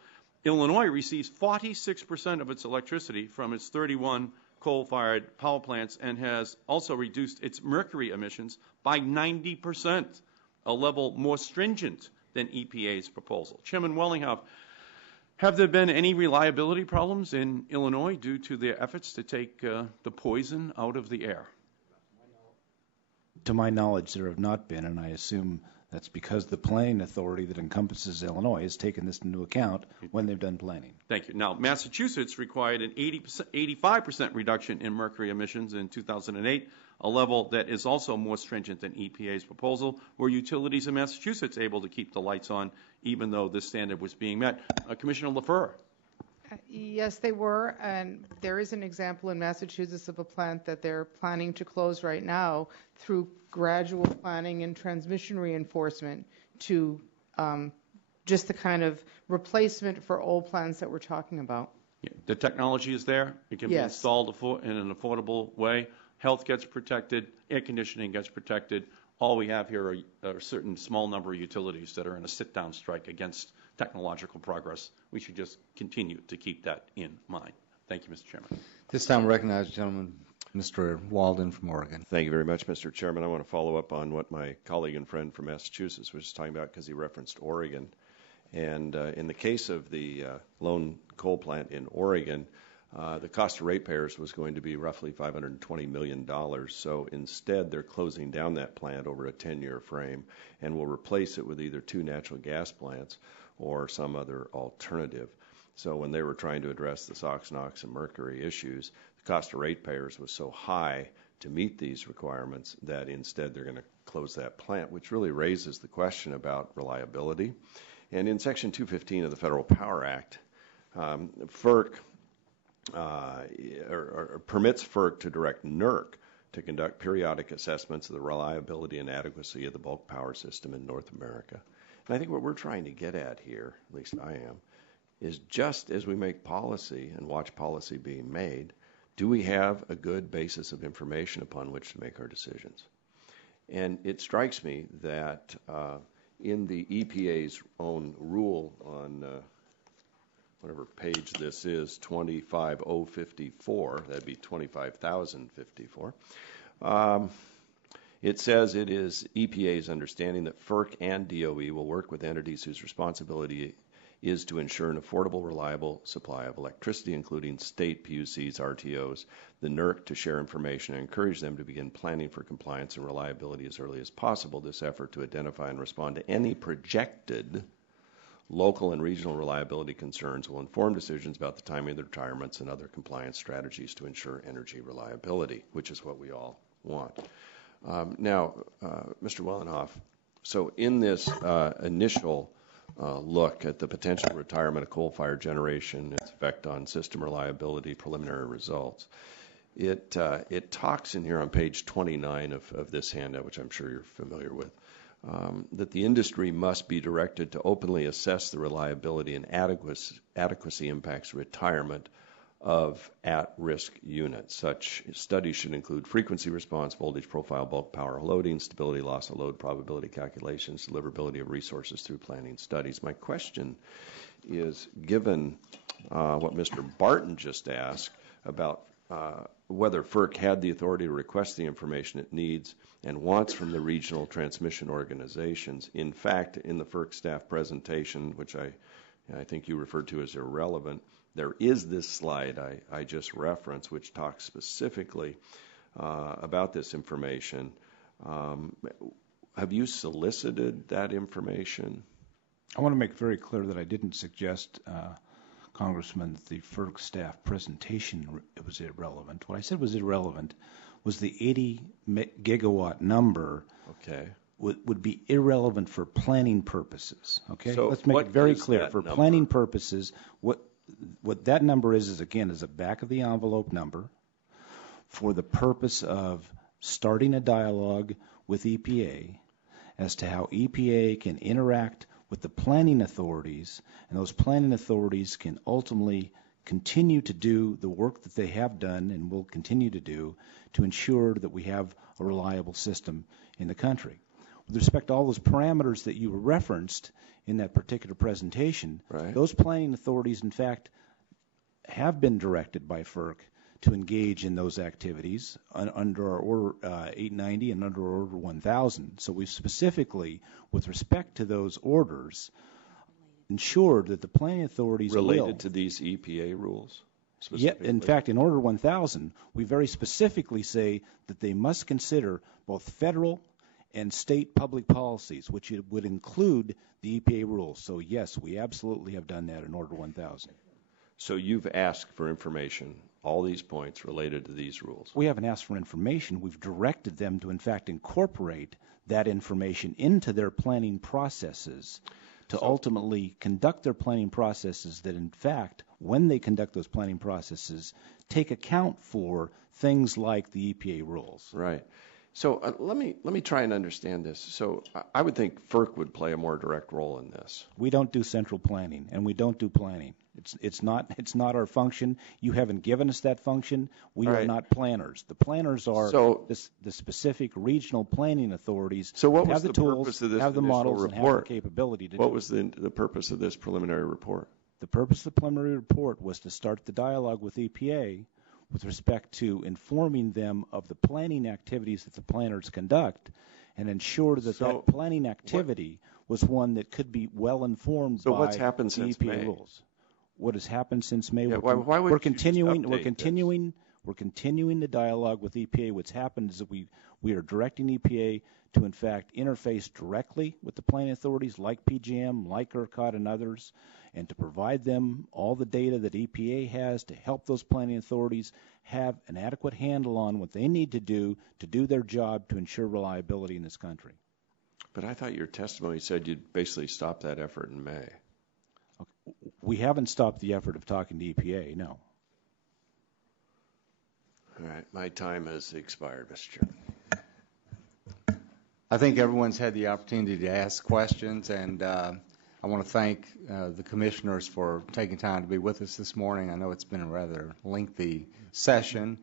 Illinois receives 46% of its electricity from its 31 coal-fired power plants and has also reduced its mercury emissions by 90%, a level more stringent than EPA's proposal. Chairman Wellinghoff, have there been any reliability problems in Illinois due to their efforts to take the poison out of the air? To my knowledge, there have not been, and I assume that's because the planning authority that encompasses Illinois has taken this into account when they've done planning. Thank you. Now, Massachusetts required an 85% reduction in mercury emissions in 2008, a level that is also more stringent than EPA's proposal. Were utilities in Massachusetts able to keep the lights on even though this standard was being met? Commissioner LaFleur. Yes, they were, and there is an example in Massachusetts of a plant that they're planning to close right now through gradual planning and transmission reinforcement to just the kind of replacement for old plants that we're talking about. Yeah, the technology is there. It can be installed in an affordable way. Health gets protected. Air conditioning gets protected. All we have here are a certain small number of utilities that are in a sit-down strike against technological progress. We should just continue to keep that in mind. Thank you, Mr. Chairman. This time, recognize the gentleman, Mr. Walden from Oregon. Thank you very much, Mr. Chairman. I want to follow up on what my colleague and friend from Massachusetts was just talking about because he referenced Oregon. And in the case of the lone coal plant in Oregon, the cost to ratepayers was going to be roughly $520 million. So instead, they're closing down that plant over a 10-year frame and will replace it with either 2 natural gas plants or some other alternative. So when they were trying to address the SOx, NOx, and mercury issues, the cost to ratepayers was so high to meet these requirements that instead they're going to close that plant, which really raises the question about reliability. And in Section 215 of the Federal Power Act, FERC permits FERC to direct NERC to conduct periodic assessments of the reliability and adequacy of the bulk power system in North America. And I think what we're trying to get at here, at least I am, is just as we make policy and watch policy being made, do we have a good basis of information upon which to make our decisions? And it strikes me that in the EPA's own rule on whatever page this is, 25054, that'd be 25,054, it says it is EPA's understanding that FERC and DOE will work with entities whose responsibility is to ensure an affordable, reliable supply of electricity, including state PUCs, RTOs, the NERC to share information and encourage them to begin planning for compliance and reliability as early as possible. This effort to identify and respond to any projected local and regional reliability concerns will inform decisions about the timing of the retirements and other compliance strategies to ensure energy reliability, which is what we all want. Now, Mr. Wellenhoff, so in this initial look at the potential retirement of coal-fired generation, its effect on system reliability, preliminary results, it talks in here on page 29 of this handout, which I'm sure you're familiar with, that the industry must be directed to openly assess the reliability and adequacy impacts of retirement of at-risk units. Such studies should include frequency response, voltage profile, bulk power loading, stability, loss of load, probability calculations, deliverability of resources through planning studies. My question is, given what Mr. Barton just asked about whether FERC had the authority to request the information it needs and wants from the regional transmission organizations. In fact, in the FERC staff presentation, which I think you referred to as irrelevant, there is this slide I just referenced, which talks specifically about this information. Have you solicited that information? I want to make very clear that I didn't suggest, Congressman, that the FERC staff presentation was irrelevant. What I said was irrelevant was the 80 gigawatt number would be irrelevant for planning purposes. Okay, so let's make it very clear. For planning purposes, what that number is again is a back of the envelope number for the purpose of starting a dialogue with EPA as to how EPA can interact with the planning authorities, and those planning authorities can ultimately continue to do the work that they have done and will continue to do to ensure that we have a reliable system in the country. With respect to all those parameters that you referenced in that particular presentation, those planning authorities, in fact, have been directed by FERC to engage in those activities under our Order 890 and under Order 1000. So we've specifically, with respect to those orders, ensured that the planning authorities related to these EPA rules? Yeah, in fact, in Order 1000, we very specifically say that they must consider both federal and state public policies, which would include the EPA rules. So yes, we absolutely have done that in Order 1000. So you've asked for information, all these points related to these rules? We haven't asked for information. We've directed them to, in fact, incorporate that information into their planning processes to ultimately conduct their planning processes that, in fact, when they conduct those planning processes, take account for things like the EPA rules. Right. So let me try and understand this. So I would think FERC would play a more direct role in this. We don't do central planning, and we don't do planning. It's not our function. You haven't given us that function. We are not planners. The planners are the specific regional planning authorities. So what have was the tools, purpose of this have the models, report? and have the capability to do it. What was the purpose of this preliminary report? The purpose of the preliminary report was to start the dialogue with EPA with respect to informing them of the planning activities that the planners conduct and ensure that that planning activity was one that could be well informed by what's happened the since EPA May? rules. What has happened since May? Yeah, why would we're continuing the dialogue with EPA. What's happened is that we are directing EPA to, in fact, interface directly with the planning authorities like PJM, like ERCOT, and others, and to provide them all the data that EPA has to help those planning authorities have an adequate handle on what they need to do their job to ensure reliability in this country. But I thought your testimony said you'd basically stop that effort in May. We haven't stopped the effort of talking to EPA, no. All right, my time has expired, Mr. Chairman. I think everyone's had the opportunity to ask questions, and I want to thank the commissioners for taking time to be with us this morning. I know it's been a rather lengthy session,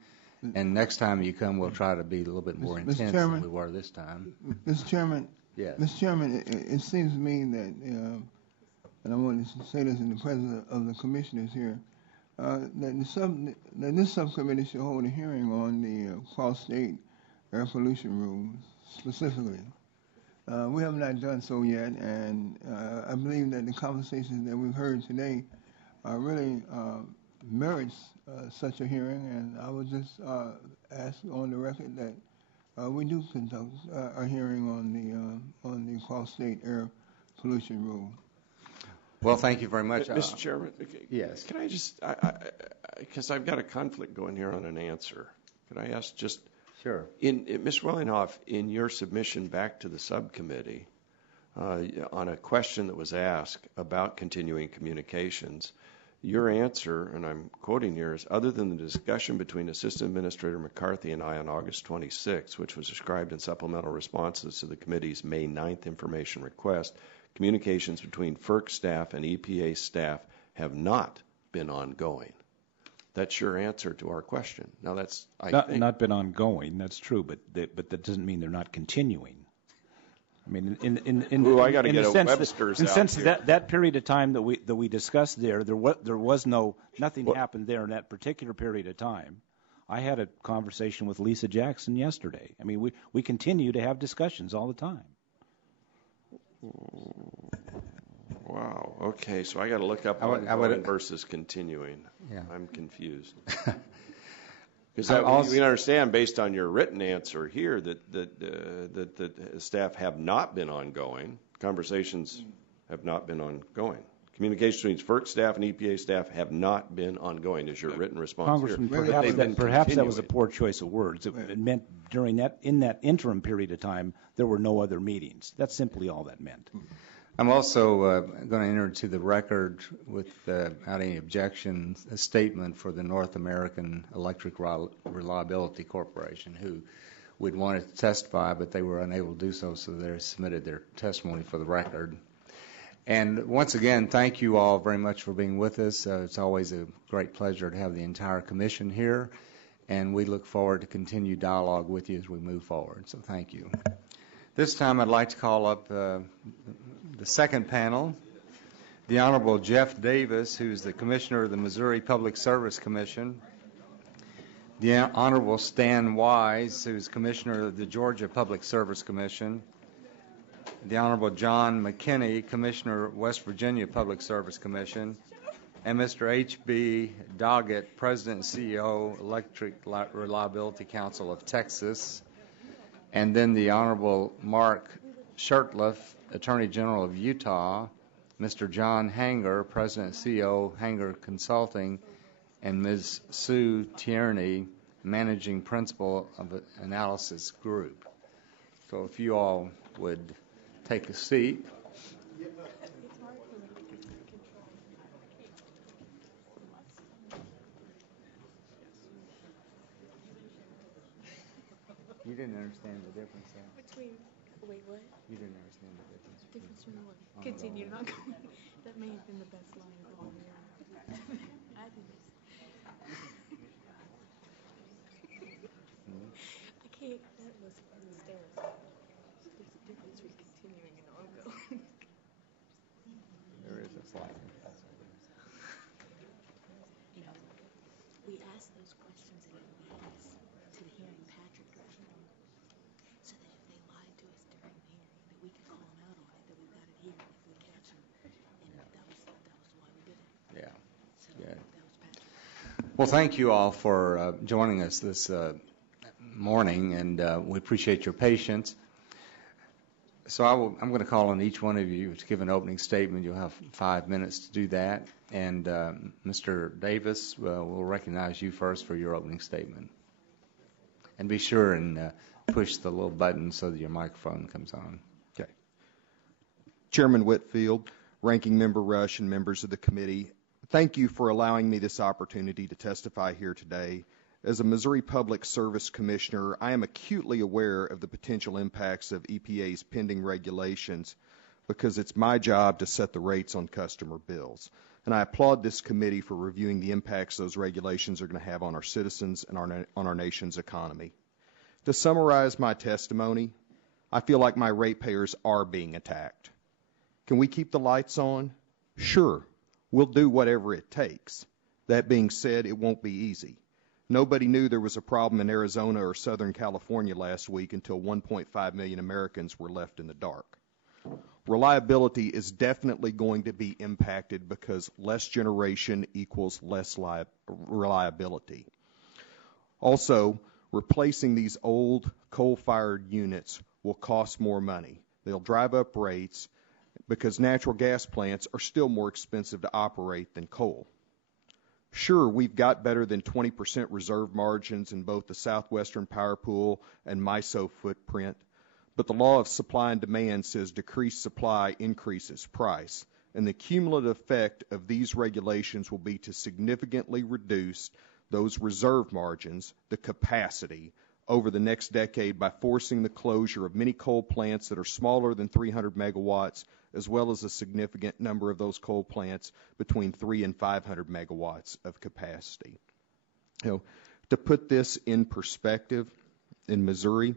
and next time you come, we'll try to be a little bit more intense than we were this time. Mr. Chairman, yes. Mr. Chairman, it seems to me that, and I want to say this in the presence of the commissioners here, that this subcommittee should hold a hearing on the cross-state air pollution rules specifically. We have not done so yet, and I believe that the conversations that we've heard today really merits such a hearing, and I would just ask on the record that we do conduct a hearing on the cross-state air pollution rule. Well, thank you very much. Mr. Chairman, yes. Can I just, because I've got a conflict going here on an answer, could I ask just, sure. Ms. Wellinghoff, in your submission back to the subcommittee on a question that was asked about continuing communications, your answer, and I'm quoting here, is other than the discussion between Assistant Administrator McCarthy and I on August 26, which was described in supplemental responses to the committee's May 9th information request, communications between FERC staff and EPA staff have not been ongoing. That's your answer to our question. Now, that's not been ongoing. That's true, but that doesn't mean they're not continuing. I mean, I got to get a Webster's in the sense here. that period of time that we discussed there was nothing happened there in that particular period of time. I had a conversation with Lisa Jackson yesterday. I mean, we continue to have discussions all the time. Wow. Okay, so I got to look up ongoing versus continuing. Yeah. I'm confused. Because we understand, based on your written answer here, that staff have not been ongoing. Conversations have not been ongoing. Communications between FERC staff and EPA staff have not been ongoing, is your written response Congressman, here. perhaps that was a poor choice of words. It meant in that interim period of time, there were no other meetings. That's simply all that meant. I'm also going to enter into the record, without any objections, a statement for the North American Electric Reliability Corporation, who would want to testify, but they were unable to do so, so they submitted their testimony for the record. And once again, thank you all very much for being with us. It's always a great pleasure to have the entire commission here, and we look forward to continued dialogue with you as we move forward. So thank you. This time I'd like to call up the second panel, the Honorable Jeff Davis, who's the Commissioner of the Missouri Public Service Commission, the Honorable Stan Wise, who's Commissioner of the Georgia Public Service Commission, the Honorable John McKinney, Commissioner of West Virginia Public Service Commission, and Mr. H.B. Doggett, President and CEO, Electric Reliability Council of Texas, and then the Honorable Mark Shurtleff, Attorney General of Utah, Mr. John Hanger, President and CEO, Hanger Consulting, and Ms. Sue Tierney, Managing Principal of the Analysis Group. So if you all would take a seat. You didn't understand the difference there. Between, wait, what? You didn't understand the difference. Difference between what? Continue, not going. That may have been the best line of all year. I didn't. I can't, that was hysterical. There's a difference between continuing and ongoing. There is a slight difference. No, we asked those questions in advance to the hearing Patrick directed on, so that if they lied to us during the hearing, that we could call them out on it, that we've got it here if we catch them. And that was why we did it. Yeah. So Yeah. that was Patrick. Well, thank you all for joining us this morning, and we appreciate your patience. So I'm going to call on each one of you to give an opening statement. You'll have 5 minutes to do that. And Mr. Davis, we'll recognize you first for your opening statement. And be sure and push the little button so that your microphone comes on. Okay. Chairman Whitfield, Ranking Member Rush, and members of the committee, thank you for allowing me this opportunity to testify here today. As a Missouri Public Service Commissioner, I am acutely aware of the potential impacts of EPA's pending regulations because it's my job to set the rates on customer bills. And I applaud this committee for reviewing the impacts those regulations are going to have on our citizens and on our nation's economy. To summarize my testimony, I feel like my ratepayers are being attacked. Can we keep the lights on? Sure. We'll do whatever it takes. That being said, it won't be easy. Nobody knew there was a problem in Arizona or Southern California last week until 1.5 million Americans were left in the dark. Reliability is definitely going to be impacted because less generation equals less reliability. Also, replacing these old coal-fired units will cost more money. They'll drive up rates because natural gas plants are still more expensive to operate than coal. Sure, we've got better than 20% reserve margins in both the Southwestern Power Pool and MISO footprint, but the law of supply and demand says decreased supply increases price, and the cumulative effect of these regulations will be to significantly reduce those reserve margins, the capacity, over the next decade by forcing the closure of many coal plants that are smaller than 300 megawatts, as well as a significant number of those coal plants between 300 and 500 megawatts of capacity. To put this in perspective, in Missouri,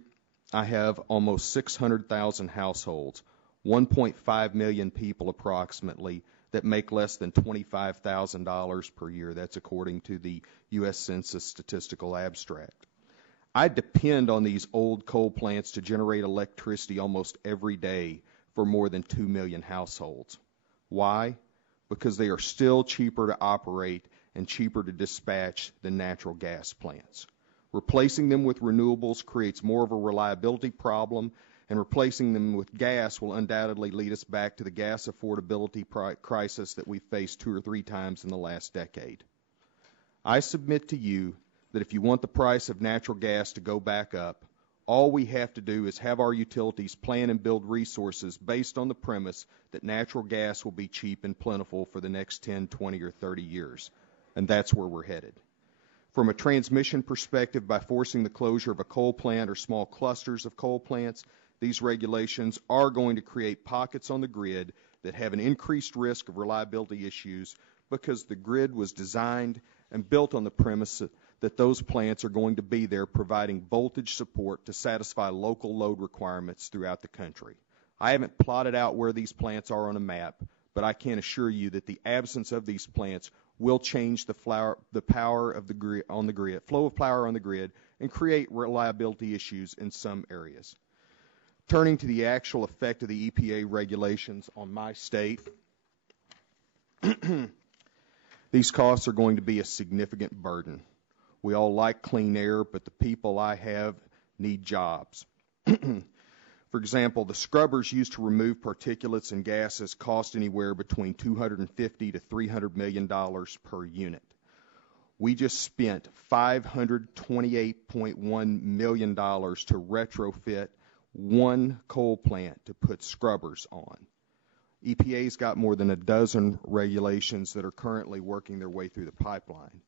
I have almost 600,000 households, 1.5 million people approximately, that make less than $25,000 per year. That's according to the U.S. Census Statistical Abstract. I depend on these old coal plants to generate electricity almost every day for more than 2 million households. Why? Because they are still cheaper to operate and cheaper to dispatch than natural gas plants. Replacing them with renewables creates more of a reliability problem and replacing them with gas will undoubtedly lead us back to the gas affordability crisis that we've faced 2 or 3 times in the last decade. I submit to you that if you want the price of natural gas to go back up, all we have to do is have our utilities plan and build resources based on the premise that natural gas will be cheap and plentiful for the next 10, 20, or 30 years. And that's where we're headed. From a transmission perspective, by forcing the closure of a coal plant or small clusters of coal plants, these regulations are going to create pockets on the grid that have an increased risk of reliability issues because the grid was designed and built on the premise that those plants are going to be there providing voltage support to satisfy local load requirements throughout the country. I haven't plotted out where these plants are on a map, but I can assure you that the absence of these plants will change the power of the grid on the grid, flow of power on the grid, and create reliability issues in some areas. Turning to the actual effect of the EPA regulations on my state, these costs are going to be a significant burden. We all like clean air, but the people I have need jobs. For example, the scrubbers used to remove particulates and gases cost anywhere between $250 to $300 million per unit. We just spent $528.1 million to retrofit one coal plant to put scrubbers on. EPA's got more than a dozen regulations that are currently working their way through the pipeline.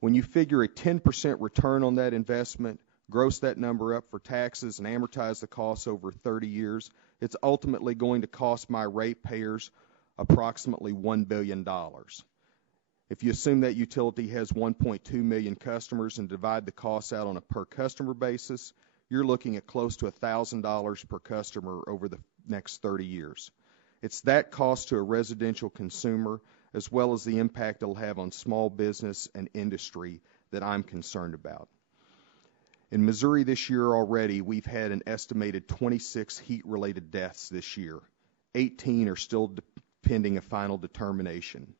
When you figure a 10% return on that investment, gross that number up for taxes and amortize the costs over 30 years, it's ultimately going to cost my ratepayers approximately $1 billion. If you assume that utility has 1.2 million customers and divide the costs out on a per customer basis, you're looking at close to $1,000 per customer over the next 30 years. It's that cost to a residential consumer as well as the impact it'll have on small business and industry that I'm concerned about. In Missouri this year already, we've had an estimated 26 heat-related deaths this year. 18 are still pending a final determination.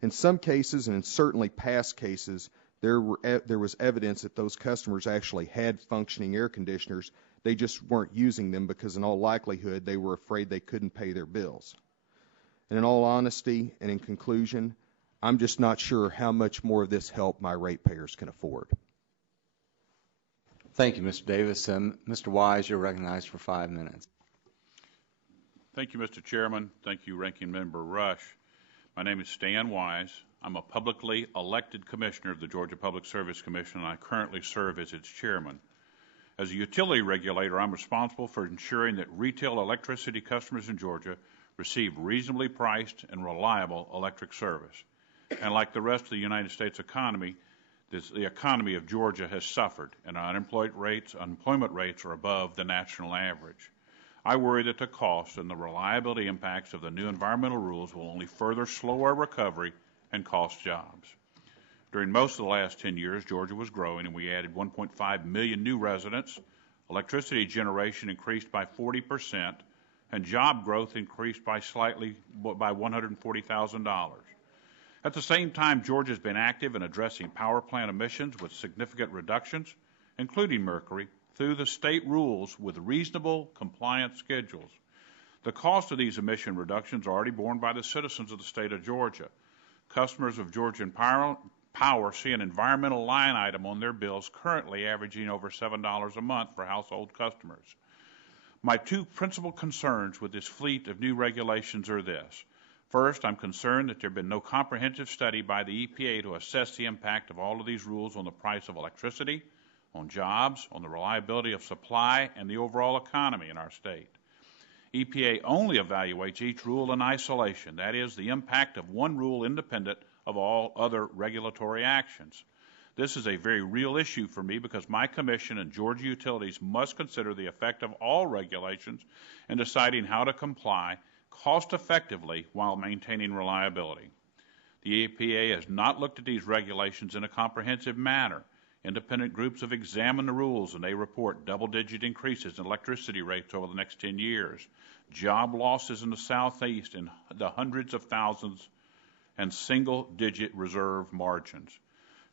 In some cases, and in certainly past cases, there was evidence that those customers actually had functioning air conditioners. They just weren't using them because in all likelihood they were afraid they couldn't pay their bills. And in all honesty and in conclusion, I'm just not sure how much more of this help my ratepayers can afford. Thank you, Mr. Davis. Mr. Wise, you're recognized for 5 minutes. Thank you, Mr. Chairman. Thank you, Ranking Member Rush. My name is Stan Wise. I'm a publicly elected commissioner of the Georgia Public Service Commission, and I currently serve as its chairman. As a utility regulator, I'm responsible for ensuring that retail electricity customers in Georgia receive reasonably priced and reliable electric service. And like the rest of the United States economy, the economy of Georgia has suffered, and unemployment rates are above the national average. I worry that the cost and the reliability impacts of the new environmental rules will only further slow our recovery and cost jobs. During most of the last 10 years, Georgia was growing, and we added 1.5 million new residents. Electricity generation increased by 40%, and job growth increased by $140,000. At the same time, Georgia has been active in addressing power plant emissions with significant reductions, including mercury, through the state rules with reasonable compliance schedules. The cost of these emission reductions are already borne by the citizens of the state of Georgia. Customers of Georgian Power see an environmental line item on their bills currently averaging over $7 a month for household customers. My two principal concerns with this fleet of new regulations are this. First, I'm concerned that there has been no comprehensive study by the EPA to assess the impact of all of these rules on the price of electricity, on jobs, on the reliability of supply, and the overall economy in our state. EPA only evaluates each rule in isolation, that is, the impact of one rule independent of all other regulatory actions. This is a very real issue for me because my commission and Georgia utilities must consider the effect of all regulations in deciding how to comply cost effectively while maintaining reliability. The EPA has not looked at these regulations in a comprehensive manner. Independent groups have examined the rules, and they report double-digit increases in electricity rates over the next 10 years, job losses in the Southeast in the hundreds of thousands, and single-digit reserve margins.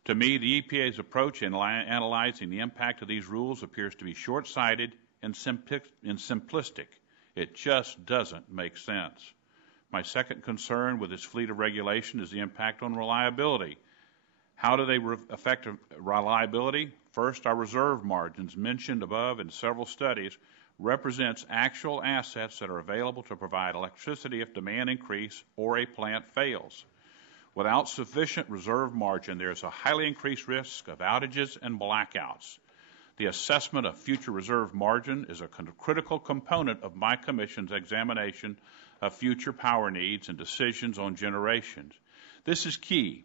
To me, the EPA's approach in analyzing the impact of these rules appears to be short-sighted and simplistic. It just doesn't make sense. My second concern with this fleet of regulation is the impact on reliability. How do they affect reliability? First, our reserve margins mentioned above in several studies represents actual assets that are available to provide electricity if demand increases or a plant fails. Without sufficient reserve margin, there is a highly increased risk of outages and blackouts. The assessment of future reserve margin is a critical component of my Commission's examination of future power needs and decisions on generations. This is key.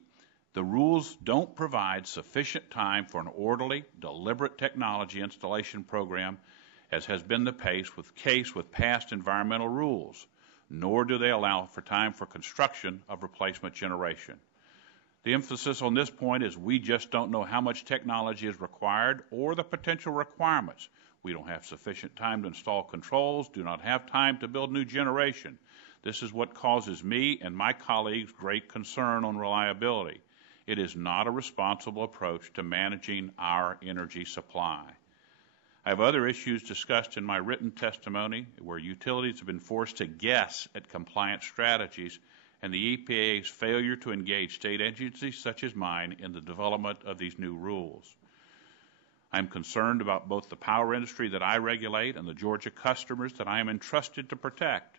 The rules don't provide sufficient time for an orderly, deliberate technology installation program, as has been the case with past environmental rules, nor do they allow for time for construction of replacement generation. The emphasis on this point is we just don't know how much technology is required or the potential requirements. We don't have sufficient time to install controls, do not have time to build new generation. This is what causes me and my colleagues great concern on reliability. It is not a responsible approach to managing our energy supply. I have other issues discussed in my written testimony where utilities have been forced to guess at compliance strategies and the EPA's failure to engage state agencies such as mine in the development of these new rules. I am concerned about both the power industry that I regulate and the Georgia customers that I am entrusted to protect.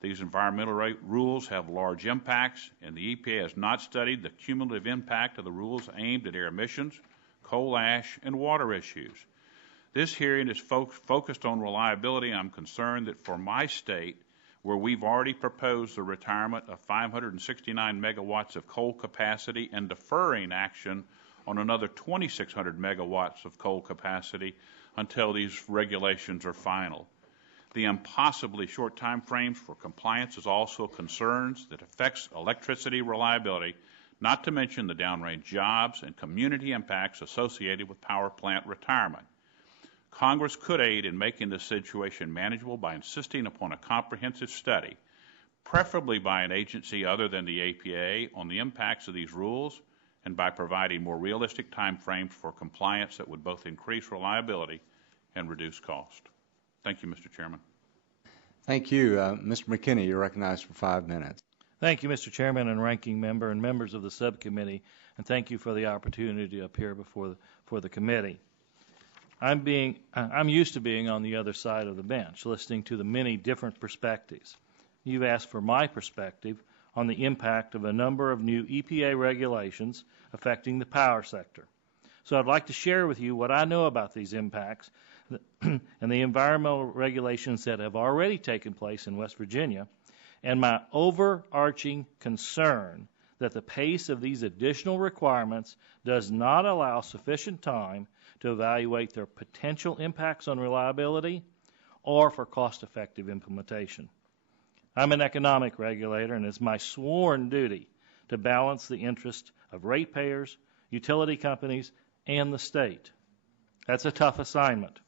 These environmental rules have large impacts, and the EPA has not studied the cumulative impact of the rules aimed at air emissions, coal ash, and water issues. This hearing is focused on reliability. I'm concerned that for my state, where we've already proposed the retirement of 569 megawatts of coal capacity and deferring action on another 2,600 megawatts of coal capacity until these regulations are final. The impossibly short time frames for compliance is also concerns that affects electricity reliability, not to mention the downrange jobs and community impacts associated with power plant retirement. Congress could aid in making this situation manageable by insisting upon a comprehensive study, preferably by an agency other than the EPA, on the impacts of these rules, and by providing more realistic time frames for compliance that would both increase reliability and reduce cost. Thank you, Mr. Chairman. Thank you. Mr. McKinney, you're recognized for 5 minutes. Thank you, Mr. Chairman and Ranking Member and members of the subcommittee, and thank you for the opportunity to appear before the committee. I'm used to being on the other side of the bench, listening to the many different perspectives. You've asked for my perspective on the impact of a number of new EPA regulations affecting the power sector. So I'd like to share with you what I know about these impacts and the environmental regulations that have already taken place in West Virginia, and my overarching concern that the pace of these additional requirements does not allow sufficient time to evaluate their potential impacts on reliability or for cost-effective implementation. I'm an economic regulator, and it's my sworn duty to balance the interests of ratepayers, utility companies, and the state. That's a tough assignment.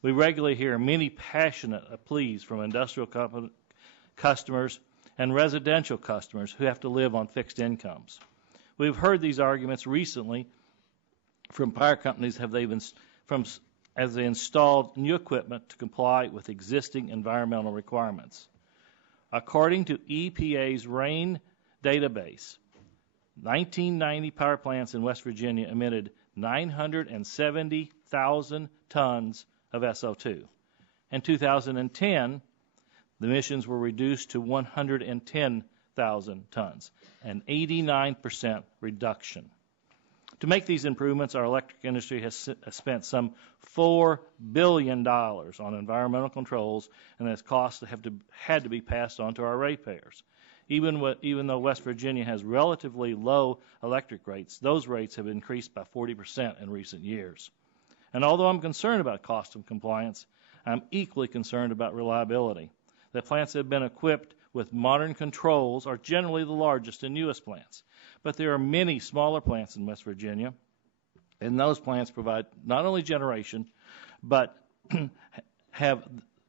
We regularly hear many passionate pleas from industrial customers and residential customers who have to live on fixed incomes. We've heard these arguments recently from power companies as they installed new equipment to comply with existing environmental requirements. According to EPA's RAIN database, 1990 power plants in West Virginia emitted 970,000 tons of SO2. In 2010, the emissions were reduced to 110,000 tons, an 89% reduction. To make these improvements, our electric industry has spent some $4 billion on environmental controls, and those costs had to be passed on to our ratepayers. Even though West Virginia has relatively low electric rates, those rates have increased by 40% in recent years. And although I'm concerned about cost of compliance, I'm equally concerned about reliability. The plants that have been equipped with modern controls are generally the largest and newest plants. But there are many smaller plants in West Virginia, and those plants provide not only generation, but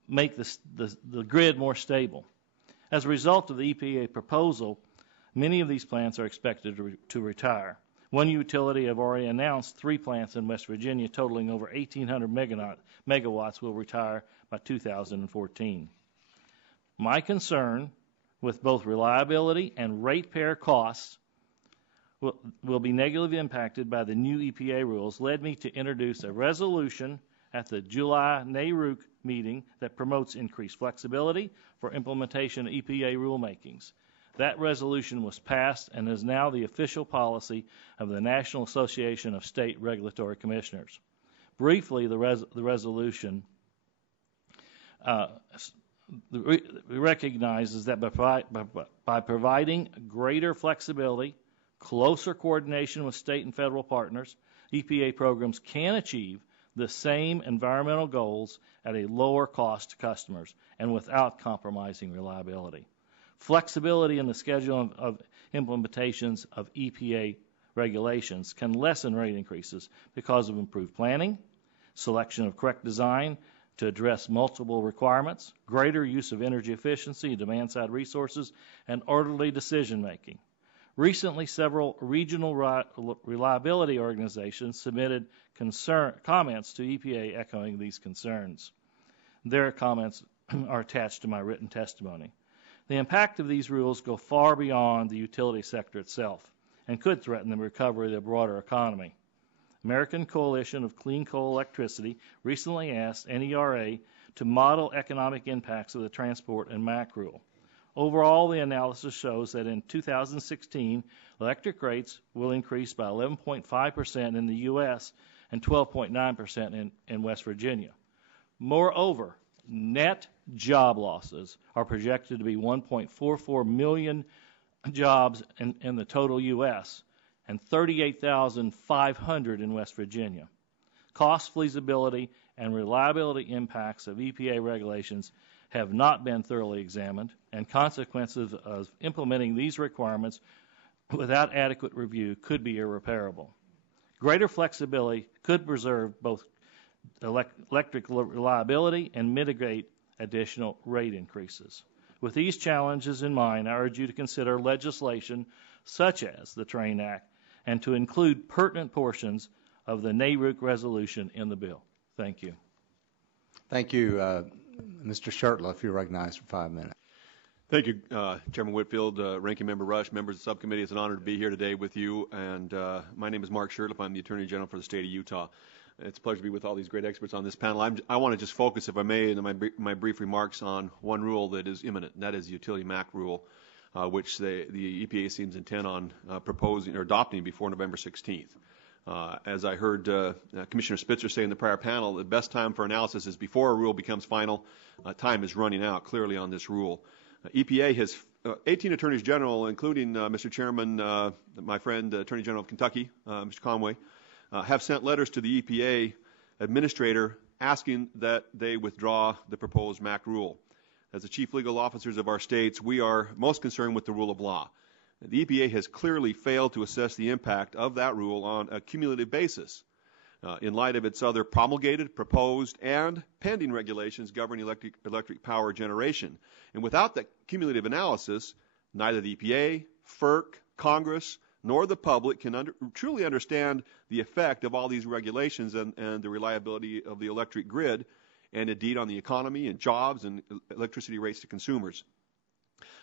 make the grid more stable. As a result of the EPA proposal, many of these plants are expected to retire. One utility have already announced 3 plants in West Virginia totaling over 1,800 megawatts will retire by 2014. My concern with both reliability and ratepayer costs will be negatively impacted by the new EPA rules led me to introduce a resolution at the July NARUC meeting that promotes increased flexibility for implementation of EPA rulemakings. That resolution was passed and is now the official policy of the National Association of State Regulatory Commissioners. Briefly, the resolution recognizes that by providing greater flexibility, closer coordination with state and federal partners, EPA programs can achieve the same environmental goals at a lower cost to customers and without compromising reliability. Flexibility in the schedule of implementations of EPA regulations can lessen rate increases because of improved planning, selection of correct design to address multiple requirements, greater use of energy efficiency, demand-side resources, and orderly decision-making. Recently, several regional reliability organizations submitted comments to EPA echoing these concerns. Their comments are attached to my written testimony. The impact of these rules go far beyond the utility sector itself and could threaten the recovery of the broader economy. American Coalition of Clean Coal Electricity recently asked NERA to model economic impacts of the transport and MAC rule. Overall, the analysis shows that in 2016, electric rates will increase by 11.5% in the U.S. and 12.9% in West Virginia. Moreover, net job losses are projected to be 1.44 million jobs in the total U.S. and 38,500 in West Virginia. Cost, feasibility, and reliability impacts of EPA regulations have not been thoroughly examined, and consequences of implementing these requirements without adequate review could be irreparable. Greater flexibility could preserve both electric reliability and mitigate additional rate increases. With these challenges in mind, I urge you to consider legislation such as the Train Act and to include pertinent portions of the NARUC resolution in the bill. Thank you. Thank you. Mr. Shurtleff, you're recognized for 5 minutes. Thank you, Chairman Whitfield, Ranking Member Rush, members of the subcommittee. It's an honor to be here today with you. And my name is Mark Shurtleff. I'm the Attorney General for the state of Utah. It's a pleasure to be with all these great experts on this panel. I want to just focus, if I may, in my brief remarks on one rule that is imminent, and that is the utility MAC rule, which the EPA seems intent on proposing or adopting before November 16th. As I heard Commissioner Spitzer say in the prior panel, the best time for analysis is before a rule becomes final. Time is running out clearly on this rule. EPA has 18 attorneys general, including Mr. Chairman, my friend, Attorney General of Kentucky, Mr. Conway, have sent letters to the EPA administrator asking that they withdraw the proposed MAC rule. As the chief legal officers of our states, we are most concerned with the rule of law. The EPA has clearly failed to assess the impact of that rule on a cumulative basis in light of its other promulgated, proposed, and pending regulations governing electric power generation. And without that cumulative analysis, neither the EPA, FERC, Congress, nor the public can truly understand the effect of all these regulations and the reliability of the electric grid, and indeed on the economy and jobs and electricity rates to consumers.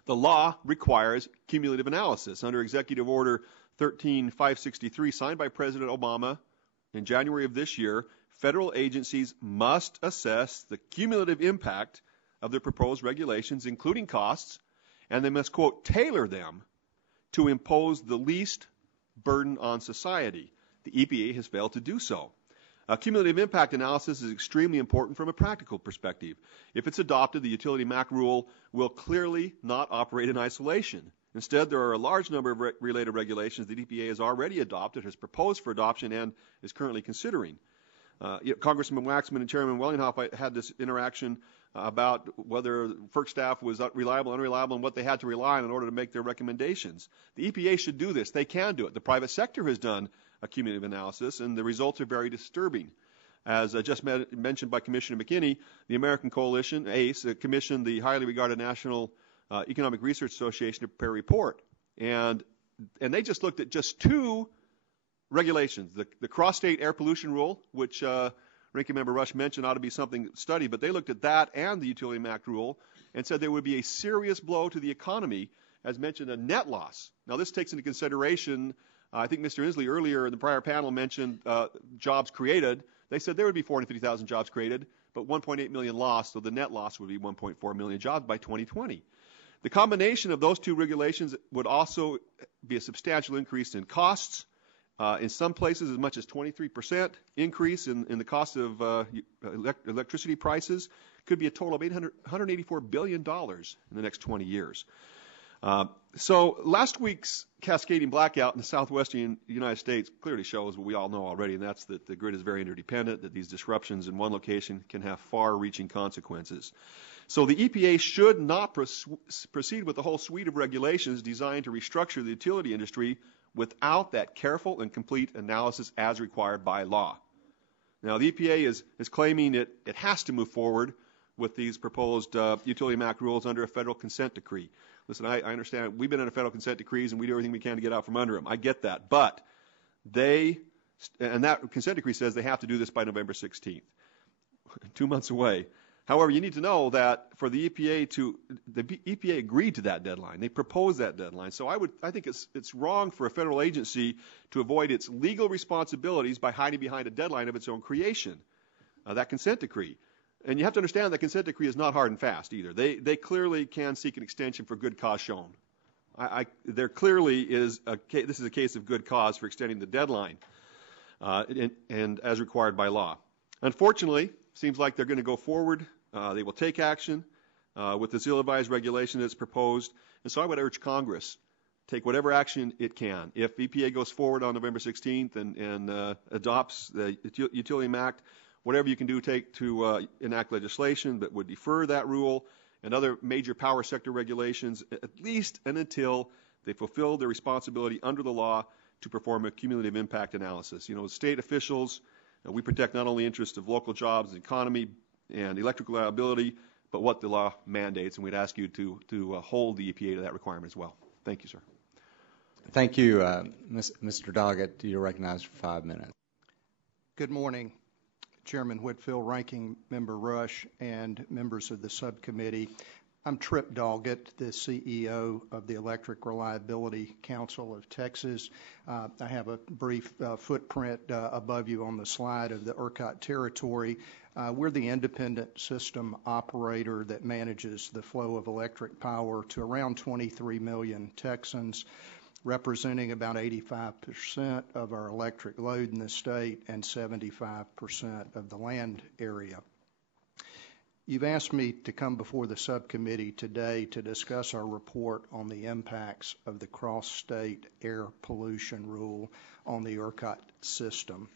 The law requires cumulative analysis. Under Executive Order 13563, signed by President Obama in January of this year, federal agencies must assess the cumulative impact of their proposed regulations, including costs, and they must, quote, tailor them to impose the least burden on society. The EPA has failed to do so. Cumulative impact analysis is extremely important from a practical perspective. If it's adopted, the utility MAC rule will clearly not operate in isolation. Instead, there are a large number of related regulations that EPA has already adopted, has proposed for adoption, and is currently considering. Congressman Waxman and Chairman Wellinghoff had this interaction about whether FERC staff was reliable, unreliable, and what they had to rely on in order to make their recommendations. The EPA should do this. They can do it. The private sector has done a cumulative analysis, and the results are very disturbing. As just mentioned by Commissioner McKinney, the American Coalition, ACE, commissioned the highly regarded National Economic Research Association to prepare a report. And they just looked at just 2 regulations. The cross-state air pollution rule, which Ranking Member Rush mentioned ought to be something studied, but they looked at that and the Utility Act rule and said there would be a serious blow to the economy, as mentioned, a net loss. Now, this takes into consideration, I think Mr. Inslee earlier in the prior panel mentioned jobs created. They said there would be 450,000 jobs created, but 1.8 million lost, so the net loss would be 1.4 million jobs by 2020. The combination of those two regulations would also be a substantial increase in costs. In some places, as much as 23% increase in the cost of electricity prices. Could be a total of $184 billion in the next 20 years. So last week's cascading blackout in the southwestern United States clearly shows what we all know already, and that's that the grid is very interdependent, that these disruptions in one location can have far-reaching consequences. So the EPA should not proceed with the whole suite of regulations designed to restructure the utility industry without that careful and complete analysis as required by law. Now, the EPA is claiming it has to move forward with these proposed Utility Act rules under a federal consent decree. Listen, I understand we've been under federal consent decrees and we do everything we can to get out from under them. I get that. But and that consent decree says they have to do this by November 16th, 2 months away. However, you need to know that for the EPA agreed to that deadline. They proposed that deadline. So I think it's wrong for a federal agency to avoid its legal responsibilities by hiding behind a deadline of its own creation, that consent decree. And you have to understand that consent decree is not hard and fast either. They clearly can seek an extension for good cause shown. There clearly is this is a case of good cause for extending the deadline, and as required by law. Unfortunately, seems like they're going to go forward. They will take action with this ill-advised regulation that's proposed. And so I would urge Congress, take whatever action it can. If EPA goes forward on November 16th and adopts the Utility Act, whatever you can do to enact legislation that would defer that rule and other major power sector regulations, at least and until they fulfill their responsibility under the law to perform a cumulative impact analysis. State officials, we protect not only interests of local jobs, the economy, and electric reliability, but what the law mandates, and we'd ask you to hold the EPA to that requirement as well. Thank you, sir. Thank you, Mr. Doggett. You're recognized for 5 minutes. Good morning, Chairman Whitfield, Ranking Member Rush, and members of the subcommittee. I'm Trip Doggett, the CEO of the Electric Reliability Council of Texas. I have a brief footprint above you on the slide of the ERCOT territory. We're the independent system operator that manages the flow of electric power to around 23 million Texans, representing about 85% of our electric load in the state and 75% of the land area. You've asked me to come before the subcommittee today to discuss our report on the impacts of the cross-state air pollution rule on the ERCOT system.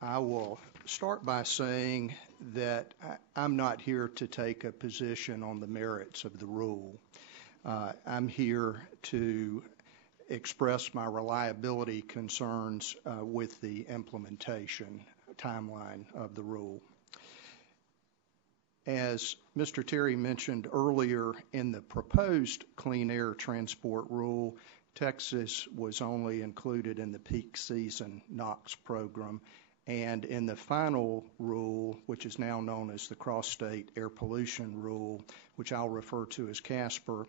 I will start by saying that I'm not here to take a position on the merits of the rule. I'm here to express my reliability concerns with the implementation timeline of the rule. As Mr. Terry mentioned earlier, in the proposed Clean Air Transport Rule, Texas was only included in the peak season NOx program, and in the final rule, which is now known as the Cross-State Air Pollution Rule, which I'll refer to as CASPR,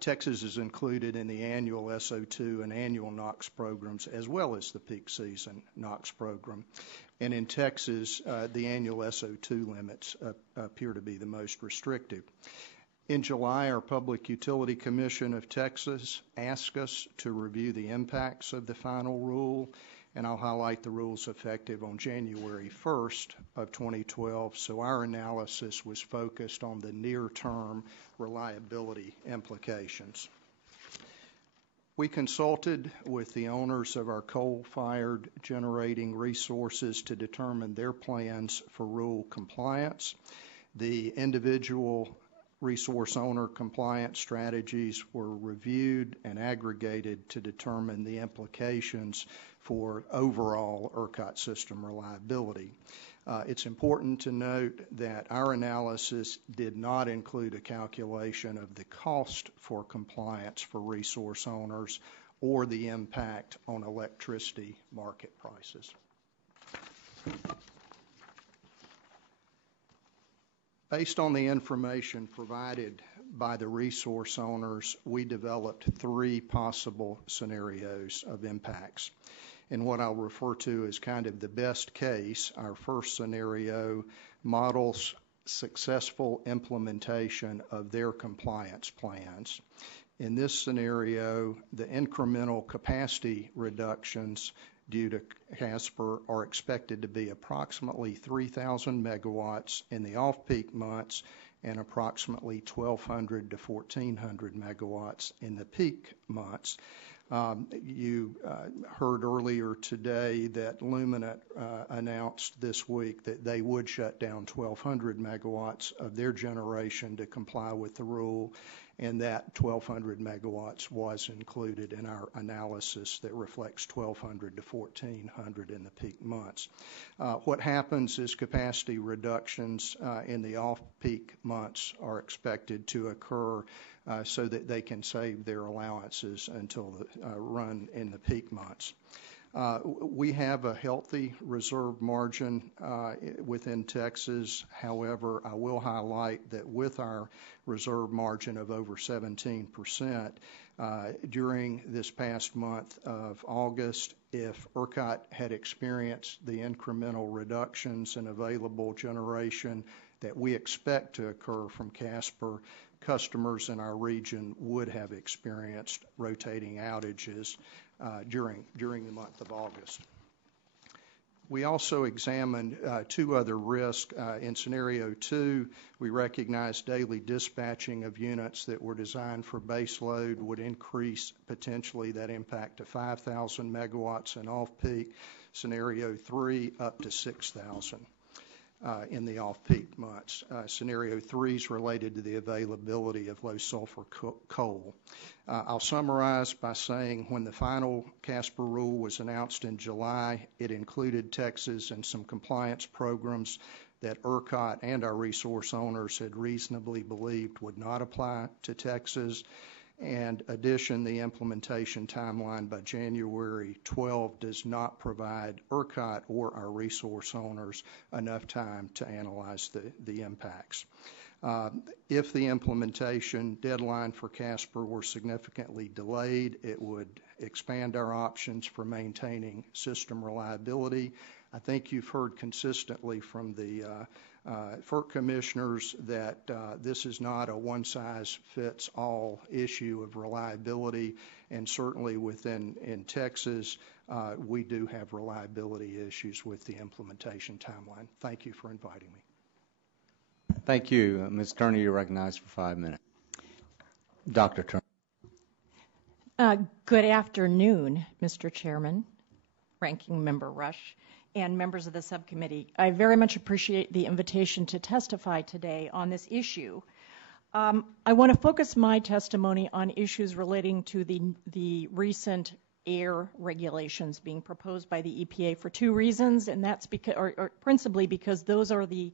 Texas is included in the annual SO2 and annual NOx programs, as well as the peak season NOx program. And in Texas, the annual SO2 limits appear to be the most restrictive. In July, our Public Utility Commission of Texas asked us to review the impacts of the final rule, and I'll highlight the rules effective on January 1st of 2012. So our analysis was focused on the near-term reliability implications. We consulted with the owners of our coal-fired generating resources to determine their plans for rule compliance. The individual resource owner compliance strategies were reviewed and aggregated to determine the implications for overall ERCOT system reliability. It's important to note that our analysis did not include a calculation of the cost for compliance for resource owners or the impact on electricity market prices. Based on the information provided by the resource owners, we developed 3 possible scenarios of impacts. And what I'll refer to as kind of the best case, our first scenario models successful implementation of their compliance plans. In this scenario, the incremental capacity reductions due to CASPR are expected to be approximately 3,000 megawatts in the off-peak months and approximately 1,200 to 1,400 megawatts in the peak months. You heard earlier today that Luminant announced this week that they would shut down 1,200 megawatts of their generation to comply with the rule, and that 1,200 megawatts was included in our analysis that reflects 1,200 to 1,400 in the peak months. What happens is capacity reductions in the off-peak months are expected to occur so that they can save their allowances until the run in the peak months. We have a healthy reserve margin within Texas. However, I will highlight that with our reserve margin of over 17%, during this past month of August, if ERCOT had experienced the incremental reductions in available generation that we expect to occur from CASPR, customers in our region would have experienced rotating outages during the month of August. We also examined 2 other risks. In scenario 2, we recognized daily dispatching of units that were designed for base load would increase potentially that impact to 5,000 megawatts in off-peak. Scenario 3, up to 6,000. In the off-peak months. Scenario 3 is related to the availability of low-sulfur coal. I'll summarize by saying when the final CASPR rule was announced in July, it included Texas in some compliance programs that ERCOT and our resource owners had reasonably believed would not apply to Texas. And addition, the implementation timeline by January 12 does not provide ERCOT or our resource owners enough time to analyze the impacts. If the implementation deadline for CASPR were significantly delayed, it would expand our options for maintaining system reliability. I think you've heard consistently from the FERC commissioners that this is not a one-size-fits-all issue of reliability, and certainly in Texas, we do have reliability issues with the implementation timeline. Thank you for inviting me. Thank you. Ms. Turner, you're recognized for 5 minutes. Dr. Turner. Good afternoon, Mr. Chairman, Ranking Member Rush, and members of the subcommittee. I very much appreciate the invitation to testify today on this issue. I want to focus my testimony on issues relating to the recent air regulations being proposed by the EPA for 2 reasons, and that's because, or principally because those are the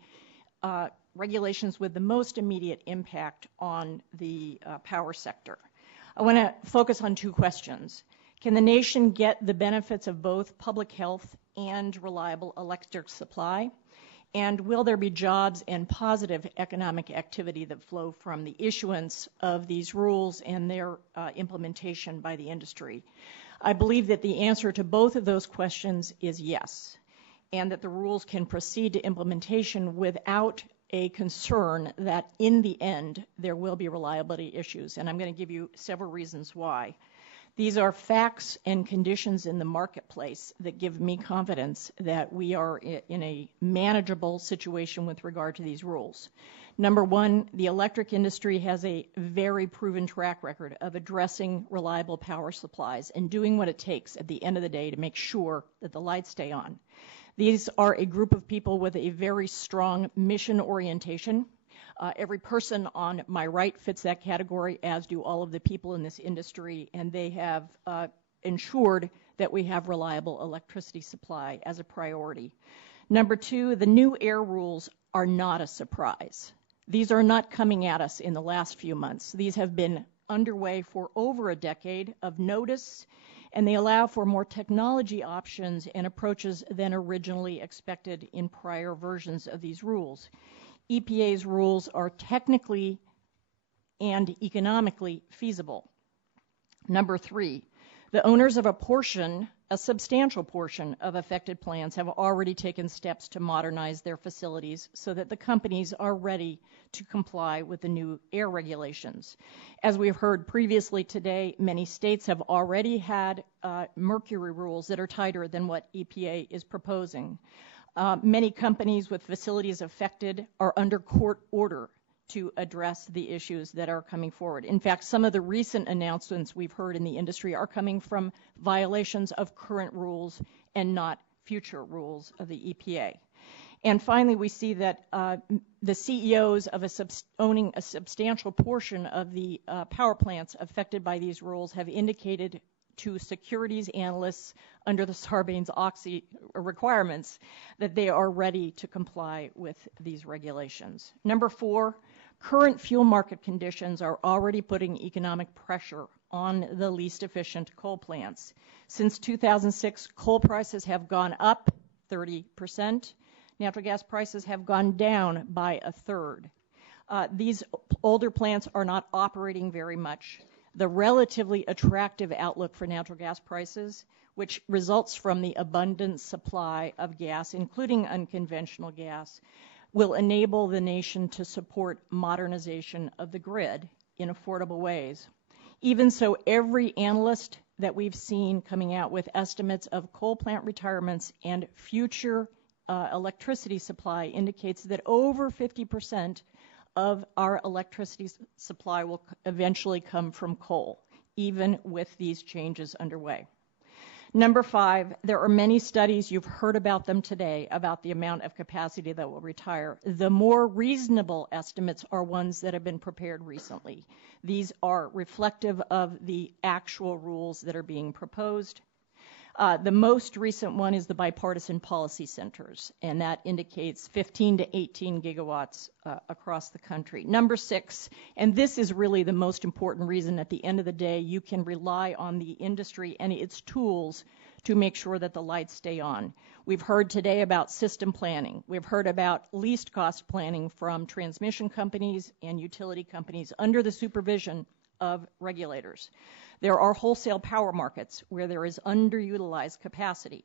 regulations with the most immediate impact on the power sector. I want to focus on 2 questions. Can the nation get the benefits of both public health and reliable electric supply? And will there be jobs and positive economic activity that flow from the issuance of these rules and their implementation by the industry? I believe that the answer to both of those questions is yes, and that the rules can proceed to implementation without a concern that in the end there will be reliability issues. And I'm going to give you several reasons why. These are facts and conditions in the marketplace that give me confidence that we are in a manageable situation with regard to these rules. Number 1, the electric industry has a very proven track record of addressing reliable power supplies and doing what it takes at the end of the day to make sure that the lights stay on. These are a group of people with a very strong mission orientation. Every person on my right fits that category, as do all of the people in this industry, and they have ensured that we have reliable electricity supply as a priority. Number 2, the new air rules are not a surprise. These are not coming at us in the last few months. These have been underway for over a decade of notice, and they allow for more technology options and approaches than originally expected in prior versions of these rules. EPA's rules are technically and economically feasible. Number 3, the owners of a substantial portion of affected plants have already taken steps to modernize their facilities so that the companies are ready to comply with the new air regulations. As we've heard previously today, many states have already had mercury rules that are tighter than what EPA is proposing. Many companies with facilities affected are under court order to address the issues that are coming forward. In fact, some of the recent announcements we've heard in the industry are coming from violations of current rules and not future rules of the EPA. And finally, we see that the CEOs of owning a substantial portion of the power plants affected by these rules have indicated to securities analysts under the Sarbanes-Oxley requirements that they are ready to comply with these regulations. Number 4, current fuel market conditions are already putting economic pressure on the least efficient coal plants. Since 2006, coal prices have gone up 30%. Natural gas prices have gone down by a third. These older plants are not operating very much. The relatively attractive outlook for natural gas prices, which results from the abundant supply of gas, including unconventional gas, will enable the nation to support modernization of the grid in affordable ways. Even so, every analyst that we've seen coming out with estimates of coal plant retirements and future electricity supply indicates that over 50% of our electricity supply will eventually come from coal, even with these changes underway. Number 5, there are many studies, you've heard about them today, about the amount of capacity that will retire. The more reasonable estimates are ones that have been prepared recently. These are reflective of the actual rules that are being proposed. The most recent one is the Bipartisan Policy Centers, and that indicates 15 to 18 gigawatts across the country. Number 6, and this is really the most important reason at the end of the day, you can rely on the industry and its tools to make sure that the lights stay on. We've heard today about system planning. We've heard about least cost planning from transmission companies and utility companies under the supervision of regulators. There are wholesale power markets where there is underutilized capacity.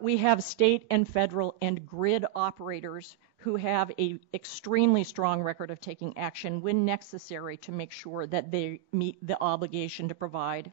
We have state and federal and grid operators who have an extremely strong record of taking action when necessary to make sure that they meet the obligation to provide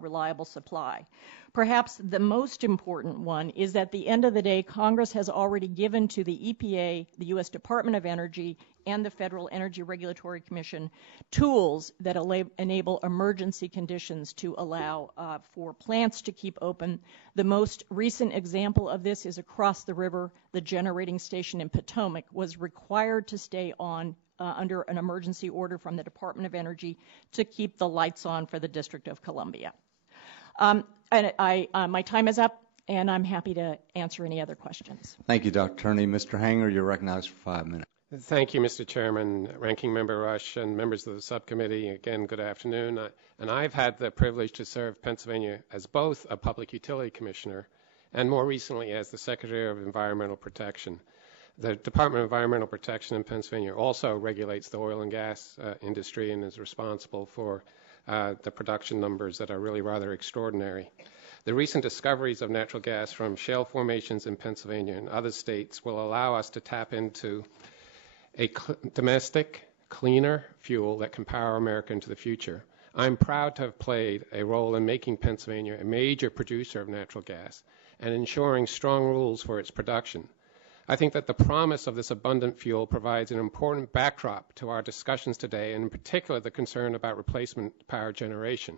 reliable supply. Perhaps the most important one is that at the end of the day, Congress has already given to the EPA, the U.S. Department of Energy, and the Federal Energy Regulatory Commission tools that enable emergency conditions to allow for plants to keep open. The most recent example of this is across the river. The generating station in Potomac was required to stay on under an emergency order from the Department of Energy to keep the lights on for the District of Columbia. My time is up, and I'm happy to answer any other questions. Thank you, Dr. Turney. Mr. Hanger, you're recognized for 5 minutes. Thank you, Mr. Chairman, Ranking Member Rush, and members of the subcommittee. Again, good afternoon. And I've had the privilege to serve Pennsylvania as both a public utility commissioner and more recently as the Secretary of Environmental Protection. The Department of Environmental Protection in Pennsylvania also regulates the oil and gas industry and is responsible for the production numbers that are really rather extraordinary. The recent discoveries of natural gas from shale formations in Pennsylvania and other states will allow us to tap into a domestic, cleaner fuel that can power America into the future. I'm proud to have played a role in making Pennsylvania a major producer of natural gas and ensuring strong rules for its production. I think that the promise of this abundant fuel provides an important backdrop to our discussions today, and in particular the concern about replacement power generation.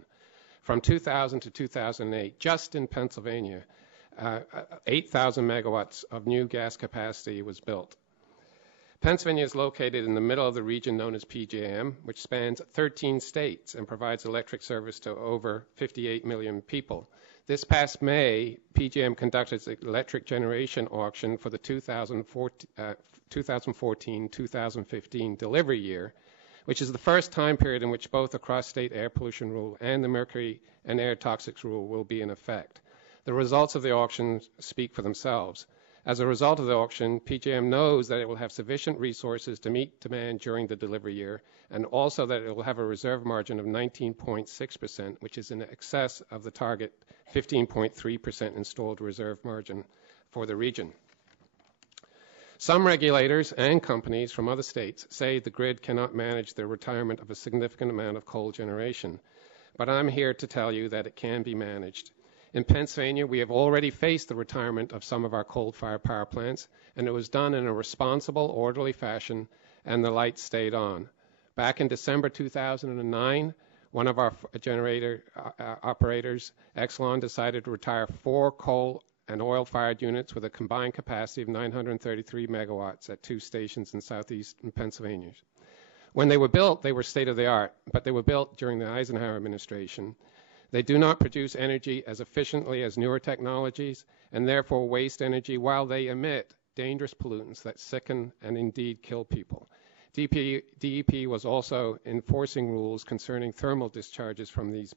From 2000 to 2008, just in Pennsylvania, 8,000 megawatts of new gas capacity was built. Pennsylvania is located in the middle of the region known as PJM, which spans 13 states and provides electric service to over 58 million people. This past May, PJM conducted its electric generation auction for the 2014-2015 delivery year, which is the first time period in which both the cross-state air pollution rule and the mercury and air toxics rule will be in effect. The results of the auction speak for themselves. As a result of the auction, PJM knows that it will have sufficient resources to meet demand during the delivery year, and also that it will have a reserve margin of 19.6%, which is in excess of the target 15.3% installed reserve margin for the region. Some regulators and companies from other states say the grid cannot manage the retirement of a significant amount of coal generation, but I'm here to tell you that it can be managed. In Pennsylvania, we have already faced the retirement of some of our coal-fired power plants, and it was done in a responsible, orderly fashion, and the lights stayed on. Back in December 2009, one of our generator operators, Exelon, decided to retire 4 coal and oil-fired units with a combined capacity of 933 megawatts at 2 stations in southeastern Pennsylvania. When they were built, they were state-of-the-art, but they were built during the Eisenhower administration. They do not produce energy as efficiently as newer technologies and therefore waste energy while they emit dangerous pollutants that sicken and indeed kill people. DEP was also enforcing rules concerning thermal discharges from these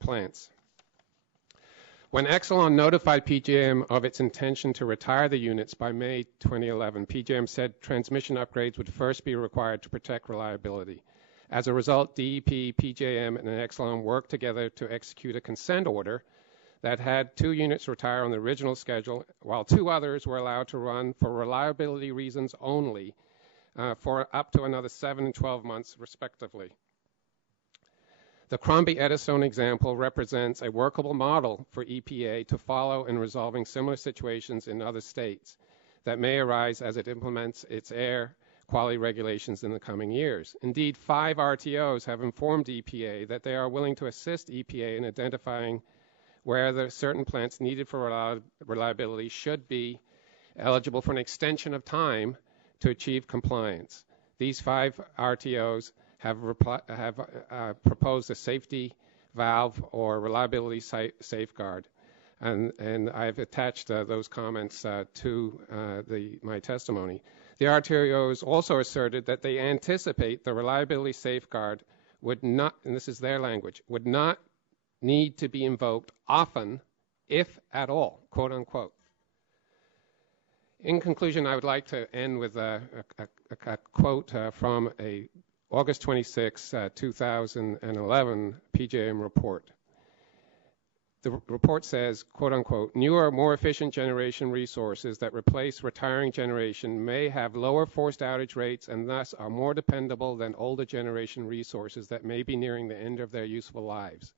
plants. When Exelon notified PJM of its intention to retire the units by May 2011, PJM said transmission upgrades would first be required to protect reliability. As a result, DEP, PJM, and Exelon worked together to execute a consent order that had 2 units retire on the original schedule, while 2 others were allowed to run for reliability reasons only for up to another 7 and 12 months, respectively. The Crombie-Eddystone example represents a workable model for EPA to follow in resolving similar situations in other states that may arise as it implements its air quality regulations in the coming years. Indeed, 5 RTOs have informed EPA that they are willing to assist EPA in identifying where the certain plants needed for reliability should be eligible for an extension of time to achieve compliance. These 5 RTOs have proposed a safety valve or reliability safeguard, and I've attached those comments to my testimony. The RTOs also asserted that they anticipate the reliability safeguard would not, and this is their language, would not need to be invoked often, if at all, quote unquote. In conclusion, I would like to end with a quote from a August 26, 2011 PJM report. The report says, quote unquote, newer, more efficient generation resources that replace retiring generation may have lower forced outage rates and thus are more dependable than older generation resources that may be nearing the end of their useful lives.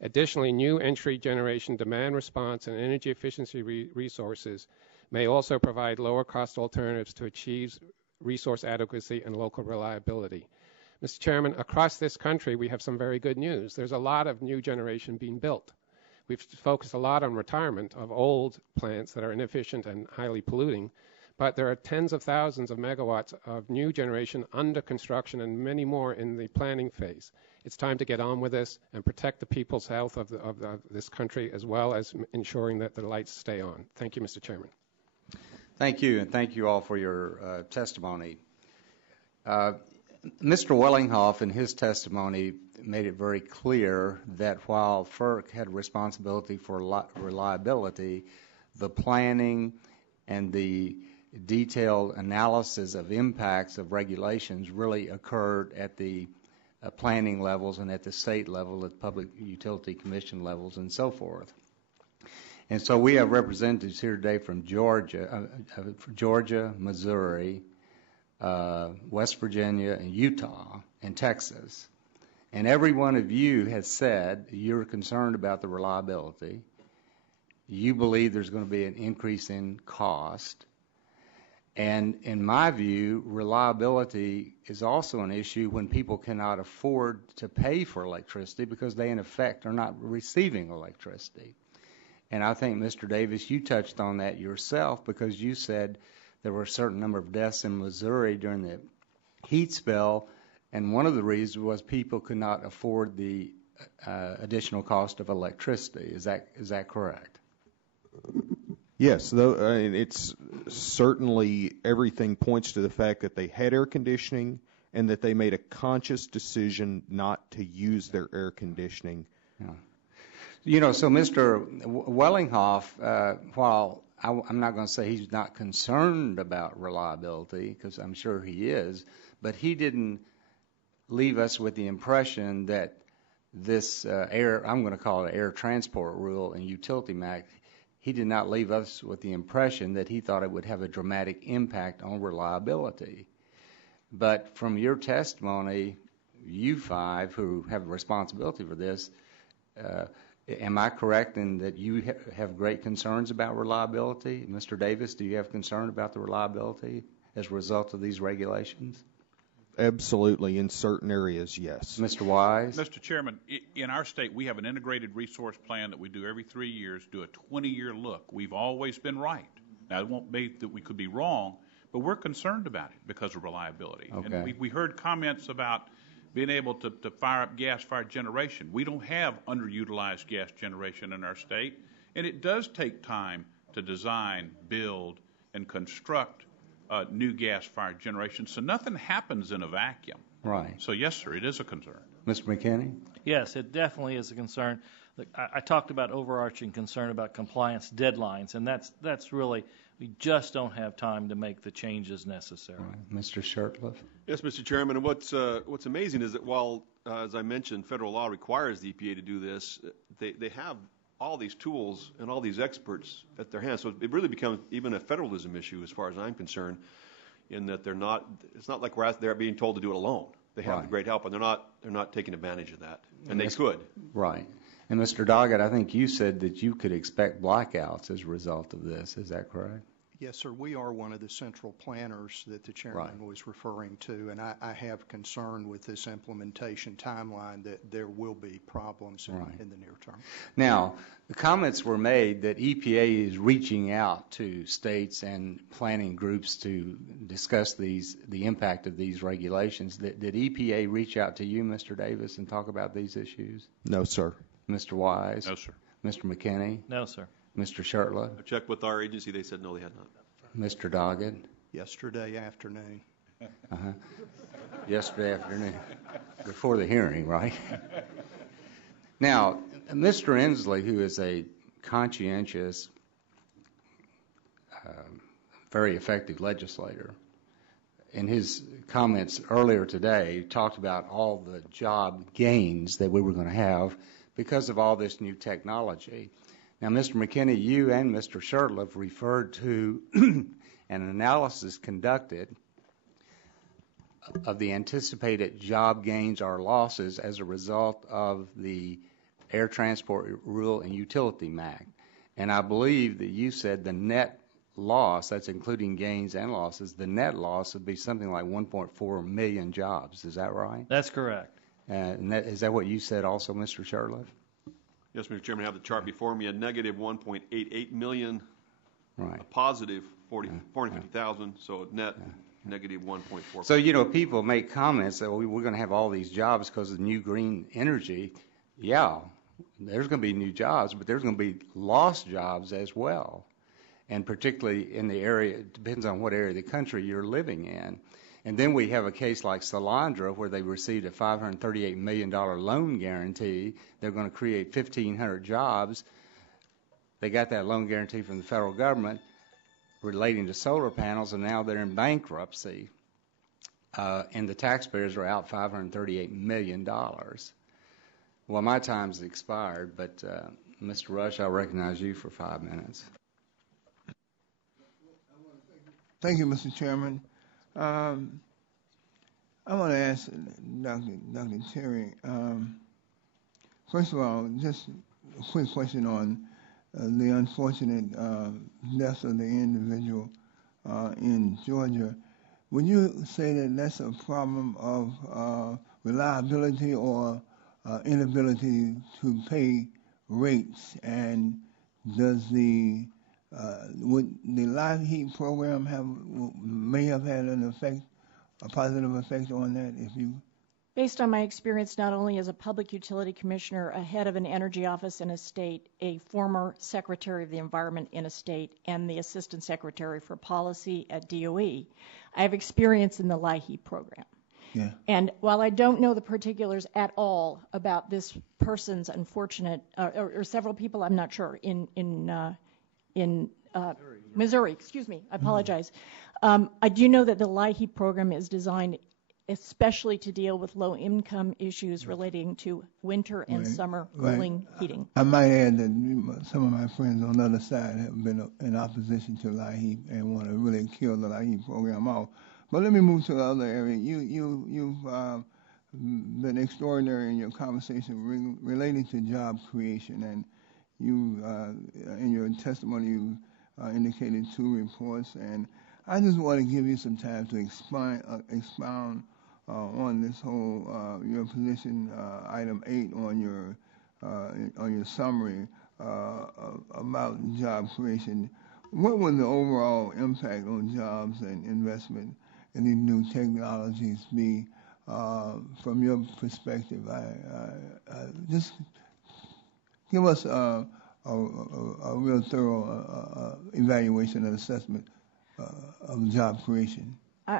Additionally, new entry generation demand response and energy efficiency resources may also provide lower cost alternatives to achieve resource adequacy and local reliability. Mr. Chairman, across this country, we have some very good news. There's a lot of new generation being built. We've focused a lot on retirement of old plants that are inefficient and highly polluting, but there are tens of thousands of megawatts of new generation under construction and many more in the planning phase. It's time to get on with this and protect the people's health of this country, as well as ensuring that the lights stay on. Thank you, Mr. Chairman. Thank you, and thank you all for your testimony. Mr. Wellinghoff, in his testimony, made it very clear that while FERC had responsibility for reliability, the planning and the detailed analysis of impacts of regulations really occurred at the planning levels and at the state level, at Public Utility Commission levels, and so forth. And so we have representatives here today from Georgia, Missouri, West Virginia, and Utah, and Texas. And every one of you has said you're concerned about the reliability. You believe there's going to be an increase in cost. And in my view, reliability is also an issue when people cannot afford to pay for electricity because they, in effect, are not receiving electricity. And I think, Mr. Davis, you touched on that yourself because you said there were a certain number of deaths in Missouri during the heat spell, and one of the reasons was people could not afford the additional cost of electricity. Is that correct? Yes, though it's certainly everything points to the fact that they had air conditioning and that they made a conscious decision not to use their air conditioning. Yeah. You know, so Mr. Wellinghoff, while I'm not going to say he's not concerned about reliability, because I'm sure he is, but he didn't leave us with the impression that this I'm going to call it air transport rule and utility MAC, he did not leave us with the impression that he thought it would have a dramatic impact on reliability. But from your testimony, you five who have responsibility for this, am I correct in that you have great concerns about reliability? Mr. Davis, do you have concern about the reliability as a result of these regulations? Absolutely. In certain areas, yes. Mr. Wise? Mr. Chairman, in our state, we have an integrated resource plan that we do every 3 years, do a 20-year look. We've always been right. Now, it won't be that we could be wrong, but we're concerned about it because of reliability. Okay. And we heard comments about being able to fire up gas-fired generation. We don't have underutilized gas generation in our state, and it does take time to design, build, and construct new gas-fired generation. So nothing happens in a vacuum. Right. So yes, sir, it is a concern. Mr. McKinney? Yes, it definitely is a concern. Look, I talked about overarching concern about compliance deadlines, and that's really, we just don't have time to make the changes necessary. Right. Mr. Shurtleff? Yes, Mr. Chairman. And what's amazing is that while, as I mentioned, federal law requires the EPA to do this, they have all these tools and all these experts at their hands. So it really becomes even a federalism issue as far as I'm concerned, in that it's not like they're being told to do it alone. They have great help, and they're not taking advantage of that. And they could. Right. And Mr. Doggett, I think you said that you could expect blackouts as a result of this. Is that correct? Yes, sir. We are one of the central planners that the chairman was referring to, and I have concern with this implementation timeline that there will be problems in the near term. Now, the comments were made that EPA is reaching out to states and planning groups to discuss the impact of these regulations. Did EPA reach out to you, Mr. Davis, and talk about these issues? No, sir. Mr. Wise? No, sir. Mr. McKinney? No, sir. Mr. Shurtleff? I checked with our agency. They said no, they had not. Mr. Doggett? Yesterday afternoon. Yesterday afternoon, before the hearing, right? Now, Mr. Inslee, who is a conscientious, very effective legislator, in his comments earlier today, talked about all the job gains that we were going to have because of all this new technology. Now, Mr. McKinney, you and Mr. Shurtleff referred to an analysis conducted of the anticipated job gains or losses as a result of the Air Transport Rule and Utility MAC. And I believe that you said the net loss, that's including gains and losses, the net loss would be something like 1.4 million jobs. Is that right? That's correct. And is that what you said also, Mr. Shurtleff? Yes, Mr. Chairman, I have the chart before me. A negative 1.88 million, right. A positive 450,000, so net negative 1.4. So, you know, people make comments that we're going to have all these jobs because of new green energy. Yeah, there's going to be new jobs, but there's going to be lost jobs as well. And particularly in the area, it depends on what area of the country you're living in. And then we have a case like Solandra where they received a $538 million loan guarantee. They're going to create 1,500 jobs. They got that loan guarantee from the federal government relating to solar panels, and now they're in bankruptcy. And the taxpayers are out $538 million. Well, my time's expired, but Mr. Rush, I'll recognize you for 5 minutes. Thank you, Mr. Chairman. I want to ask Dr. Terry, first of all, just a quick question on the unfortunate death of the individual in Georgia. Would you say that that's a problem of reliability or inability to pay rates? And does would the live heat program may have had an effect, a positive effect on that? If you, based on my experience, not only as a public utility commissioner, a head of an energy office in a state, a former secretary of the environment in a state, and the assistant secretary for policy at DOE, I have experience in the LIHEAP program. Yeah. And while I don't know the particulars at all about this person's unfortunate, or several people, I'm not sure, in Missouri, excuse me, I apologize. I do know that the LIHEAP program is designed especially to deal with low-income issues relating to winter and summer cooling, heating. I might add that some of my friends on the other side have been in opposition to LIHEAP and want to really kill the LIHEAP program off. But let me move to the other area. You've been extraordinary in your conversation relating to job creation, and you, in your testimony, you indicated 2 reports, and I just want to give you some time to expound on this whole your position, item 8 on your summary about job creation. What would the overall impact on jobs and investment in these new technologies be from your perspective? Just give us a real thorough evaluation and assessment of job creation.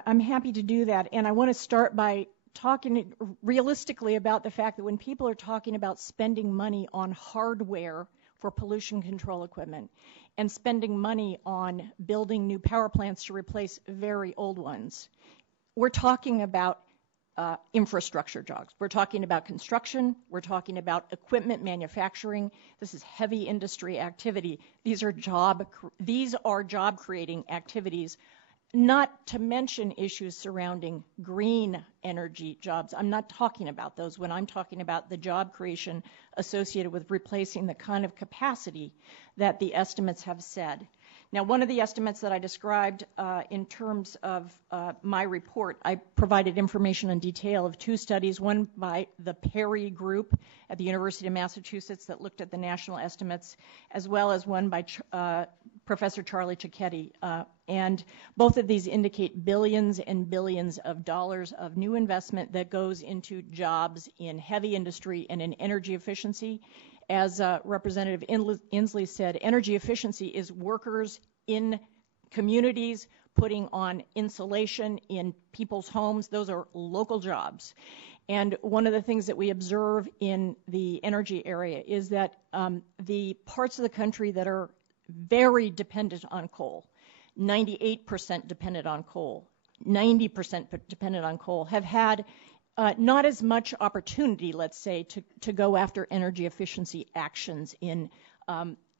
I'm happy to do that, and I want to start by talking realistically about the fact that when people are talking about spending money on hardware for pollution control equipment and spending money on building new power plants to replace very old ones, we're talking about infrastructure jobs. We're talking about construction. We're talking about equipment manufacturing. This is heavy industry activity. These are job creating activities, not to mention issues surrounding green energy jobs. I'm not talking about those when I'm talking about the job creation associated with replacing the kind of capacity that the estimates have said. Now, one of the estimates that I described in terms of my report, I provided information in detail of 2 studies, one by the Perry Group at the University of Massachusetts that looked at the national estimates, as well as one by Professor Charlie Cicchetti. And both of these indicate billions and billions of dollars of new investment that goes into jobs in heavy industry and in energy efficiency. As Representative Inslee said, energy efficiency is workers in communities putting on insulation in people's homes. Those are local jobs. And one of the things that we observe in the energy area is that the parts of the country that are very dependent on coal, 98% dependent on coal, 90% dependent on coal, have had not as much opportunity, let's say, to go after energy efficiency actions in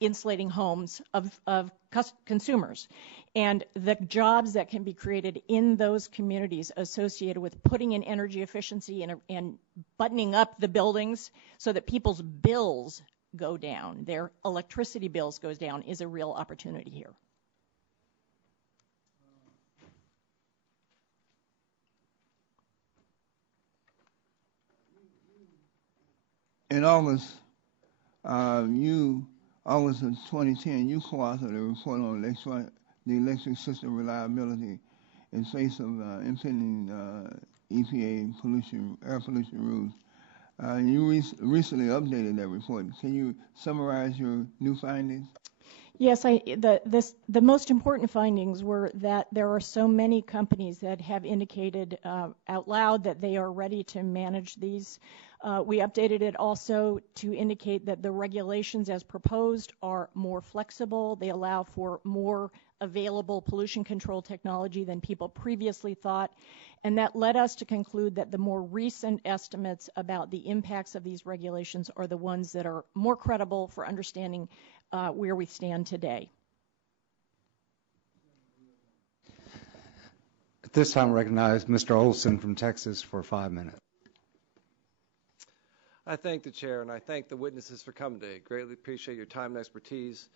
insulating homes of consumers. And the jobs that can be created in those communities associated with putting in energy efficiency and buttoning up the buildings so that people's bills go down, their electricity bills goes down, is a real opportunity here. In August of 2010, you co-authored a report on the electric system reliability in face of impending EPA air pollution rules. You recently updated that report. Can you summarize your new findings? Yes, the most important findings were that there are so many companies that have indicated out loud that they are ready to manage these. We updated it also to indicate that the regulations as proposed are more flexible. They allow for more available pollution control technology than people previously thought. And that led us to conclude that the more recent estimates about the impacts of these regulations are the ones that are more credible for understanding where we stand today. At this time, I recognize Mr. Olson from Texas for 5 minutes. I thank the chair and I thank the witnesses for coming today. Greatly appreciate your time and expertise.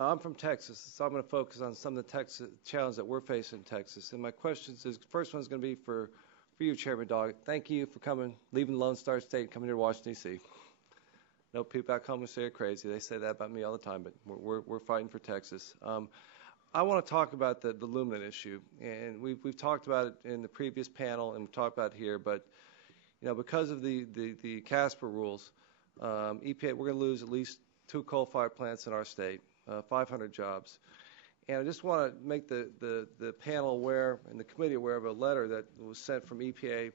I'm from Texas, so I'm going to focus on some of the Texas challenges that we're facing in Texas. And my questions is, first one's going to be for you, Chairman Doggett. Thank you for coming, leaving Lone Star State and coming here to Washington, D.C. No people back home who say you're crazy. They say that about me all the time, but we're fighting for Texas. I want to talk about the luminant issue, and we've talked about it in the previous panel, and we've talked about it here, but because of the CASPR rules, EPA, we're going to lose at least 2 coal-fired plants in our state, 500 jobs. And I just want to make the panel aware and the committee aware of a letter that was sent from EPA.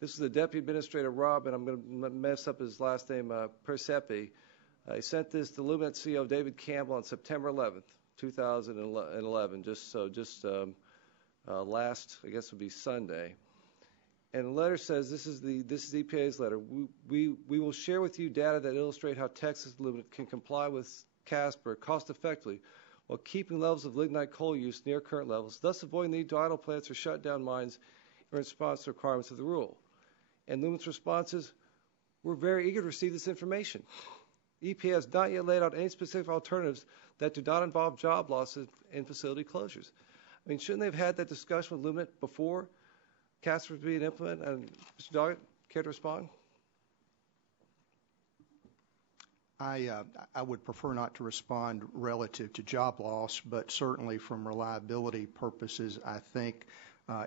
This is the Deputy Administrator Rob, and I'm going to mess up his last name, Persepi. He sent this to Lumet CEO David Campbell on September 11th, 2011, just last, I guess, would be Sunday. And the letter says, this is EPA's letter. We will share with you data that illustrate how Texas Lumet can comply with CSAPR cost effectively while keeping levels of lignite coal use near current levels, thus avoiding the need to idle plants or shut down mines in response to requirements of the rule. And Lumet's response is, we're very eager to receive this information. EPA has not yet laid out any specific alternatives that do not involve job losses and facility closures. I mean, shouldn't they have had that discussion with Lumet before CSAPR was being implemented? And Mr. Doggett, care to respond? I would prefer not to respond relative to job loss, but certainly from reliability purposes, I think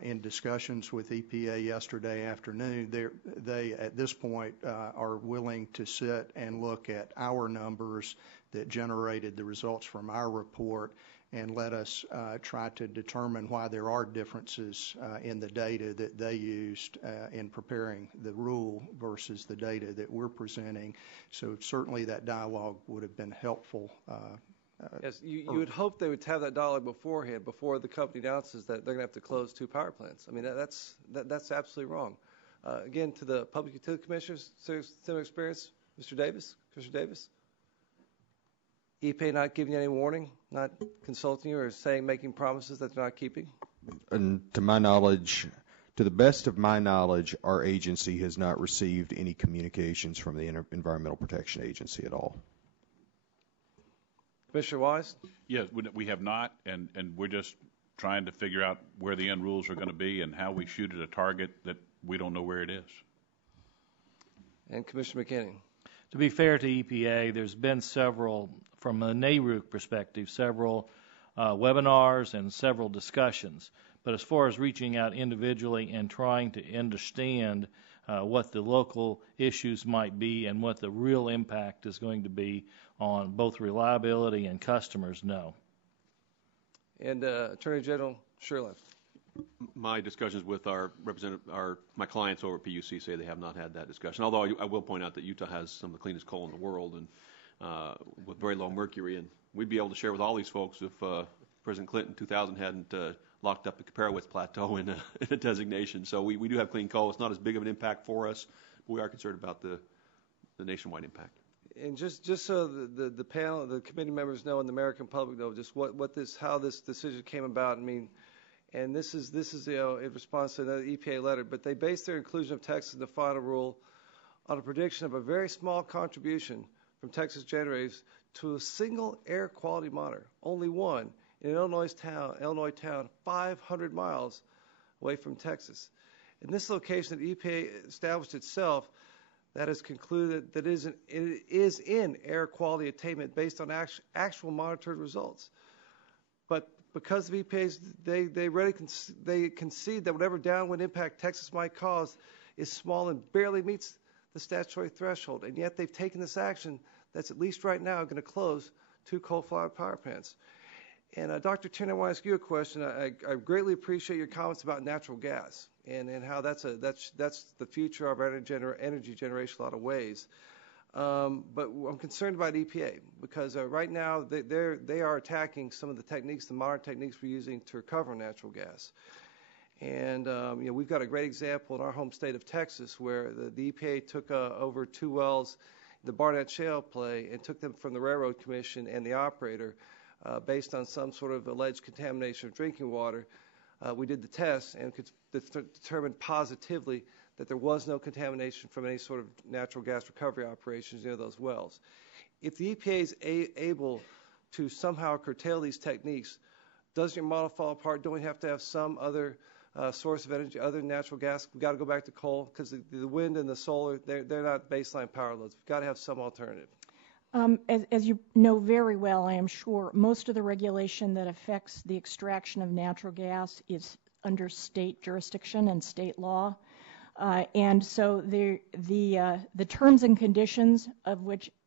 in discussions with EPA yesterday afternoon, they at this point are willing to sit and look at our numbers that generated the results from our report and let us try to determine why there are differences in the data that they used in preparing the rule versus the data that we're presenting. So certainly that dialogue would have been helpful. Yes, you would hope they would have that dialogue beforehand, before the company announces that they're going to have to close 2 power plants. I mean, that's absolutely wrong. Again, to the Public Utility Commissioners, similar experience, Mr. Davis, Commissioner Davis? EPA not giving you any warning, not consulting you, or making promises that they're not keeping? And to my knowledge, to the best of my knowledge, our agency has not received any communications from the Environmental Protection Agency at all. Commissioner Wise? Yes, we have not, and we're just trying to figure out where the end rules are going to be and how we shoot at a target that we don't know where it is. And Commissioner McKinney? To be fair to EPA, there's been several, from a NARUC perspective, several webinars and several discussions. But as far as reaching out individually and trying to understand what the local issues might be and what the real impact is going to be on both reliability and customers, no. And Attorney General Sherlin? My discussions with my clients over at PUC say they have not had that discussion. Although I will point out that Utah has some of the cleanest coal in the world and with very low mercury, and we'd be able to share with all these folks if President Clinton in 2000 hadn't locked up the Kaparawitz Plateau in a designation. So we do have clean coal. It's not as big of an impact for us, but we are concerned about the nationwide impact. And just so the panel, the committee members know, and the American public know, just how this decision came about. I mean. And this is in response to another EPA letter, but they based their inclusion of Texas in the final rule on a prediction of a very small contribution from Texas generators to a single air quality monitor, only one, in an Illinois town 500 miles away from Texas. In this location that EPA established itself, that has concluded that it is in air quality attainment based on actual monitored results. But because of EPA's, they concede that whatever downwind impact Texas might cause is small and barely meets the statutory threshold, and yet they've taken this action that's at least right now going to close 2 coal-fired power plants. And Dr. Tierney, I want to ask you a question. I greatly appreciate your comments about natural gas and how that's the future of our energy generation in a lot of ways. But I'm concerned about EPA because right now they are attacking some of the techniques, the modern techniques we're using to recover natural gas. And we've got a great example in our home state of Texas where the EPA took over 2 wells, the Barnett Shale play, and took them from the Railroad Commission and the operator based on some sort of alleged contamination of drinking water. We did the test and could determine positively that there was no contamination from any sort of natural gas recovery operations near those wells. If the EPA is able to somehow curtail these techniques, does your model fall apart? Don't we have to have some other source of energy other than natural gas? We've got to go back to coal because the wind and the solar, they're not baseline power loads. We've got to have some alternative. As you know very well, I am sure, most of the regulation that affects the extraction of natural gas is under state jurisdiction and state law. And so the terms and conditions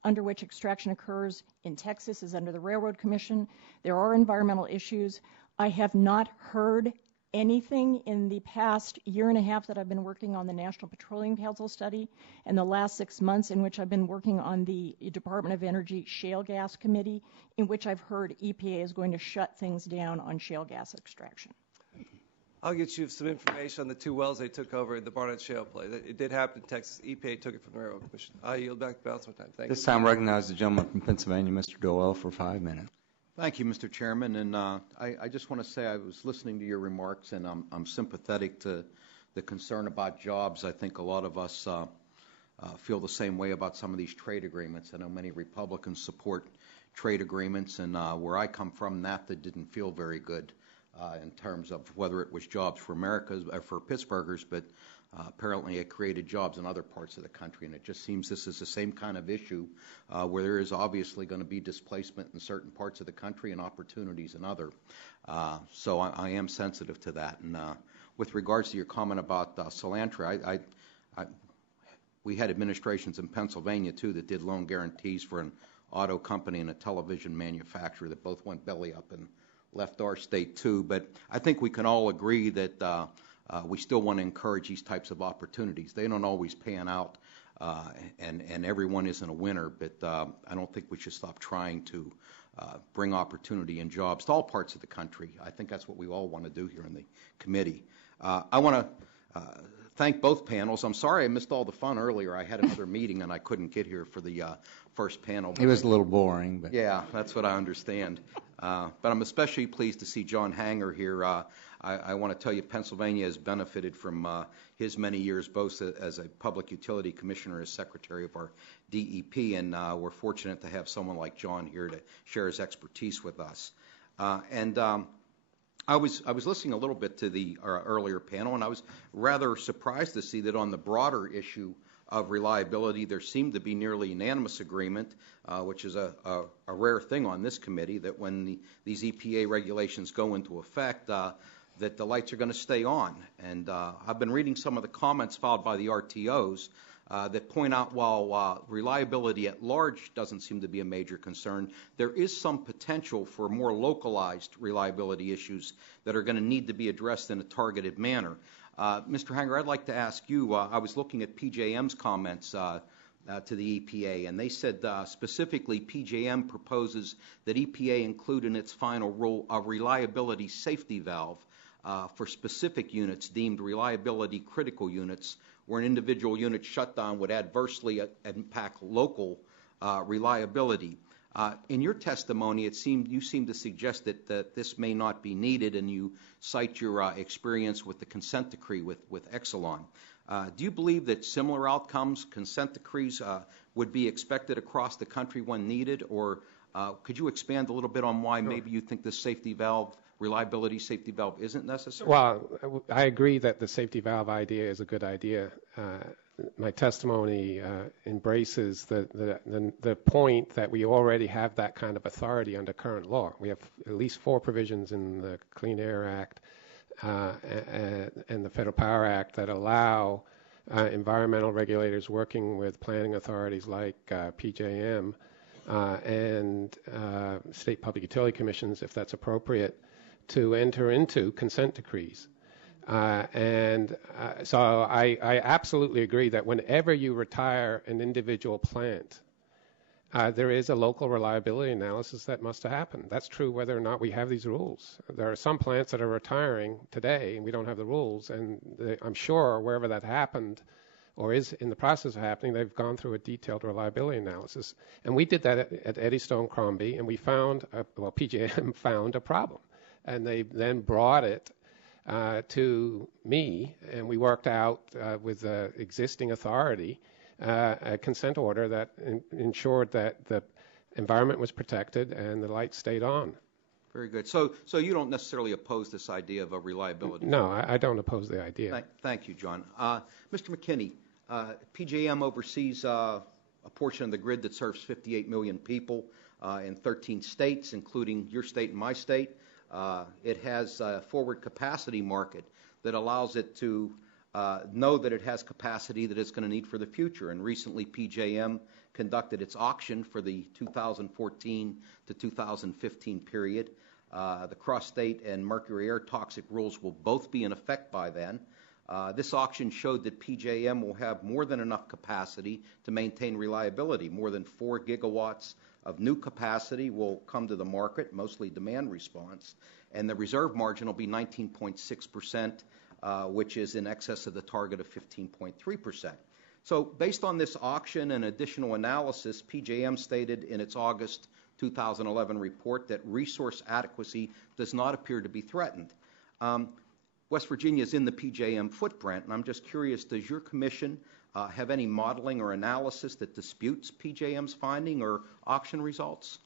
under which extraction occurs in Texas is under the Railroad Commission. There are environmental issues. I have not heard anything in the past year and a half that I've been working on the National Petroleum Council study and the last 6 months in which I've been working on the Department of Energy Shale Gas Committee, in which I've heard EPA is going to shut things down on shale gas extraction. I'll get you some information on the 2 wells they took over in the Barnett Shale play. It did happen in Texas. EPA took it from the Railroad Commission. I yield back the balance of my time. Thank you. This time recognize the gentleman from Pennsylvania, Mr. Doyle, for 5 minutes. Thank you, Mr. Chairman. And I just want to say I was listening to your remarks, and I'm sympathetic to the concern about jobs. I think a lot of us feel the same way about some of these trade agreements. I know many Republicans support trade agreements, and where I come from, NAFTA didn't feel very good in terms of whether it was jobs for for Pittsburghers, but apparently it created jobs in other parts of the country, and it just seems this is the same kind of issue where there is obviously going to be displacement in certain parts of the country and opportunities in other. So I am sensitive to that. And with regards to your comment about cilantro, we had administrations in Pennsylvania, too, that did loan guarantees for an auto company and a television manufacturer that both went belly up and left our state, too. But I think we can all agree that we still want to encourage these types of opportunities. They don't always pan out, and everyone isn't a winner, but I don't think we should stop trying to bring opportunity and jobs to all parts of the country. I think that's what we all want to do here in the committee. I want to thank both panels. I'm sorry I missed all the fun earlier. I had another meeting and I couldn't get here for the first panel. It was a little boring. But. Yeah, that's what I understand. But I'm especially pleased to see John Hanger here. I want to tell you Pennsylvania has benefited from his many years both as a public utility commissioner as secretary of our DEP, and we're fortunate to have someone like John here to share his expertise with us. I was listening a little bit to the earlier panel, and I was rather surprised to see that on the broader issue of reliability, there seemed to be nearly unanimous agreement, which is a rare thing on this committee, that when these EPA regulations go into effect, that the lights are going to stay on. And I've been reading some of the comments filed by the RTOs that point out while reliability at large doesn't seem to be a major concern, there is some potential for more localized reliability issues that are going to need to be addressed in a targeted manner. Mr. Hanger, I'd like to ask you, I was looking at PJM's comments to the EPA, and they said specifically PJM proposes that EPA include in its final rule a reliability safety valve for specific units deemed reliability critical units, where an individual unit shutdown would adversely impact local reliability. In your testimony, you seem to suggest that this may not be needed, and you cite your experience with the consent decree with Exelon. Do you believe that similar outcomes, consent decrees, would be expected across the country when needed, or could you expand a little bit on why maybe you think this safety valve, reliability safety valve, isn't necessary? Well, I agree that the safety valve idea is a good idea. My testimony embraces the point that we already have that kind of authority under current law. We have at least 4 provisions in the Clean Air Act and the Federal Power Act that allow environmental regulators working with planning authorities like PJM and state public utility commissions, if that's appropriate, to enter into consent decrees. So I absolutely agree that whenever you retire an individual plant, there is a local reliability analysis that must happen. That's true whether or not we have these rules. There are some plants that are retiring today, and we don't have the rules, and I'm sure wherever that happened or is in the process of happening, they've gone through a detailed reliability analysis. And we did that at Eddystone Crombie, and we found, PJM found a problem. And they then brought it to me, and we worked out with the existing authority a consent order that ensured that the environment was protected and the lights stayed on. Very good. So you don't necessarily oppose this idea of a reliability? No, I don't oppose the idea. Thank you, John. Mr. McKinney, PJM oversees a portion of the grid that serves 58 million people in 13 states, including your state and my state. It has a forward capacity market that allows it to know that it has capacity that it's going to need for the future. And recently, PJM conducted its auction for the 2014 to 2015 period. The cross-state and mercury air toxic rules will both be in effect by then. This auction showed that PJM will have more than enough capacity to maintain reliability. More than 4 gigawatts of new capacity will come to the market, mostly demand response, and the reserve margin will be 19.6%, which is in excess of the target of 15.3%. So based on this auction and additional analysis, PJM stated in its August 2011 report that resource adequacy does not appear to be threatened. West Virginia is in the PJM footprint, and I'm just curious, does your commission have any modeling or analysis that disputes PJM's finding or auction results?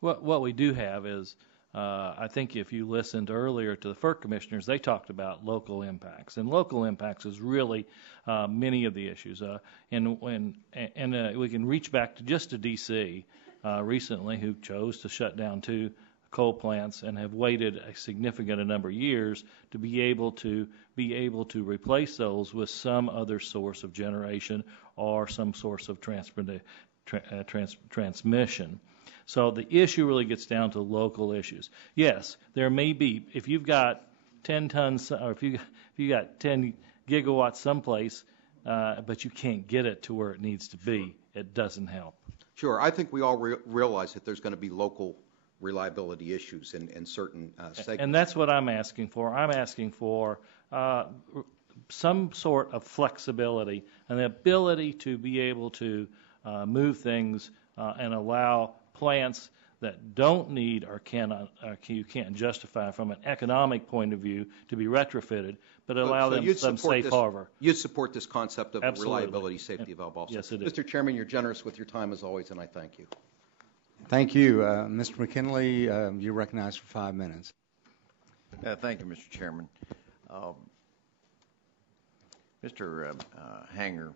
What we do have is, I think if you listened earlier to the FERC commissioners, they talked about local impacts, and local impacts is really many of the issues. And we can reach back to just to D.C. Recently, who chose to shut down 2 coal plants and have waited a significant number of years to be able to replace those with some other source of generation or some source of transmission. So the issue really gets down to local issues. Yes, there may be, if you've got 10 tons or if you got 10 gigawatts someplace, but you can't get it to where it needs to be, it doesn't help. Sure. I think we all realize that there's going to be local reliability issues in certain segments. And that's what I'm asking for. I'm asking for some sort of flexibility and the ability to be able to move things and allow plants that don't need or you can't justify from an economic point of view to be retrofitted, but allow them some safe harbor. You'd support this concept of Absolutely. reliability, safety valve also. Yes, it is. Mr. Chairman, you're generous with your time as always, and I thank you. Thank you. Mr. McKinley, you're recognized for 5 minutes. Thank you, Mr. Chairman. Mr. Hanger,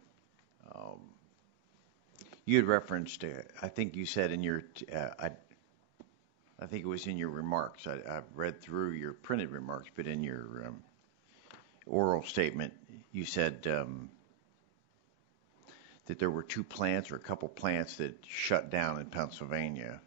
you had referenced, I think you said in your, I think it was in your remarks. I've read through your printed remarks, but in your oral statement, you said that there were 2 plants or a couple plants that shut down in Pennsylvania.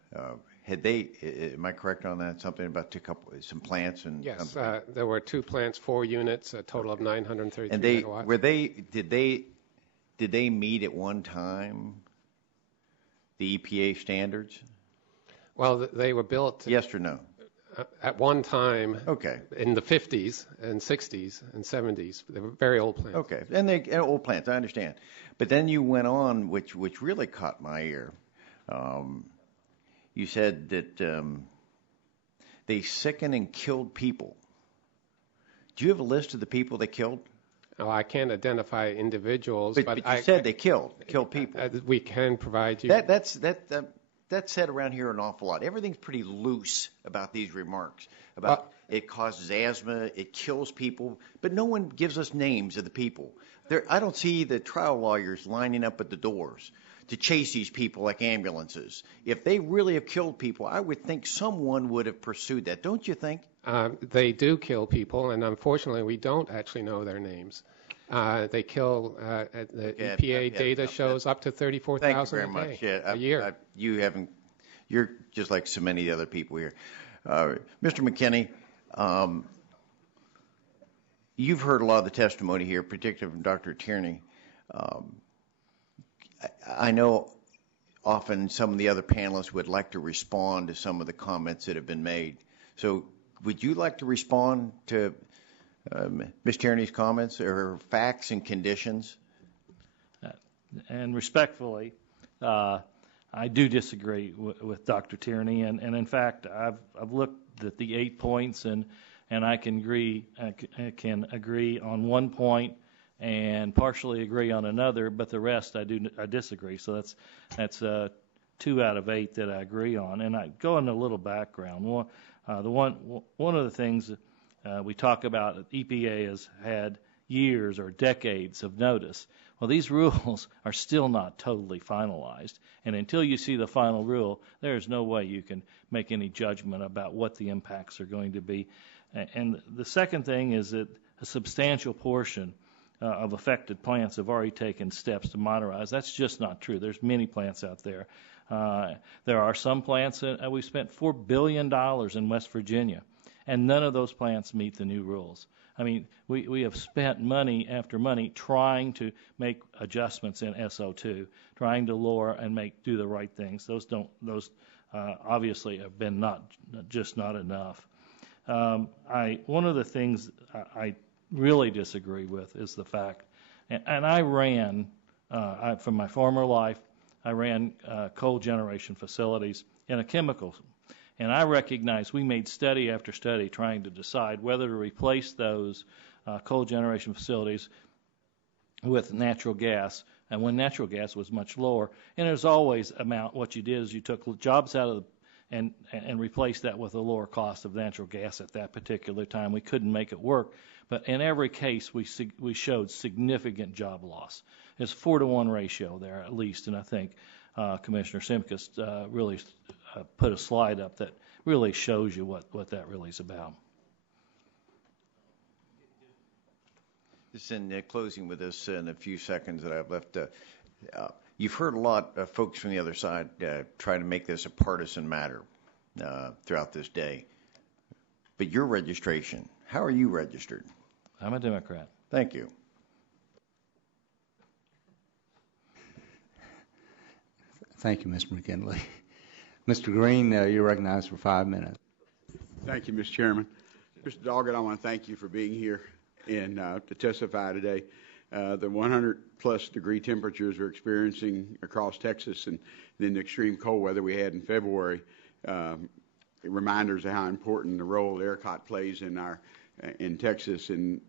Had they? Am I correct on that? Something about some plants and yes, there were 2 plants, 4 units, a total of 933 and megawatts. Were they? Did they meet at one time the EPA standards? Well, they were built. Yes or no? At one time. Okay. In the 50s and 60s and 70s, they were very old plants. Okay, and they're old plants. I understand. But then you went on, which really caught my ear. You said that they sickened and killed people. Do you have a list of the people they killed? Oh, I can't identify individuals, but you said they killed people. We can provide you. That's said around here an awful lot. Everything's pretty loose about these remarks. About it causes asthma, it kills people, but no one gives us names of the people. I don't see the trial lawyers lining up at the doors to chase these people like ambulances. If they really have killed people, I would think someone would have pursued that. Don't you think? They do kill people, and unfortunately, we don't actually know their names. They kill. The EPA data shows up to 34,000 a year. You're just like so many other people here. Mr. McKinney, you've heard a lot of the testimony here, particularly from Dr. Tierney. I know often some of the other panelists would like to respond to some of the comments that have been made. So would you like to respond to Ms. Tierney's comments or her facts and conditions? And respectfully, I do disagree with Dr. Tierney, and in fact, I've looked at the 8 points, and I can agree on one point and partially agree on another, but the rest I disagree. So that's 2 out of 8 that I agree on. And I go into a little background. One of the things we talk about, EPA has had years or decades of notice. Well, these rules are still not totally finalized, and until you see the final rule, there's no way you can make any judgment about what the impacts are going to be. And the second thing is that a substantial portion of affected plants have already taken steps to modernize. That's just not true. There's many plants out there. There are some plants that we spent $4 billion in West Virginia, and none of those plants meet the new rules. I mean, we have spent money after money trying to make adjustments in SO2, trying to lower and do the right things. Those obviously have been not enough. One of the things I really disagree with is the fact, and I ran, from my former life, I ran coal generation facilities in a chemical. And I recognize we made study after study trying to decide whether to replace those coal generation facilities with natural gas, and when natural gas was much lower. And there's always what you did is you took jobs out of and replaced that with a lower cost of natural gas at that particular time. We couldn't make it work. But in every case, we showed significant job loss. It's 4-to-1 ratio there at least, and I think Commissioner Simkus really put a slide up that really shows you what that really is about. Just in closing with this in a few seconds that I've left, you've heard a lot of folks from the other side try to make this a partisan matter throughout this day. But your registration, how are you registered? I'm a Democrat. Thank you. Thank you, Mr. McKinley. Mr. Green, you're recognized for 5 minutes. Thank you, Mr. Chairman. Mr. Doggett, I want to thank you for being here and to testify today. The 100-plus degree temperatures we're experiencing across Texas and then the extreme cold weather we had in February, reminders of how important the role ERCOT plays in Texas. And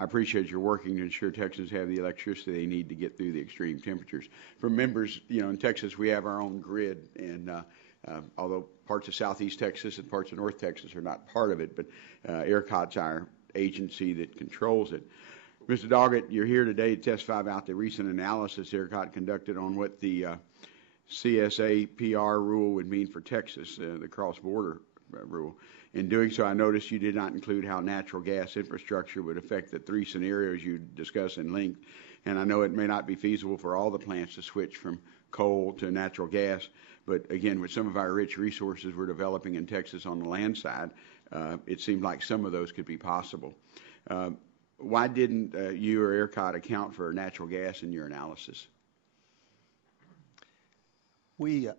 I appreciate your working to ensure Texans have the electricity they need to get through the extreme temperatures. For members, in Texas we have our own grid, and although parts of southeast Texas and parts of north Texas are not part of it, but ERCOT's our agency that controls it. Mr. Doggett, you're here today to testify about the recent analysis ERCOT conducted on what the CSA PR rule would mean for Texas, the cross-border rule. In doing so, I noticed you did not include how natural gas infrastructure would affect the 3 scenarios you discuss in length. And I know it may not be feasible for all the plants to switch from coal to natural gas, but again, with some of our rich resources we're developing in Texas on the land side, it seemed like some of those could be possible. Why didn't you or ERCOT account for natural gas in your analysis? We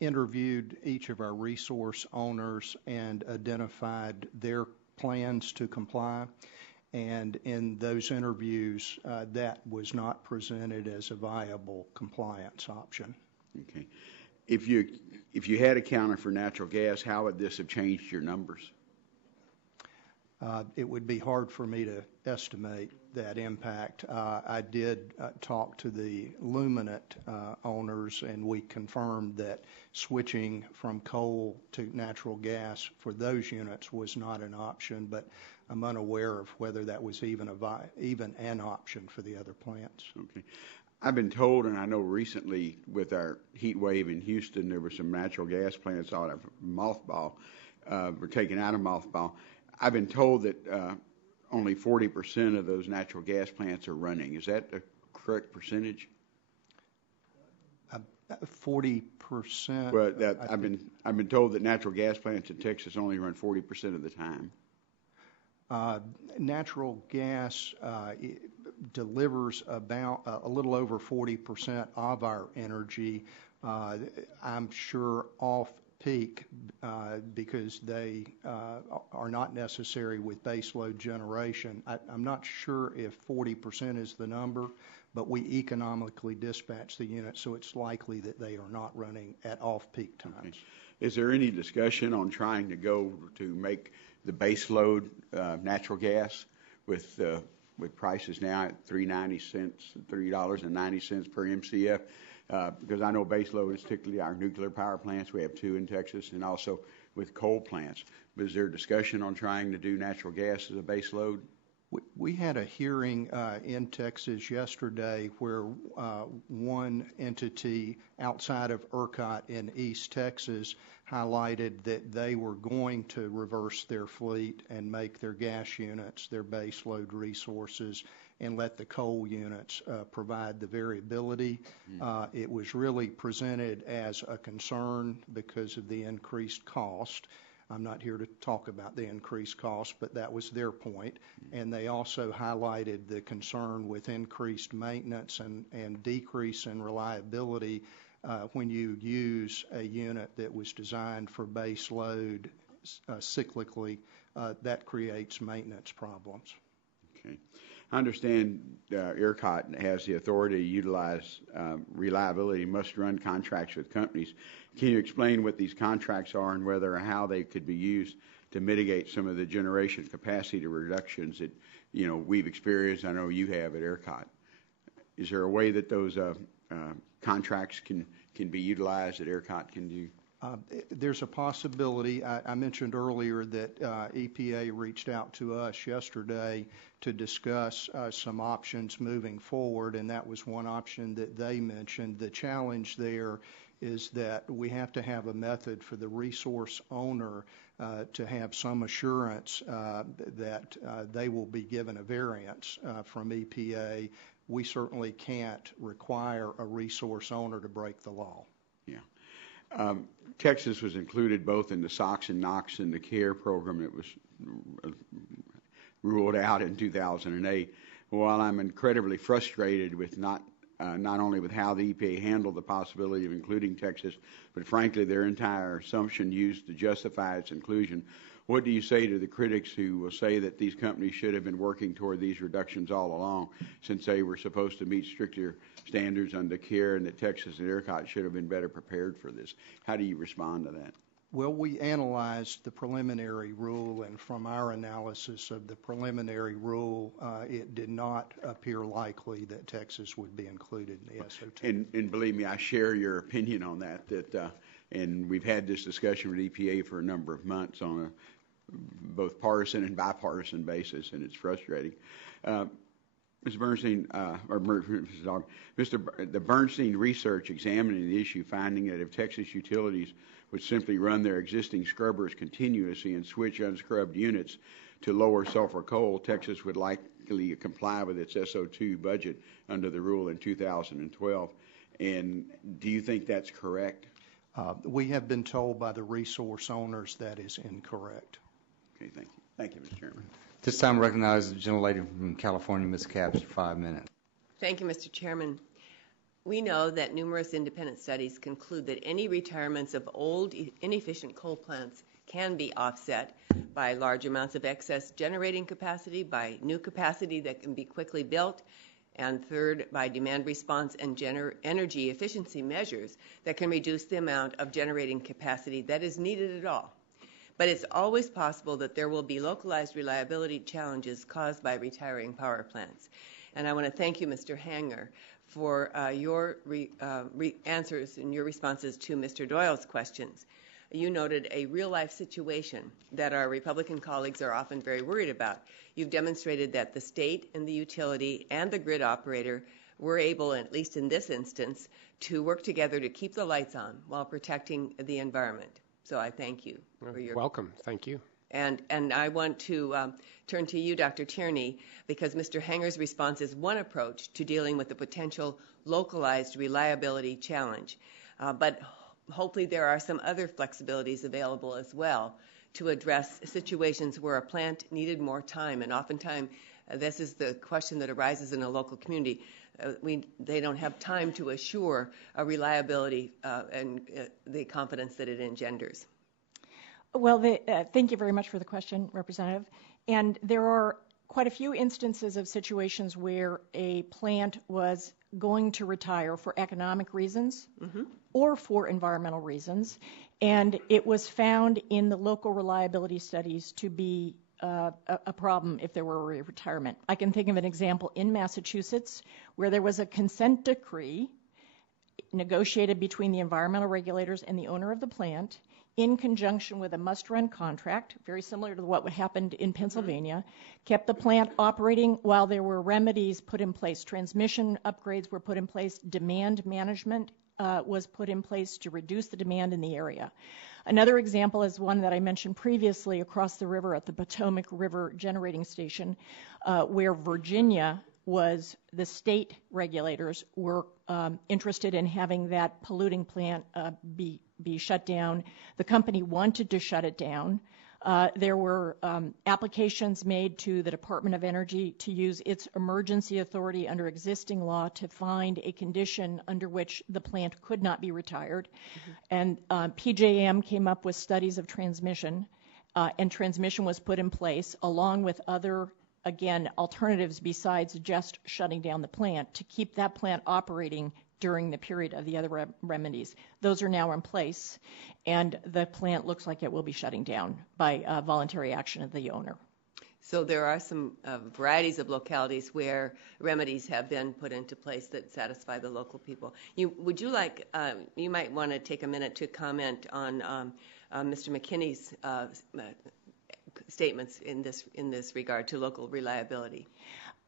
interviewed each of our resource owners and identified their plans to comply. And in those interviews, that was not presented as a viable compliance option. Okay. If you had accounted for natural gas, how would this have changed your numbers? It would be hard for me to estimate that impact. I did talk to the Luminant owners, and we confirmed that switching from coal to natural gas for those units was not an option, but I'm unaware of whether that was even an option for the other plants. Okay. I've been told, and I know recently with our heat wave in Houston, there were some natural gas plants out of mothball, were taken out of mothball. I've been told that only 40% of those natural gas plants are running. Is that the correct percentage? 40%. Well, I've been told that natural gas plants in Texas only run 40% of the time. Natural gas delivers about a little over 40% of our energy. I'm sure off peak because they are not necessary with baseload generation. I'm not sure if 40% is the number, but we economically dispatch the unit, so it's likely that they are not running at off-peak times. Okay. Is there any discussion on trying to go to make the baseload natural gas with prices now at $3.90 per MCF? Because I know baseload is particularly our nuclear power plants. We have 2 in Texas, and also with coal plants. But is there discussion on trying to do natural gas as a baseload? We had a hearing in Texas yesterday where one entity outside of ERCOT in East Texas highlighted that they were going to reverse their fleet and make their gas units their base load resources and let the coal units provide the variability. It was really presented as a concern because of the increased cost. I'm not here to talk about the increased cost, but that was their point. And they also highlighted the concern with increased maintenance and decrease in reliability when you use a unit that was designed for base load cyclically. That creates maintenance problems. Okay. I understand ERCOT has the authority to utilize reliability must-run contracts with companies. Can you explain what these contracts are and whether or how they could be used to mitigate some of the generation capacity reductions that we've experienced? I know you have at ERCOT. Is there a way that those contracts can be utilized that ERCOT can do? There's a possibility. I mentioned earlier that EPA reached out to us yesterday to discuss some options moving forward, and that was one option that they mentioned. The challenge there is that we have to have a method for the resource owner to have some assurance that they will be given a variance from EPA. We certainly can't require a resource owner to break the law. Yeah. Texas was included both in the SOX and NOx and the CARE program that was ruled out in 2008. While I'm incredibly frustrated with not only with how the EPA handled the possibility of including Texas, but frankly their entire assumption used to justify its inclusion, what do you say to the critics who will say that these companies should have been working toward these reductions all along, since they were supposed to meet stricter standards under CARE, and that Texas and ERCOT should have been better prepared for this? How do you respond to that? Well, we analyzed the preliminary rule, and from our analysis of the preliminary rule, it did not appear likely that Texas would be included in the SOT. And believe me, I share your opinion on that. And we've had this discussion with EPA for a number of months on a both partisan and bipartisan basis, and it's frustrating. Mr. Bernstein, the Bernstein research examining the issue, finding that if Texas utilities would simply run their existing scrubbers continuously and switch unscrubbed units to lower sulfur coal, Texas would likely comply with its SO2 budget under the rule in 2012. And do you think that's correct? We have been told by the resource owners that is incorrect. Okay, thank you. Thank you, Mr. Chairman. This time I recognize the gentlelady from California, Ms. Capps, for 5 minutes. Thank you, Mr. Chairman. We know that numerous independent studies conclude that any retirements of old, inefficient coal plants can be offset by large amounts of excess generating capacity, by new capacity that can be quickly built, and third, by demand response and energy efficiency measures that can reduce the amount of generating capacity that is needed at all. But it's always possible that there will be localized reliability challenges caused by retiring power plants. And I want to thank you, Mr. Hanger, for your answers and your responses to Mr. Doyle's questions. You noted a real-life situation that our Republican colleagues are often very worried about. You've demonstrated that the state and the utility and the grid operator were able, at least in this instance, to work together to keep the lights on while protecting the environment. So I thank you for your... Welcome. Thank you. And I want to turn to you, Dr. Tierney, because Mr. Hanger's response is one approach to dealing with the potential localized reliability challenge. But hopefully there are some other flexibilities available as well to address situations where a plant needed more time. And oftentimes this is the question that arises in a local community. They don't have time to assure a reliability and the confidence that it engenders. Well, thank you very much for the question, Representative. And there are quite a few instances of situations where a plant was going to retire for economic reasons or for environmental reasons, and it was found in the local reliability studies to be a problem if there were a retirement. I can think of an example in Massachusetts where there was a consent decree negotiated between the environmental regulators and the owner of the plant, in conjunction with a must-run contract, very similar to what happened in Pennsylvania, kept the plant operating while there were remedies put in place. Transmission upgrades were put in place. Demand management was put in place to reduce the demand in the area. Another example is one that I mentioned previously across the river at the Potomac River Generating Station, where Virginia was, the state regulators were interested in having that polluting plant be shut down. The company wanted to shut it down. There were applications made to the Department of Energy to use its emergency authority under existing law to find a condition under which the plant could not be retired. And PJM came up with studies of transmission, and transmission was put in place along with other, again, alternatives besides just shutting down the plant to keep that plant operating during the period of the other remedies. Those are now in place, and the plant looks like it will be shutting down by voluntary action of the owner. So there are some varieties of localities where remedies have been put into place that satisfy the local people. You might want to take a minute to comment on Mr. McKinney's statements in this regard to local reliability.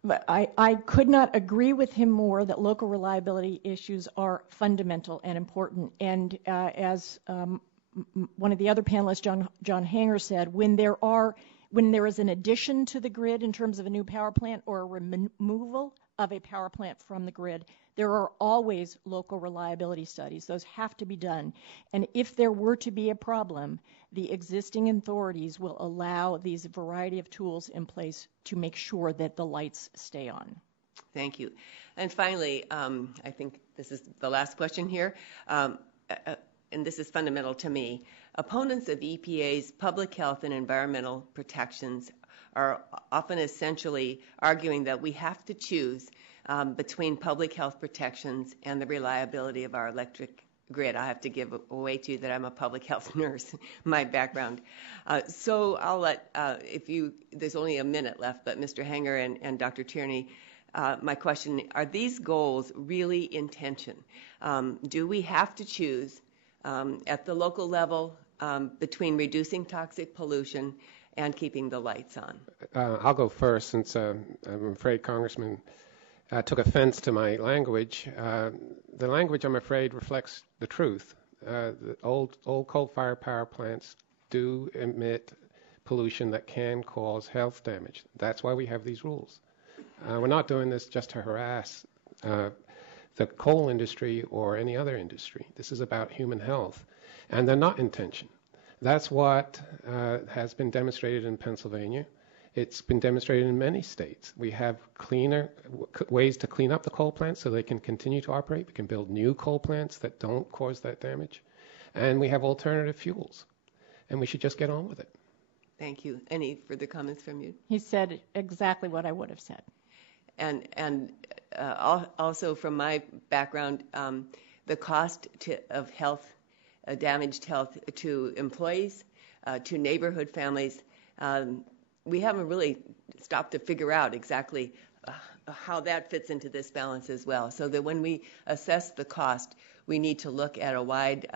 But I could not agree with him more that local reliability issues are fundamental and important. And as one of the other panelists, John Hanger, said, when there is an addition to the grid in terms of a new power plant or a removal of a power plant from the grid, there are always local reliability studies. Those have to be done. And if there were to be a problem, the existing authorities will allow these variety of tools in place to make sure that the lights stay on. Thank you. And finally, I think this is the last question here, and this is fundamental to me. Opponents of EPA's public health and environmental protections are often essentially arguing that we have to choose between public health protections and the reliability of our electric grid. I have to give away to you that I'm a public health nurse, my background. So I'll let, there's only a minute left, but Mr. Hanger and Dr. Tierney, my question, are these goals really in tension? Do we have to choose at the local level between reducing toxic pollution and keeping the lights on? I'll go first since I'm afraid Congressman took offense to my language. The language, I'm afraid, reflects the truth. The old coal-fired power plants do emit pollution that can cause health damage. That's why we have these rules. We're not doing this just to harass the coal industry or any other industry. This is about human health, and they're not in tension. That's what has been demonstrated in Pennsylvania. It's been demonstrated in many states. We have cleaner ways to clean up the coal plants so they can continue to operate. We can build new coal plants that don't cause that damage. And we have alternative fuels. And we should just get on with it. Thank you. Any further comments from you? He said exactly what I would have said. And also from my background, the cost of health, damaged health to employees, to neighborhood families, we haven't really stopped to figure out exactly how that fits into this balance as well. So that when we assess the cost, we need to look at a wide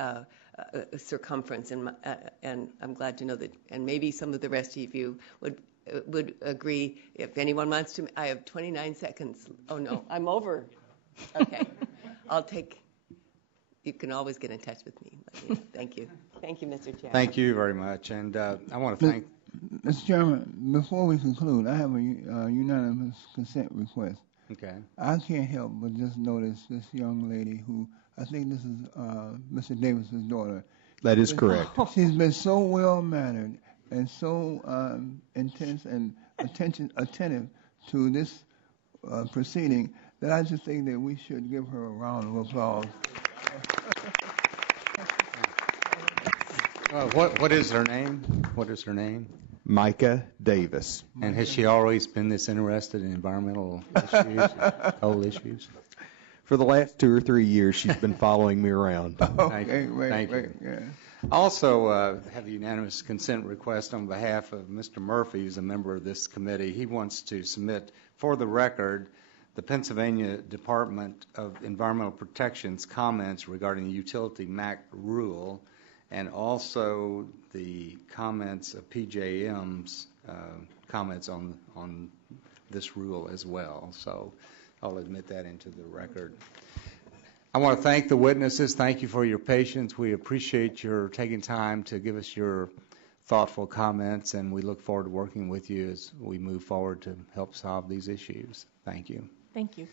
circumference. And I'm glad to know that, and maybe some of the rest of you would agree. If anyone wants to, I have 29 seconds. Oh no, I'm over. Okay, you can always get in touch with me. Thank you. Thank you, Mr. Chairman. Thank you very much. And I want to thank... Mr. Chairman, before we conclude, I have a unanimous consent request. Okay. I can't help but just notice this young lady who, I think this is Mr. Davis's daughter. That is correct. She's been so well-mannered and so intense and attentive to this proceeding that I just think that we should give her a round of applause. What is her name? What is her name? Micah Davis. And has she always been this interested in environmental issues, coal issues? For the last 2 or 3 years, she's been following me around. Thank you. Yeah. I also have a unanimous consent request on behalf of Mr. Murphy, who's a member of this committee. He wants to submit for the record the Pennsylvania Department of Environmental Protection's comments regarding the utility MAC rule. and also the comments of PJM's comments on this rule as well. So I'll admit that into the record. I want to thank the witnesses. Thank you for your patience. We appreciate your taking time to give us your thoughtful comments, and we look forward to working with you as we move forward to help solve these issues. Thank you. Thank you.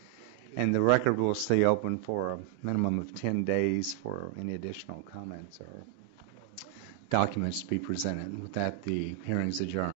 And the record will stay open for a minimum of 10 days for any additional comments or documents to be presented. With that, the hearing is adjourned.